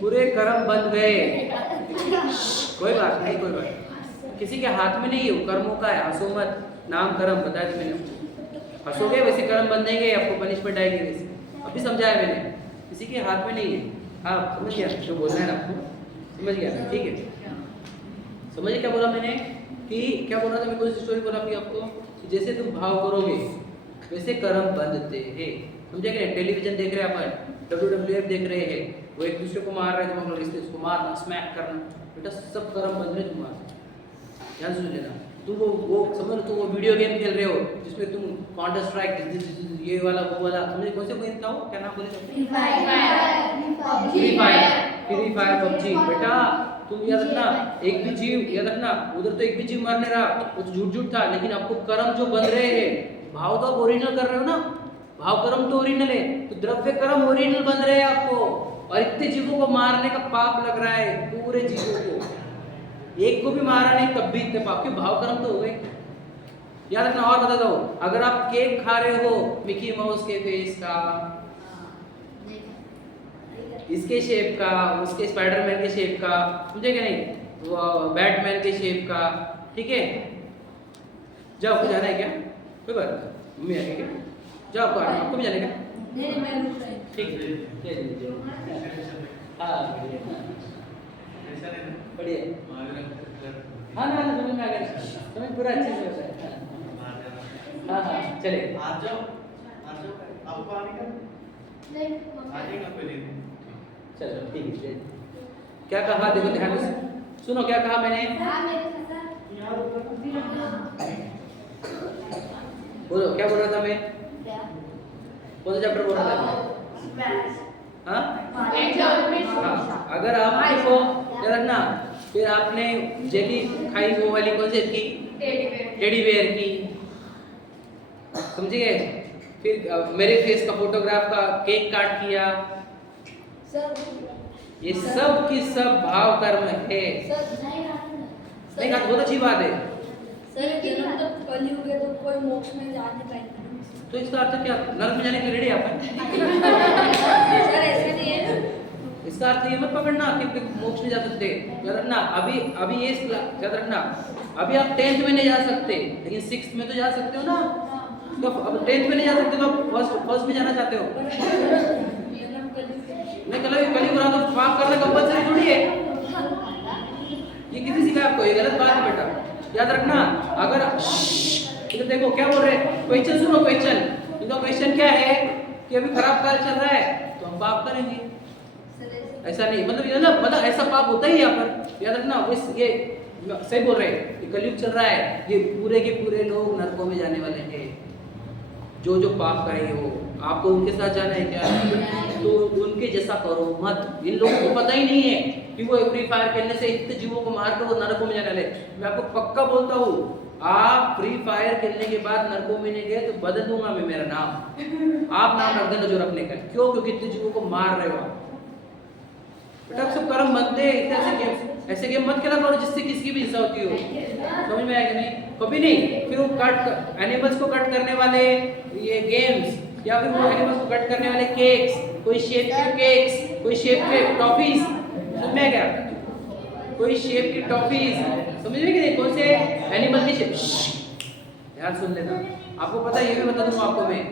पूरे कर्म बंद गए। कोई बात नहीं, कोई बात, किसी के हाथ में नहीं है, वो कर्मों का है। हंसो मत, नाम कर्म बताया मैंने। हंसोगे वैसे कर्म बंधेंगे, आपको पनिशमेंट आएगी वैसे। अभी समझाया मैंने, किसी के हाथ में नहीं है। हाँ समझ गया जो बोलना है आपको, समझ गया ना? ठीक है, समझिए क्या बोला मैंने, कि क्या बोल रहा था मैं, कोई स्टोरी बोला अभी आपको, कि जैसे तुम भाव करोगे वैसे कर्म बंधते हैं। समझे क्या? टेलीविजन देख रहे हैं अपन, WWF देख रहे हैं, वो एक दूसरे को मार रहे हैं, तुम लोग इसको मारना, स्मैक करना, बेटा सब कर्म बंध रहे तुम्हारे। ध्यान सुन लेना। तुम वो समझ लो, तुम वो वीडियो गेम खेल रहे हो जिसमें तुम काउंटर स्ट्राइक, ये वाला वो वाला, समझे कौन से गेम था वो, क्या नाम बोले? Free fire, PUBG। बेटा तुम याद रखना, एक भी जीव, याद रखना, उधर तो एक भी जीव मरने रहा, वो तो झूठ था, लेकिन आपको कर्म जो बन रहे हैं, भाव तो आप ओरिजिनल कर रहे हो ना, भाव कर्म तो ओरिजिनल है, तो द्रव्य कर्म ओरिजिनल बन रहे हैं आपको। और इतने जीवों को मारने का पाप लग रहा है, पूरे जीवों को, एक को भी मारा नहीं तब भी इतने पाप, क्यों? भाव कर्म तो हो गए। याद रखना। और बताता हूँ, अगर आप केक खा रहे हो मिकी माउस के फेस का, इसके शेप का, उसके स्पाइडरमैन के शेप का, मुझे क्या नहीं, वो बैटमैन के शेप का, ठीक है? जाओ, आपको जाना है क्या? कोई बात नहीं, मम्मी आ गई क्या? जाओ, आपको भी जाने का? ठीक है, हाँ बढ़िया। हाँ ना, समझ में आ गया, समझ पूरा अच्छे से होता है। हाँ हाँ चले, आ जाओ, आपको आने का? आ जाएगा पहले। चलो ठीक है। क्या कहा, देखो ध्यान से सुनो, क्या कहा मैंने? बोलो, क्या बोल रहा था मैं? कौन सा चैप्टर बोल रहा था? हाँ, अगर आपको याद रखना, फिर आपने जेली खाई वो वाली कौन सी थी? टेडी बेयर की, समझिए? फिर मेरे फेस का फोटोग्राफ का केक काट किया, ये सब की सब भाव कर्म है। नहीं कहा, बहुत अच्छी बात है। सर जन्म तो कलयुग है, तो कोई मोक्ष में जा नहीं पाएगा, तो इसका अर्थ क्या? नरक में जाने के लिए रेडी आप? सर ऐसा नहीं है। इसका अर्थ ये मत पकड़ना कि मोक्ष नहीं जा सकते। याद रखना, अभी ये याद रखना, अभी आप 10th में नहीं जा सकते, लेकिन 6th में तो जा सकते हो ना। तो अब 10th में नहीं जा सकते, तो आप फर्स्ट में जाना चाहते हो? नहीं, कलयुग रहा तो पाप करना कंपलसरी थोड़ी है। ये किसी सिखाया आपको? ये गलत बात है बेटा, याद रखना। अगर इधर देखो क्या बोल रहे हैं, क्वेश्चन सुनो, क्वेश्चन। इनका क्वेश्चन क्या है कि अभी खराब काल चल रहा है तो हम पाप करेंगे। ऐसा नहीं, मतलब ऐसा पाप होता ही यहाँ पर, याद रखना। ये सही बोल रहे हैं, ये कलयुग चल रहा है, ये पूरे के पूरे लोग नरकों में जाने वाले हैं। जो पाप करेंगे वो, आपको उनके साथ जाना है क्या? तो उनके जैसा करो मत। इन लोगों को पता ही नहीं है कि वो फ्री फायर खेलने से इतने जीवों को मार कर वो नरकों में जाने वाले। मैं आपको पक्का बोलता हूँ, आप फ्री फायर खेलने के बाद नरकों में नहीं गए तो बदल दूंगा मैं मेरा नाम। आप नाम रख देना जो रखने का। क्यों? क्योंकि इतने जीवों को मार रहे हो आप। बेटा सब कर्म बनते हैं, ऐसे गेम मत खेला करो जिससे किसी भी हिस्सा होती हो। समझ में आएगा? नहीं, कभी नहीं। फिर वो एनिमल्स को कट करने वाले ये गेम्स, या फिर वो एनिमल्स को कट करने वाले केक्स, कोई शेप के केक्स, कोई शेप के टॉफीज, समझ में आएगा? कोई शेप की टॉफीज, समझ में कि नहीं? कौन से एनिमल की शेप? ध्यान सुन लेना। आपको पता है, ये भी बता दूंगा आपको मैं,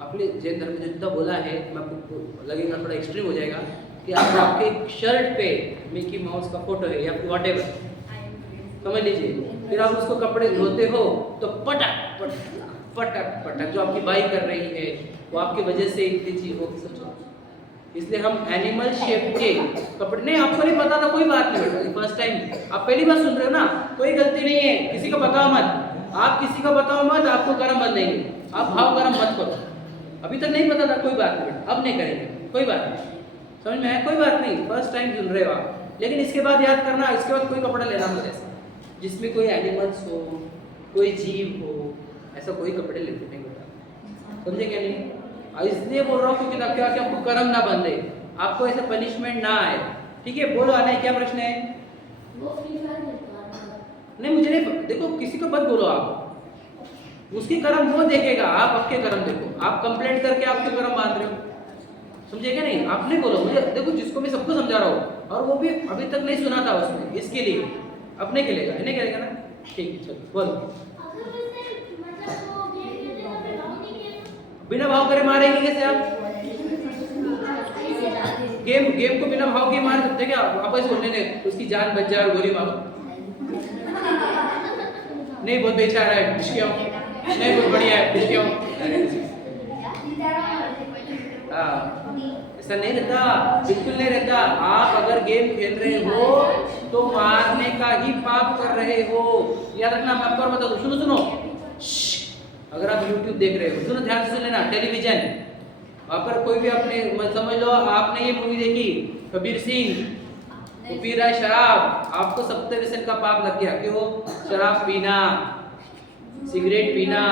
आपने जैन धर्म में जितना बोला है, मैं आपको लगेगा थोड़ा एक्सट्रीम हो जाएगा कि आपके शर्ट पे मिकी माउस का फोटो है या फिर व्हाटएवर, समझ लीजिए। फिर आप उसको कपड़े धोते हो तो पटक पटक पटक पटक जो आपकी बाई कर रही है वो आपकी वजह से इतनी चीज होगी। सोचो, इसलिए हम एनिमल शेप के कपड़े, नहीं आपको नहीं पता था, कोई बात नहीं बेटा, फर्स्ट टाइम आप पहली बार सुन रहे हो ना, कोई गलती नहीं है। किसी को बताओ मत, आप किसी को बताओ मत, आपको कर्म बंद नहीं, आप भाव कर्म मत करो। अभी तक नहीं पता था, कोई बात नहीं बेटा, अब नहीं करेंगे, कोई बात नहीं। समझ में आया? कोई बात नहीं, फर्स्ट टाइम सुन रहे हो आप, लेकिन इसके बाद याद करना, इसके बाद कोई कपड़ा लेना मत ऐसा जिसमें कोई एनिमल्स हो, कोई जीव हो, ऐसा कोई कपड़े लेते नहीं बेटा, समझे क्या नहीं? इसलिए बोल रहा हूँ क्योंकि ताकि आपको कर्म ना बंधे, आपको ऐसा पनिशमेंट ना आए। ठीक है, बोलो आना है, क्या प्रश्न है? नहीं मुझे नहीं, देखो किसी को मत बोलो आप, उसकी कर्म वो देखेगा, आप आपके कर्म देखो। आप कंप्लेंट करके आपके कर्म बांध रहे हो, समझे क्या नहीं? आप नहीं बोलो मुझे, देखो जिसको मैं सबको समझा रहा हूँ और वो भी अभी तक नहीं सुना था उसमें, इसके लिए अपने खेलेगा, इन्हें खेलेगा ना। ठीक है चलो बोलो। बिना भाव करे मारेंगे कैसे आप? गेम को बिना भाव के मार सकते क्या? वापस बोलने दे, उसकी जान बच जाए और गोली मारो। नहीं बहुत बेचारा है, नहीं बहुत बढ़िया है, ऐसा नहीं रहता, बिल्कुल नहीं रहता। आप अगर गेम खेल रहे हो तो मारने का ही पाप कर रहे हो, याद रखना। मैं आपको बता दूं, सुनो अगर आप YouTube देख रहे हो, सुनो ध्यान से सुन लेना, टेलीविजन वहाँ पर कोई भी अपने समझ लो आपने ये मूवी देखी कबीर सिंह, तो पी रहा है शराब, आपको 70 व्यसन का पाप लग गया। क्यों? शराब पीना, सिगरेट पीना,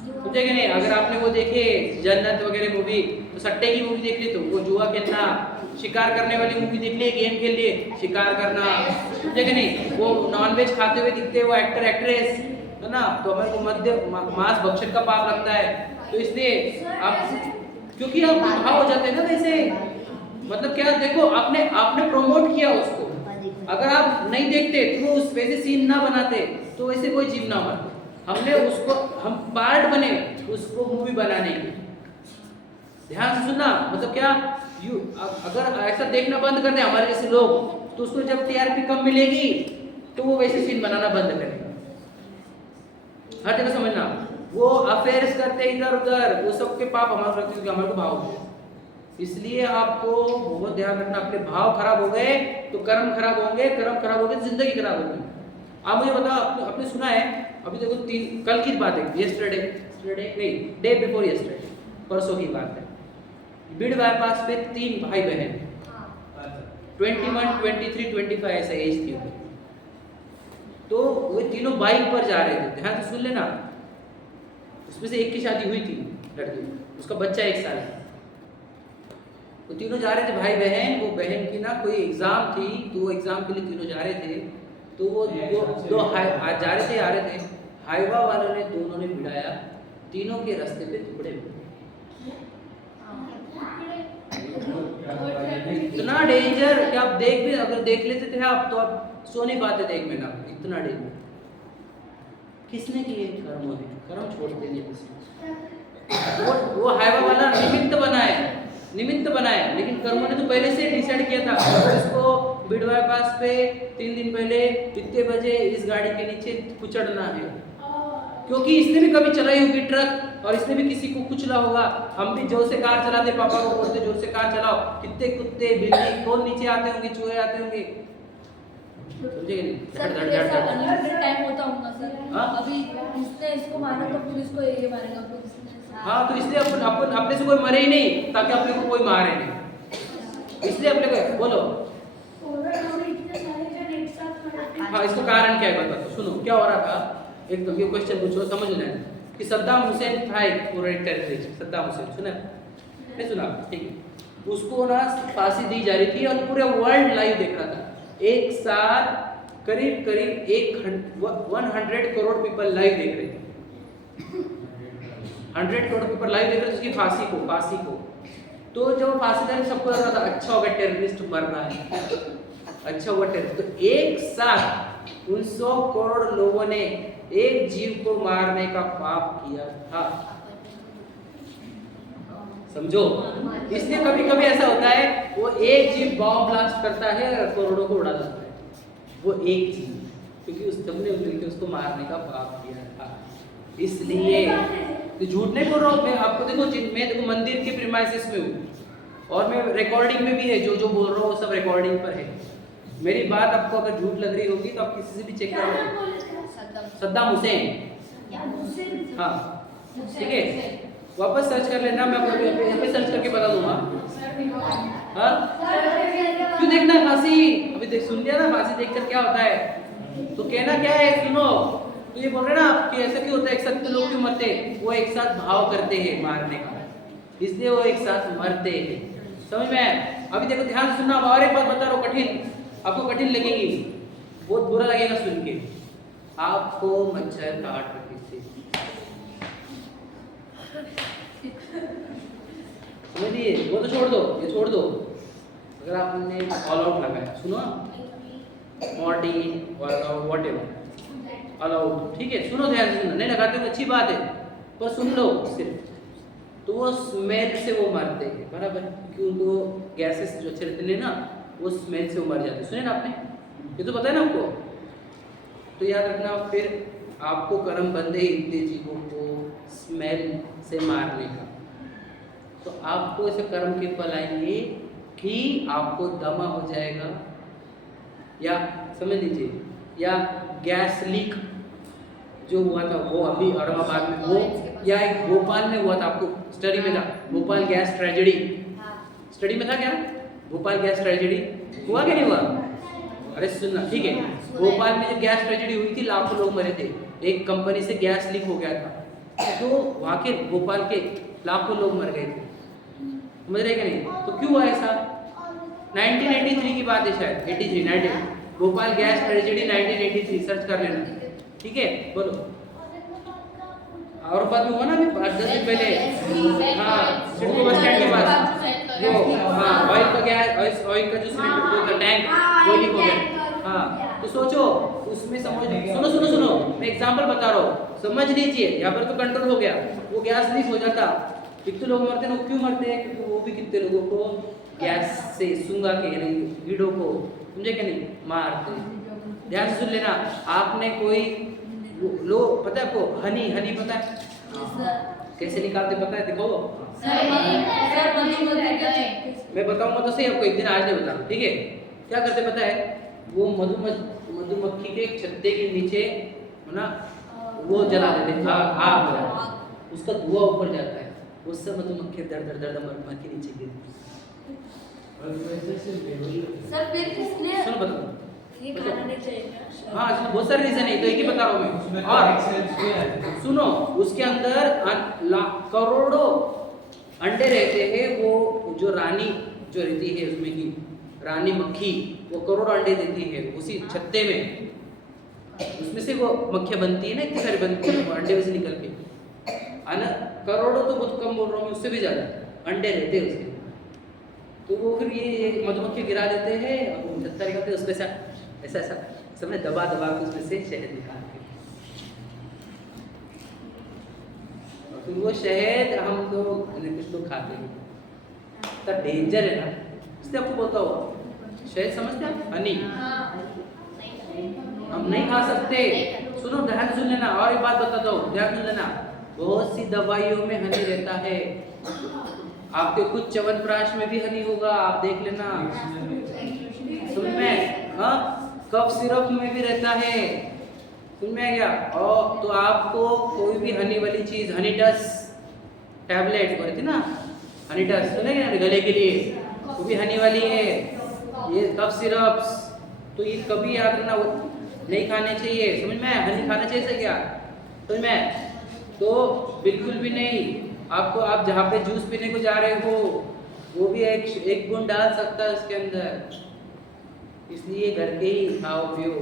समझे कि नहीं? अगर आपने वो देखे जन्नत वगैरह मूवी, तो सट्टे की मूवी देख ली, तो वो जुआ खेलना, शिकार करने वाली मूवी देख ली, गेम खेल लिए, शिकार करना, समझे कि नहीं? वो नॉनवेज खाते हुए दिखते वो एक्टर एक्ट्रेस, है ना, तो हमारे को मध्य मांस भक्षण का पाप लगता है। तो इसलिए आप, क्योंकि आप भाव हो जाते हैं ना वैसे, मतलब क्या, देखो आपने प्रमोट किया उसको, अगर आप नहीं देखते तो उस वैसे सीन ना बनाते तो वैसे कोई जीव ना मरते। हमने उसको, हम पार्ट बने उसको मूवी बनाने की। ध्यान से सुनना, मतलब क्या, अगर ऐसा देखना बंद कर दे हमारे जैसे लोग, तो उसको जब टीआरपी कम मिलेगी तो वो वैसे सीन बनाना बंद करेगा। हर जगह समझना, वो अफेयर्स करते इधर उधर, वो सबके पाप हमारे रखते, हमारे को भाव होते। इसलिए आपको बहुत ध्यान रखना, अपने भाव खराब हो गए तो कर्म खराब होंगे, कर्म खराब हो गए तो जिंदगी खराब होगी। आप मुझे बताओ, आपने सुना है अभी देखो, कल की बात है, यस्टरडे नहीं, डे बिफोर यस्टरडे, परसों की बात है, बीड़ बाईपास पे 3 भाई बहन, 21, 23, 25 ऐसा एज थी, तो वो तीनों बाइक पर जा रहे थे। ध्यान से सुन लेना, उसमें से एक की शादी हुई थी लड़की, उसका बच्चा 1 साल का। वो तीनों जा रहे थे भाई बहन, वो बहन की ना कोई एग्जाम थी, तो वो एग्जाम के लिए तीनों जा रहे थे। तो वो दो जा रहे थे, आ रहे थे, हाईवा वालों ने दोनों ने भिड़ाया, तीनों के रास्ते पे टुकड़े हुए। इतना डेंजर कि आप देख भी, अगर देख लेते थे आप तो आप सो नहीं पाते थे 1 महीना, इतना डेंजर। किसने किए? कर्मों ने, कर्म छोड़ते नहीं किसी। वो हाईवा वाला निमित्त बनाए, लेकिन कर्मों ने तो पहले से डिसाइड किया था इसको बीड़ बाईपास पे 3 दिन पहले इतने बजे इस गाड़ी के नीचे कुचड़ना है, क्योंकि इसने भी कभी चलाई होगी ट्रक और इसने भी किसी को कुचला होगा। हम भी जोर से कार चलाते, पापा को बोलते जोर से कार चलाओ, कितने कुत्ते बिल्ली कौन नीचे आते होंगे, चूहे आते होंगे, समझे नहीं? टाइम होता होगा सर, अभी इसने इसको मारा तो पुलिस को ये मारेगा, पुलिस ने। हाँ, तो इसलिए अपन अपने से कोई मरे ही नहीं ताकि अपने को कोई मारे नहीं, इसलिए अपने को बोलो। हाँ, इसका कारण क्या है बताओ, सुनो क्या हो रहा था। एक तो ये क्वेश्चन पूछो, समझ लेना कि सद्दाम हुसैन था एक पूरे टेररिस्ट, सद्दाम हुसैन सुना नहीं? सुना, ठीक है। उसको ना फांसी दी जा रही थी और पूरे वर्ल्ड लाइव देख रहा था। एक साथ करीब 100 करोड़ पीपल लाइव देख रहे थे, 100 करोड़ पीपल लाइव देख रहे थे उसकी फांसी को। तो जब फांसीदार सबको लग रहा था अच्छा होगा टेररिस्ट मर रहा है, अच्छा हुआ टेररिस्ट, तो एक साथ उन 100 करोड़ लोगों ने एक जीव को मारने का पाप किया था, समझो। इसलिए कभी कभी ऐसा होता है, वो एक जीव बॉम्ब ब्लास्ट करता है और करोड़ों को उड़ा देता है, वो एक जीव, क्योंकि उस सबने मिलकर उसको मारने का पाप किया था। इसलिए तो झूठ नहीं बोल रहा हूँ मैं आपको, देखो मैं देखो मंदिर के प्रीमाइसेस में हूँ और मैं रिकॉर्डिंग में भी है, जो बोल रहा हूँ सब रिकॉर्डिंग पर है। मेरी बात आपको अगर झूठ लग रही होगी तो आप किसी से भी चेक करो, सद्दाम हुसैन, हाँ ठीक है, वापस सर्च कर लेना, मैं यहाँ पे सर्च करके बता दूंगा। हाँ? क्यों देखना है फांसी? अभी देख सुन लिया ना फांसी देखकर क्या होता है? तो कहना क्या है सुनो। तो ये बोल रहे ना कि ऐसा क्यों होता है, एक साथ लोग क्यों मरते हैं? वो एक साथ भाव करते हैं मारने का, इसलिए वो एक साथ मरते हैं। समझ में आया? अभी देखो ध्यान से सुनना। अब और एक बात बता रहा हूँ, कठिन, आपको कठिन लगेगी, बहुत बुरा लगेगा सुन के। आपको मच्छर काट रहे थे, समझिए, वो तो छोड़ दो, ये छोड़ दो। अगर आपने ऑल आउट लगाया, सुनो, मॉर्टिन और व्हाटएवर ऑल आउट, ठीक है, सुनो ध्यान से सुनो। नहीं लगाते हो अच्छी बात है, पर सुन लो सिर्फ। तो वो स्मेल से वो मरते हैं, बराबर, क्योंकि उनको गैसेस जो अच्छे रहते हैं ना, वो स्मेल से वो मर जाते हैं। सुने ना आपने, ये तो पता है ना आपको। तो याद रखना, फिर आपको कर्म बंधे इतने जीवों को स्मेल से मारने का, तो आपको ऐसे कर्म के फल आएंगे कि आपको दमा हो जाएगा, या समझ लीजिए, या गैस लीक जो हुआ था वो अभी औरंगाबाद में हो, या एक भोपाल में हुआ था, आपको स्टडी में था भोपाल गैस ट्रेजेडी, स्टडी में था क्या? भोपाल गैस ट्रेजेडी हुआ कि नहीं हुआ? अरे सुनना, ठीक है, भोपाल में जब गैस ट्रेजेडी हुई थी, लाखों लोग मरे थे, एक कंपनी से गैस लीक हो गया था, तो वहाँ के भोपाल के लाखों लोग मर गए थे, समझ रहे कि नहीं? तो क्यों हुआ ऐसा? 1983 की बात है शायद, 83 भोपाल गैस ट्रेजेडी 1983, सर्च कर लेना, ठीक है। बोलो, और बात हुआ ना अभी 10 दिन पहले, हाँ, सिडको बस स्टैंड के पास वो, हाँ, ऑयल का गैस, ऑयल का जो सिलेंडर वो था, टैंक वो लीक हो गया, हाँ। तो सोचो उसमें, समझ, सुनो, मैं एग्जांपल बता रहा हूँ, समझ लीजिए, यहाँ पर तो कंट्रोल हो गया, वो गैस लीक हो जाता, कितने लोग मरते हैं? वो क्यों मरते हैं? क्योंकि वो भी कितने लोगों को गैस से सूंघा के, यानी कीड़ों को, समझे कि नहीं, मारते। ध्यान से सुन लेना। आपने कोई लो, पता है आपको हनी पता है कैसे निकालते, पता है? दिखाओ, मैं बताऊंगा तो सही आपको, एक दिन, आज नहीं बता, ठीक है? क्या करते पता है? वो मधुमक्खी के छत्ते के नीचे ना वो जला देते, आग, उसका धुआं ऊपर जाता है, उससे मधुमक्खी दर मर के नीचे गिरती। सर फिर किसने सुनो बताओ, ये खाना नहीं चाहिए? हाँ, इसमें बहुत सारे रीजन है, तो एक ही बता रहा हूँ मैं। और सुनो, उसके अंदर करोड़ों अंडे रहते हैं, वो जो रानी जो रहती है उसमें की रानी मक्खी, वो करोड़ों अंडे देती है उसी छत्ते में, उसमें से वो मक्खियाँ बनती है ना, इतनी सारी बनती है, वो अंडे में से निकल के, करोड़ों तो बहुत कम बोल रहा हूँ, उससे भी ज़्यादा अंडे रहते हैं उसके। तो वो फिर ये मधुमक्खी गिरा देते हैं, और वो छत्ता निकलते हैं, उसमें ऐसा सबने दबा के उसमें से शहद निकाल के, और फिर वो शहद हम तो कुछ लोग खाते हैं, तो डेंजर है ना, इसलिए आपको बोलता हूँ, शहद समझते हैं? हनी हम नहीं खा सकते। सुनो, ध्यान सुन लेना, और एक बात बताता हूँ, ध्यान सुन लेना। बहुत सी दवाइयों में हनी रहता है, आपके कुछ च्यवनप्राश में भी हनी होगा, आप देख लेना, सुन में, हाँ, कफ सिरप में भी रहता है, सुन में क्या? और तो आपको कोई भी हनी वाली चीज, हनी डस्ट टैबलेट बोलते थी ना, हनी डस्ट सुनेंगे ना गले के लिए, वो भी हनी वाली है, ये कफ सिरप्स, तो ये कभी याद रखना वो नहीं खाने चाहिए, समझ में? हनी खाना चाहिए से क्या, समझ में? तो बिल्कुल भी नहीं। आपको, आप जहाँ पे जूस पीने को जा रहे हो, वो भी एक बूंद डाल सकता है उसके अंदर, इसलिए घर के ही खाओ पियो,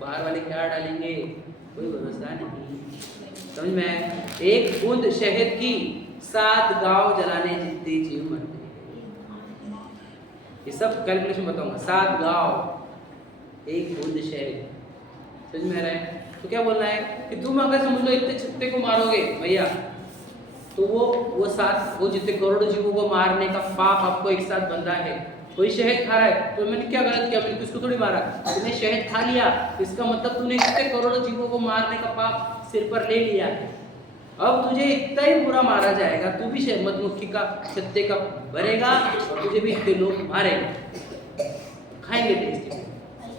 बाहर वाले क्या डालेंगे, कोई भरोसा नहीं, समझ में? एक बूंद शहद की 7 गांव जलाने जितने जीव मरते हैं, ये सब कैलकुलेशन बताऊंगा। 7 गांव, एक बूंद शहद, समझ में आ रहा है? तो क्या बोलना है कि तुम अगर समझ लो इतने छत्ते को मारोगे भैया, तो वो जितने करोड़ों जीवों को मारने का पाप आपको एक साथ बंधा है। कोई शहद खा रहा है, तो मैंने क्या गलत किया? मैंने किसको थोड़ी मारा, तूने शहद खा लिया, इसका मतलब तूने कितने करोड़ों जीवों को मारने का पाप सिर पर ले लिया है। अब तुझे इतना ही बुरा मारा जाएगा, तू भी मधुमक्खी का छत्ते का भरेगा, और तुझे भी इतने लोग मारेंगे, खाएंगे टेस्टी।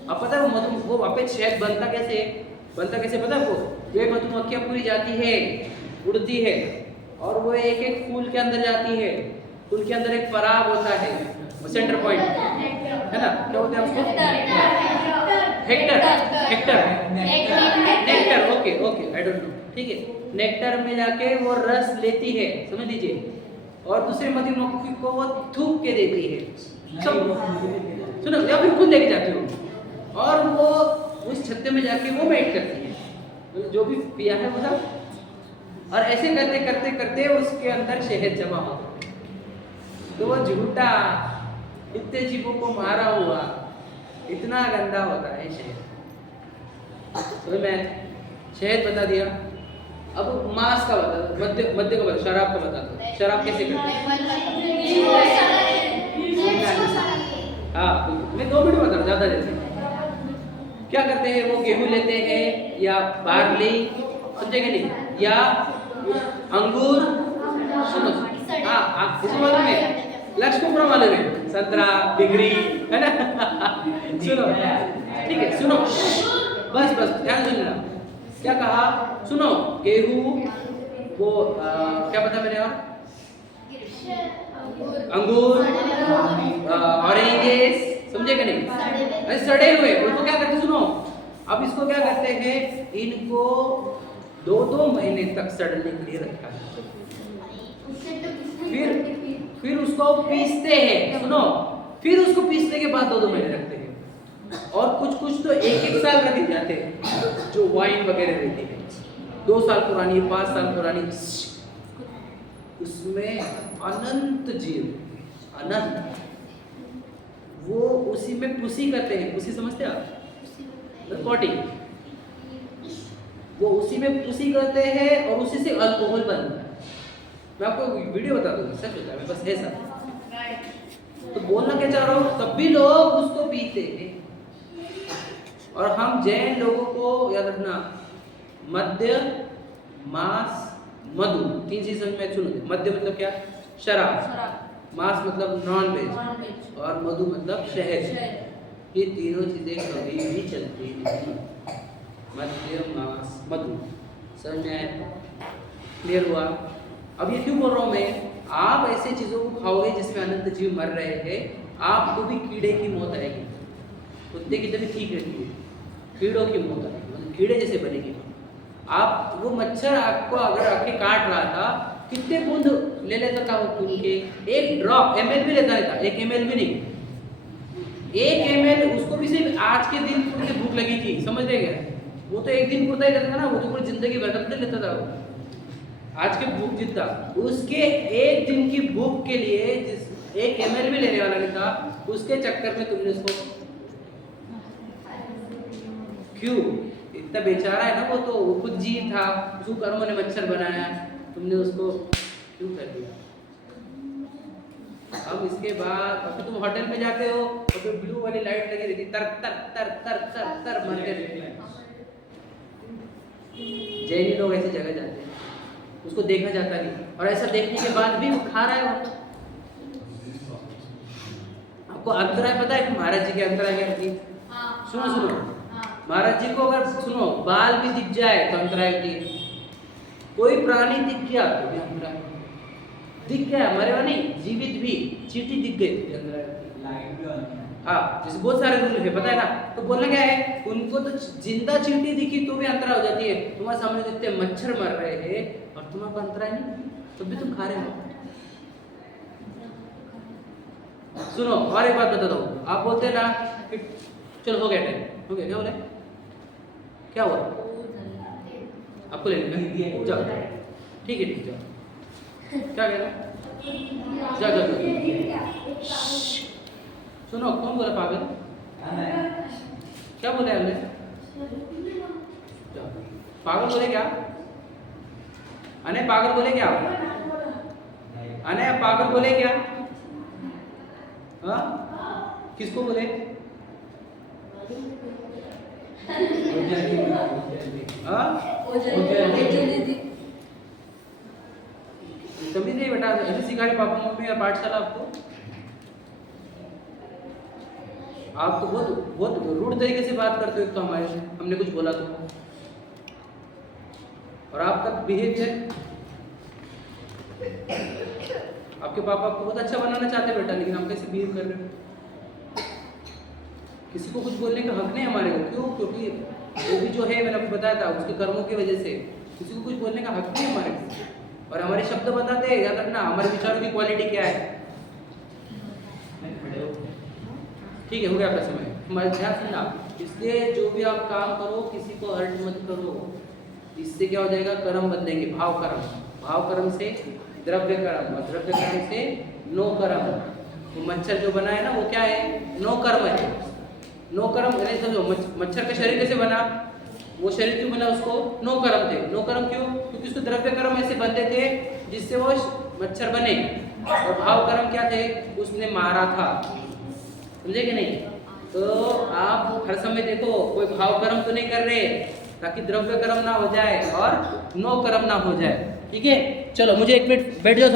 अब पता है वो वापस शहद बनता कैसे पता है आपको? वे मधुमक्खियाँ पूरी जाती है, उड़ती है, और वो एक एक फूल के अंदर जाती है, फूल के अंदर एक पराग होता है, वो सेंटर पॉइंट है ना, क्या बोलते हैं उसको? Nectar. Okay, I don't know, ठीक है। नेक्टर में जाके वो रस लेती है, समझ लीजिए, और दूसरे मधुमक्खी को वो थूक के देती है। सब सुनो, या फिर खुद लेके जाती हो, और वो उस छत्ते में जाके वो वेट करती है, जो भी पिया है वो सब, और ऐसे करते करते करते उसके अंदर शहद जमा होता है। तो वो झूठा इतने जीवों को मारा हुआ इतना गंदा होता है शहद। तो मैं शहद बता दिया, अब मांस का बता दो, मध्य का बता, शराब का बता दो। शराब कैसे करते हैं? हाँ, मैं 2 मिनट बता रहा, ज्यादा देते हैं। क्या करते हैं वो? गेहूं लेते हैं या बार्ली, समझेंगे नहीं, या अंगूर, सुनो, हाँ इस मालूम है, लक्ष्मीपुरम मालूम है, संतरा, डिग्री, है ना? सुनो, ठीक है, सुनो, बस ध्यान सुन लेना। क्या कहा? सुनो, गेहूं, वो क्या पता मैंने, और अंगूर, ऑरेंजेस, समझे कि नहीं? अरे सड़े हुए, उनको क्या करते? सुनो, अब इसको क्या करते हैं? इनको 2-2 महीने तक सड़ने के लिए रखा है, फिर उसको पीसते हैं। सुनो, फिर उसको पीसने के बाद 2-2 महीने रखते हैं, और कुछ तो 1-1 साल रखे जाते हैं, जो वाइन वगैरह रहती है 2 साल पुरानी, 5 साल पुरानी, उसमें अनंत जीव, अनंत, वो उसी में पुसी करते हैं। पुसी समझते आप? कॉटिंग, वो उसी में पुसी करते हैं और उसी से अल्कोहल बनता है। मैं आपको वीडियो बता दूंगा, सच बता रहा, बस ऐसा। तो बोलना क्या चाह रहा हूँ, सभी लोग उसको पीते हैं, और हम जैन लोगों को याद रखना, मद्य, मांस, मधु, 3 चीजें में सुनो। मद्य मतलब क्या? शराब, मांस मतलब नॉन वेज, और मधु मतलब शहद। ये तीनों चीजें कभी भी चलती नहीं। मद्य, मांस, मधु, समझ में आया? क्लियर हुआ? अब ये क्यों बोल रहा हूँ मैं? आप ऐसे चीजों को खाओगे जिसमें अनंत जीव मर रहे हैं, आपको भी कीड़े की मौत आएगी। कुत्ते की तभी ठीक रहती है, कीड़ों की मौत आएगी, मतलब कीड़े जैसे बनेगी। आप वो मच्छर आपको अगर आपके काट रहा था, कितने बूंद ले लेता था वो खून के? 1 ड्रॉप, ml भी लेता रहता, 1 ml भी नहीं, 1 ml। उसको भी सिर्फ आज के दिन पूरी भूख लगी थी, समझ रहे क्या? वो तो एक दिन पूरा ही लेता था ना, वो तो पूरी जिंदगी भर का लेता था वो, आज के भूख जितना। उसके एक दिन की भूख के लिए जिस 1 ml भी लेने वाला नहीं था, उसके चक्कर में तुमने उसको क्यों? इतना बेचारा है ना वो, तो वो खुद जीव था, उसको कर्मों ने मच्छर बनाया, तुमने उसको क्यों कर दिया? अब इसके बाद अब तुम होटल में जाते हो और तो ब्लू वाली लाइट लगी रहती, तर तर तर तर तर तर मरते रहते। जैनी लोग ऐसी जगह जाते हैं, उसको देखा जाता नहीं, और ऐसा देखने के बाद भी वो खा रहा है। आपको अंतराय पता है कि महाराज जी के अंतराय क्या होती? सुनो, महाराज जी को अगर सुनो बाल भी दिख जाए तो अंतराय होती है। कोई प्राणी दिख गया तो भी अंतराय, दिख गया मरे हुआ नहीं, जीवित भी, चींटी दिख गई तो अंतराय होती है। हाँ, जैसे बहुत सारे रूल है, पता है ना? तो बोलना क्या है, उनको तो जिंदा चींटी दिखी तो भी अंतराय हो जाती है। तुम्हारे सामने जितने मच्छर मर रहे हैं और तुम्हारा अंतराय नहीं, तब भी तुम खा रहे हो। सुनो, और एक बात बताता हूँ, आप बोलते हैं ना कि चलो हो गया टाइम, हो गया, क्या बोले? क्या हुआ? आपको ले लेना, जाओ, ठीक है, जाओ। क्या कह रहा? जाओ। सुनो, कौन बोला पागल? क्या बोले हमने? पागल बोले क्या? अने पागल बोले क्या? अने पागल बोले क्या? हाँ, किसको बोले? समझ नहीं बेटा, ऐसे सिखा रहे पापा मम्मी या पाठशाला आपको? आप तो बहुत रूड तरीके से बात करते हो, तो हमने कुछ बोला तो, और आपका बिहेवियर, आपके पापा आपको बहुत अच्छा बनाना चाहते हैं बेटा, लेकिन आप कैसे बिहेव कर रहे हो? किसी को कुछ बोलने का हक नहीं हमारे को, क्यों? क्योंकि वो भी जो है मैंने आपको बताया था उसके कर्मों की वजह से किसी को कुछ बोलने का हक नहीं हमारे को। और हमारे शब्द बताते हैं, याद रखना हमारे विचारों की क्वालिटी क्या है। ठीक है, हो गया आपका समय। हमारे ध्यान सुनना, इसलिए जो भी आप काम करो किसी को हर्ट मत करो, इससे क्या हो जाएगा? कर्म बदलेंगे, भाव कर्म। भाव कर्म से द्रव्य कर्म, और द्रव्य कर्म से नो कर्म। तो मच्छर जो बना है ना वो क्या है? नो कर्म है। नो कर्म नहीं समझो, मच्छर का शरीर कैसे बना? वो शरीर क्यों बना? उसको नो कर्म थे। नो कर्म क्यों? क्योंकि उसको द्रव्य कर्म ऐसे बनते थे जिससे वो मच्छर बने। और भाव कर्म क्या थे? उसने मारा था, समझे कि नहीं? तो आप हर समय देखो कोई भाव कर्म तो नहीं कर रहे, ताकि द्रव्य कर्म ना हो जाए और नो कर्म ना हो जाए। ठीक है, चलो मुझे एक मिनट बैठ जाओ।